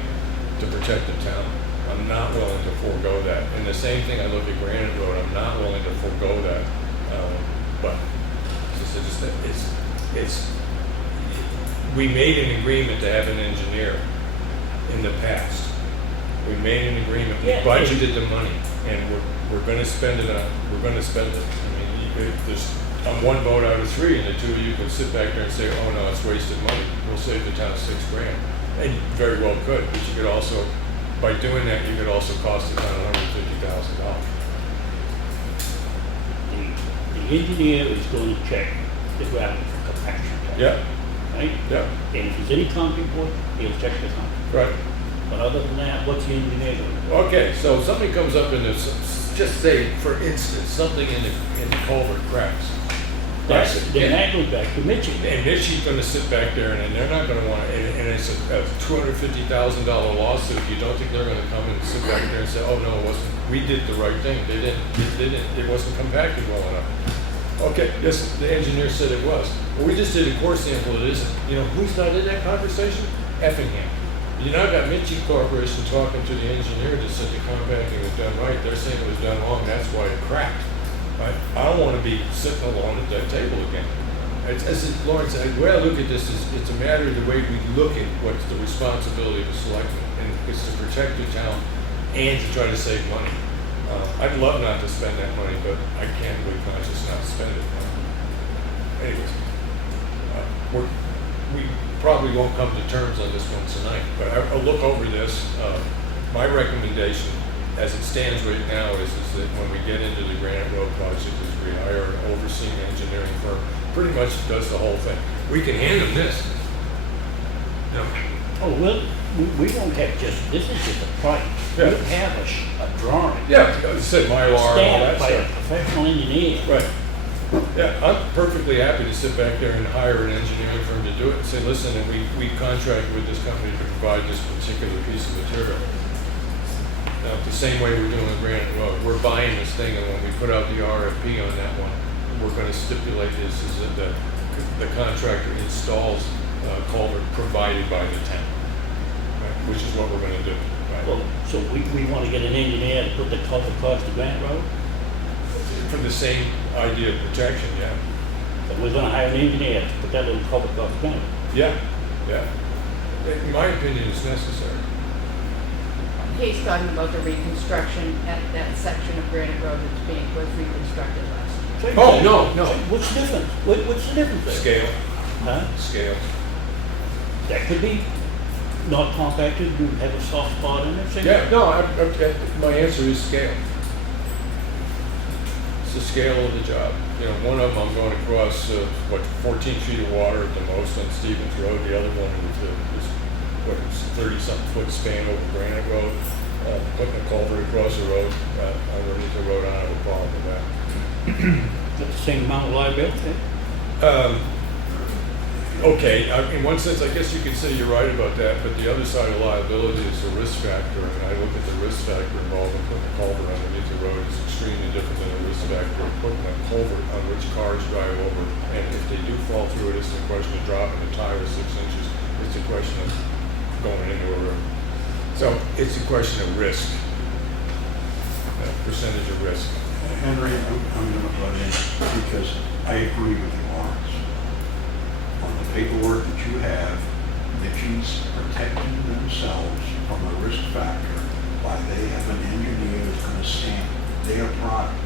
to protect the town. I'm not willing to forego that. And the same thing, I look at Granite Road, I'm not willing to forego that. But we made an agreement to have an engineer in the past. We made an agreement, we Yeah. budgeted the money, and we're gonna spend it. I mean, on one vote out of 3, and the two of you could sit back there and say, oh no, it's wasted money. We'll save the town $6,000. And you very well could, but you could also, by doing that, you could also cost the town $150,000. The engineer is going to check the gravel for compaction test. Yeah, Right? yeah, And if there's any concrete poured, he'll check the concrete. right. But other than that, what's the engineer going to do? Okay, so something comes up in this, just say, for instance, something in the culvert cracks. Then that goes back to Mitchell. And Mitchie's gonna sit back there, and they're not gonna want, and it's a $250,000 lawsuit. You don't think they're gonna come and sit back there and say, oh no, we did the right thing. It wasn't compacted well enough. Okay, yes, the engineer said it was. Well, we just did a core sample, it isn't. You know, who's not in that conversation? Effingham. You now got Mitchie Corporation talking to the engineer that said the compacting was done right. They're saying it was done wrong, that's why it cracked. Right? I don't want to be sitting alone at that table again. As Lawrence said, the way I look at this is it's a matter of the way we look at what's the responsibility of the selectmen, and it's to protect the town and to try to save money. I'd love not to spend that money, but I can't be conscious not to spend it. Anyways, we probably won't come to terms on this one tonight, but I'll look over this. My recommendation, as it stands right now, is that when we get into the Granite Road project, is we hire an overseeing engineering firm, pretty much does the whole thing. We can hand them this. No. Oh, well, we won't have this is just a price. Yeah. We'll have a drawing. Yeah, I said Mylar and all that Stamped by a stuff. professional engineer. Right. Yeah, I'm perfectly happy to sit back there and hire an engineering firm to do it and say, listen, and we contract with this company to provide this particular piece of material. Now, the same way we're doing with Granite Road, we're buying this thing, and when we put out the RFP on that one, we're gonna stipulate this is that the contractor installs culvert provided by the town, right? Which is what we're gonna do, right? Well, so we want to get an engineer to put the culvert across the Grant Road? For the same idea of protection, yeah. But we're going to hire an engineer to put that little culvert across the Grant Road. Yeah, yeah. In my opinion, it's necessary. He's talking about the reconstruction at that section of Granite Road was reconstructed last year. Oh, no. What's the difference? What's the difference there? Scale, Huh? scale. That could be not compacted, you have a soft spot in it. so- Yeah, no, my answer is scale. It's the scale of the job. You know, one of them I'm going across, 14 feet of water at the most on Stevens Road. The other one is 30-something foot span over Granite Road. Putting a culvert across the road, underneath the road, I don't have a problem with that. Got the same amount of liability. Okay, in one sense, I guess you could say you're right about that, but the other side of liability is the risk factor, and I look at the risk factor involved in putting a culvert underneath the road is extremely different than the risk factor of putting a culvert on which cars drive over, and if they do fall through it, it's a question of dropping a tire 6 inches, it's a question of going into a road. So it's a question of risk, percentage of risk. Henry, I'm going to butt in because I agree with you, Lawrence. On the paperwork that you have, Mitchie's protecting themselves from the risk factor by they have an engineer who's going to stamp their product.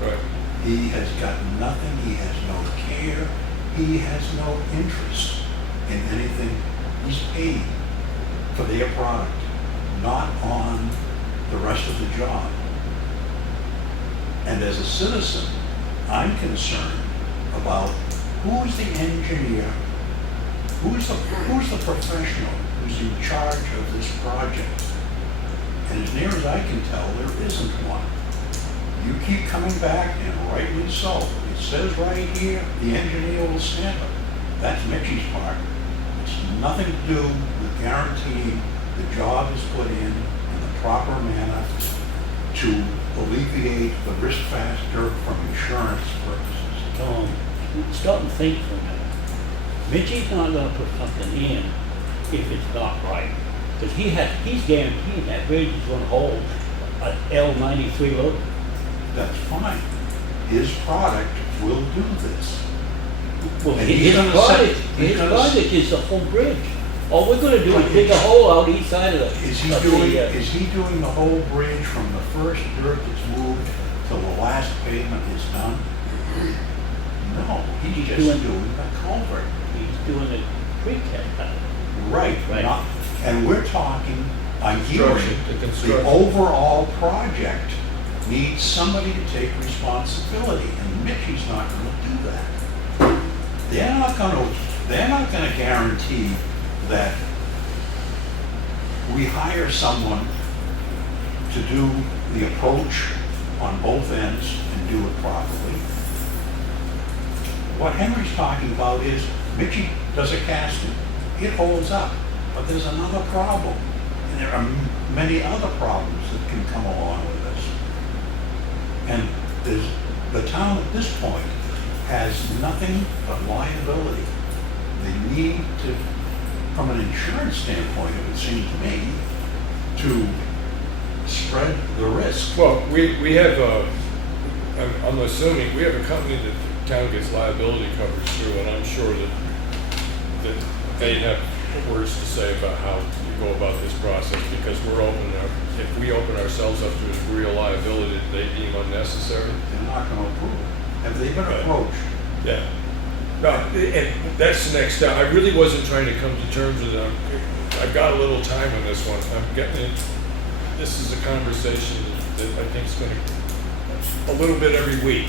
Right. He has got nothing, he has no care, he has no interest in anything. He's paid for their product, not on the rest of the job. And as a citizen, I'm concerned about who's the engineer, who's the professional who's in charge of this project. And as near as I can tell, there isn't one. You keep coming back, and rightly so. It says right here, the engineer will stamp it. That's Mitchie's part. It's nothing to do with guaranteeing the job is put in the proper manner to alleviate the risk factor from insurance purposes. Tom, stop and think for a minute. Mitchie's not gonna put something in if it's not right. Because he's guaranteeing that bridge is gonna hold an L93 load. That's fine. His product will do this. Well, And his project is the whole bridge. All we're gonna do is dig a hole out each side of the. Is he doing the whole bridge from the first dirt that's moved till the last pavement is done? No, he's just doing the culvert. He's doing the creek head. Right. Right. And we're talking, I'm hearing, the overall project needs somebody to take responsibility, and Mitchie's not gonna do that. They're not gonna guarantee that we hire someone to do the approach on both ends and do it properly. What Henry's talking about is Mitchie does a casting, it holds up, but there's another problem. And there are many other problems that can come along with this. And the town at this point has nothing but liability. They need to, from an insurance standpoint, it would seem to me, to spread the risk. Well, we have, I'm assuming, we have a company that the town gets liability coverage through, and I'm sure that they have words to say about how you go about this process, because if we open ourselves up to a degree of liability that they deem unnecessary. They're not going to approve it. Have they been approached? Yeah. No, and that's the next step. I really wasn't trying to come to terms with it. I've got a little time on this one. I'm getting it. This is a conversation that I think is going to, a little bit every week.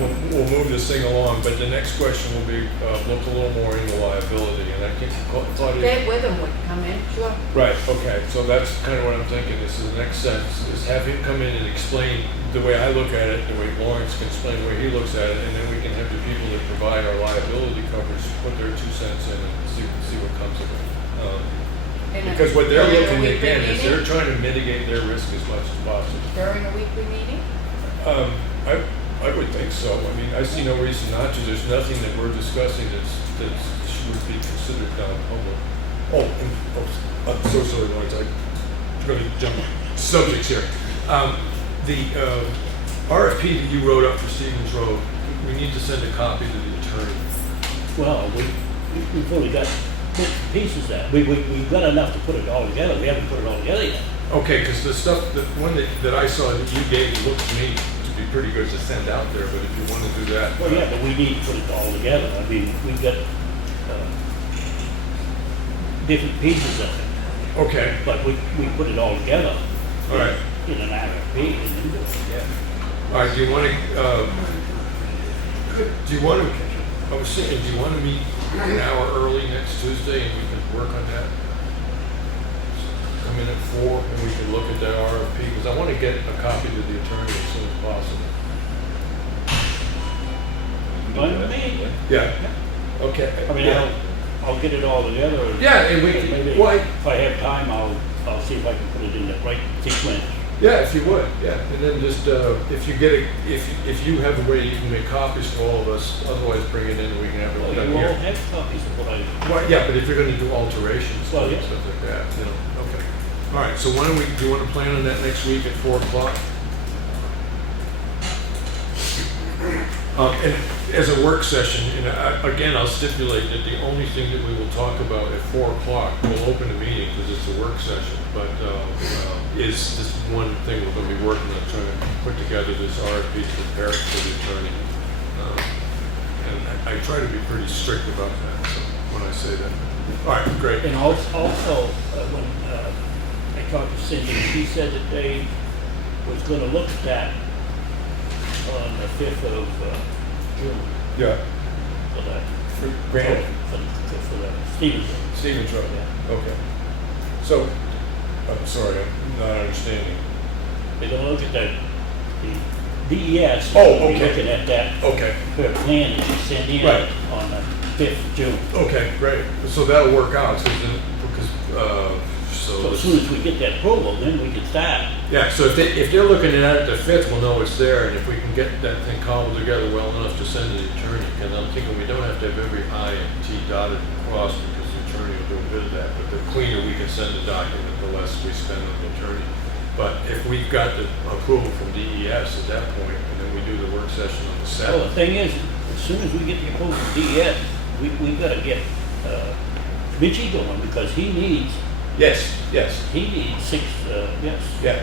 We'll move this thing along, but the next question will be, look a little more into liability, and I think Claudia. Dave Witham would come in, sure. Right, okay, so that's kind of what I'm thinking. This is the next sentence, is have him come in and explain the way I look at it, the way Lawrence can explain the way he looks at it, and then we can have the people that provide our liability coverage put their 2 cents in and see what comes of it. Because what they're looking at, again, is they're trying to mitigate their risk as much as possible. During a weekly meeting? I would think so. I mean, I see no reason not to. There's nothing that we're discussing that should be considered non-public. I'm so sorry, Lawrence. I'm going to jump subjects here. The RFP that you wrote up for Stevens Road, we need to send a copy to the attorney. Well, we've only got bits and pieces that. We've got enough to put it all together. We haven't put it all together yet. Okay, because the stuff, the one that I saw that you gave looked to me to be pretty good to send out there, but if you want to do that. Well, yeah, but we need to put it all together. I mean, we've got different pieces of it. Okay. But we put it all together. All right. In an RFP and then do it, yeah. All right, do you want to, I was saying, do you want to meet an hour early next Tuesday and we can work on that? Come in at 4 and we can look at that RFP, because I want to get a copy to the attorney as soon as possible. Fine with me. Yeah. Okay. I mean, yeah. I'll get it all together. And Yeah, and we can, maybe well, if I have time, I'll see if I can put it in the right sequence. yeah, if you would, yeah, and then just, if you get if you have a way you can make copies for all of us, otherwise bring it in and we can have it Well, done you all here. have copies of what I. Well, yeah, but if you're gonna do alterations Well, and yeah. stuff like that, you know, okay. All right, so when do you wanna plan on that next week at 4 o'clock? And as a work session, and again, I'll stipulate that the only thing that we will talk about at 4 o'clock, we'll open the meeting because it's a work session, but is this one thing we're going to be working on, trying to put together this RFP to Feirick for the attorney. And I try to be pretty strict about that, so when I say that. All right, great. And also when I talked to Cindy, she said that they was gonna look at that on the 5th of June Yeah. for that. For grant? For the Stevens Road. Yeah. Okay. So, I'm sorry, I'm not understanding. They're gonna look at that, the DES. Oh, will be okay. Looking at that, Okay. her plan that she sent in Right. on the 5th of June. Okay, great. So that'll work out, so So as soon as we get that approval, then we can start. yeah, so if they're looking at it the 5th, we'll know it's there, and if we can get that thing cobbled together well enough to send to the attorney, and I'm thinking we don't have to have every I and T dotted and crossed, because the attorney will do a bit of that, but the cleaner we can send the document, the less we spend on the attorney. But if we've got the approval from DES at that point, and then we do the work session on the Well, the 7th. thing is, as soon as we get the approval from DES, we gotta get Richie going, because he needs Yes, 6, yes, yeah,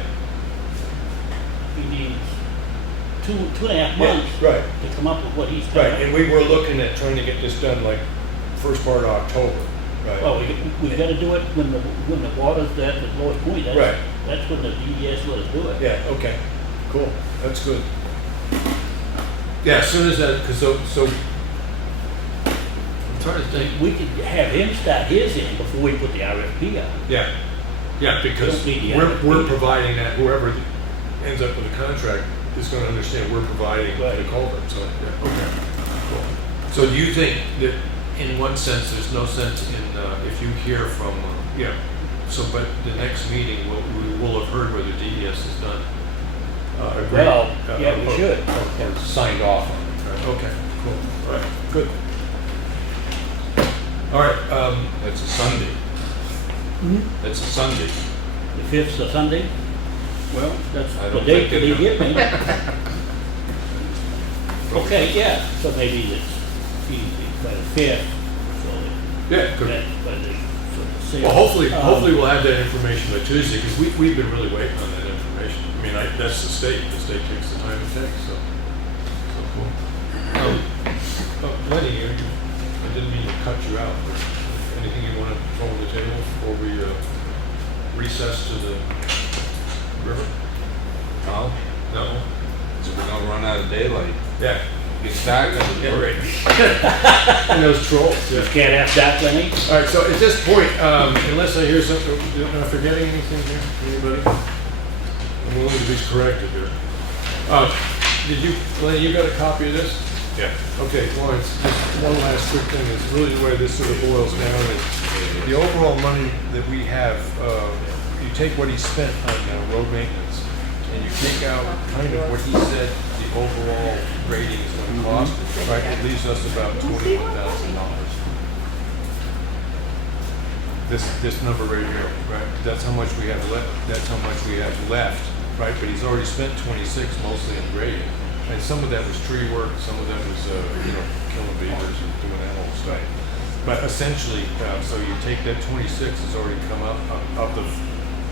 he needs two and a half yeah, months right. to come up with what he's coming Right, up and with. we were looking at trying to get this done like first part of October, right? Well, we gotta do it when the water's at the lowest point. Right. That's when the DES let us do it. Yeah, okay, cool, that's good. Yeah, as soon as that, because so, I'm trying to think, We could have him start his in before we put the RFP out. yeah, because Don't need the we're RFP. providing that, whoever ends up with the contract is gonna understand we're providing the Right. culvert, so, yeah, okay, cool. So do you think that, in one sense, there's no sense in, if you hear from, yeah, so, but the next meeting, we will have heard whether DES has done, agreed? Well, yeah, we should. Or signed off on it, right? Okay, cool, all right, good. All right, That's a Sunday. That's a Sunday. The 5th's a Sunday? Well, that's I the don't date think that he it- gave me. Okay, yeah, so maybe it's by the 5th, so yeah, good. that's by the, so the 6th. Well, hopefully we'll have that information by Tuesday, because we've been really waiting on that information. I mean, that's the state takes the time it takes, so cool. Lenny, I didn't mean to cut you out, but anything you want to throw on the table before we recess to the river? No, No? so we're gonna run out of daylight. Yeah. Get started on the break. And those trolls, You yeah. can't ask that, Lenny? All right, so at this point, unless I hear something, am I forgetting anything here, anybody? I'm willing to be corrected here. Did you, Lenny, you got a copy of this? Yeah. Okay, Lawrence, just one last quick thing, is really the way this sort of boils down is, the overall money that we have, you take what he spent on road maintenance, and you take out kind of what he said the overall grading is gonna cost, right, it leaves us about $21,000. This number right here, right, that's how much we have left, right, but he's already spent 26 mostly on grading. And some of that was tree work, some of that was, killing beavers and doing that whole stuff. But essentially, so you take that 26 has already come up of the,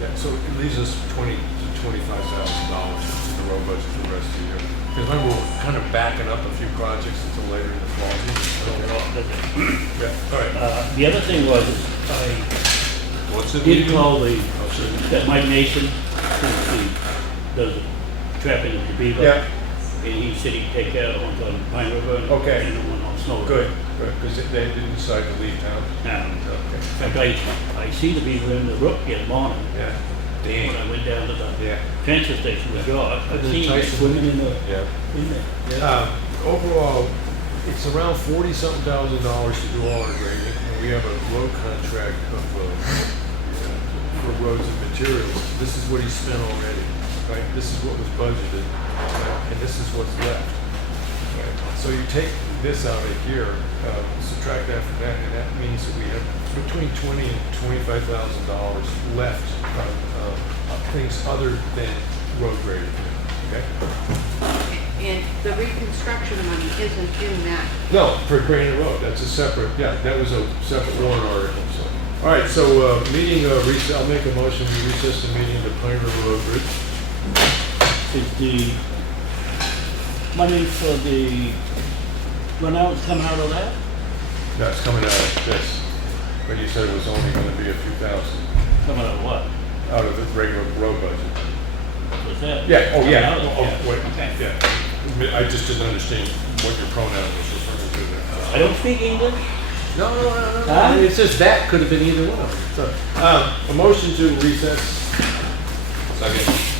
yeah, so it leaves us $20,000 to $25,000 in the road budget for the rest of the year. Because remember, we're kind of backing up a few projects until later in the fall. Yeah, all right. The other thing was, I What's it? did call Oh, that Mike Mason, who does the trapping of the beaver. Yeah. And he said he'd take care of ones on Pine River and Okay. and the one on Snow River. Good, because they didn't decide to leave town. And Okay. in fact, I see the beaver in the brook in the morning. Yeah. When I went down to the Yeah. transfer station with George, I Did see him Tyson- swimming in Yeah. there. Overall, it's around $40-something thousand to do all our grading, and we have a road contract for roads and materials. This is what he spent already, right? This is what was budgeted, right? And this is what's left. Right? So you take this out of here, subtract that from that, and that means that we have between $20,000 and $25,000 left of things other than road grading. Okay? And the reconstruction money isn't in that. No, for Granite Road, that's a separate, yeah, that was a separate warrant article, so. All right, so, meeting, I'll make a motion, we recess the meeting to Pine River Road Bridge. Is the money for the runouts come out of that? No, it's coming out of this, but you said it was only gonna be a few thousand, Come out of what? out of the regular road budget. Was that? Yeah, oh, yeah, Coming out of- oh, wait, Okay. yeah. I just didn't understand what your pronoun was referring to there. I don't speak English. No, Huh? It says that could have been either one of them. So, a motion to recess.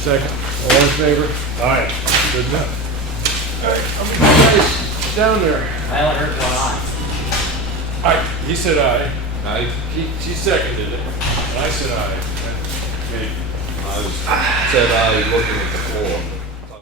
Second. All in favor? All right. Good enough. All right, I'll meet you guys down there. I only heard one eye. He said aye. Aye. She seconded it, and I said aye. Okay. I said I looking at the floor.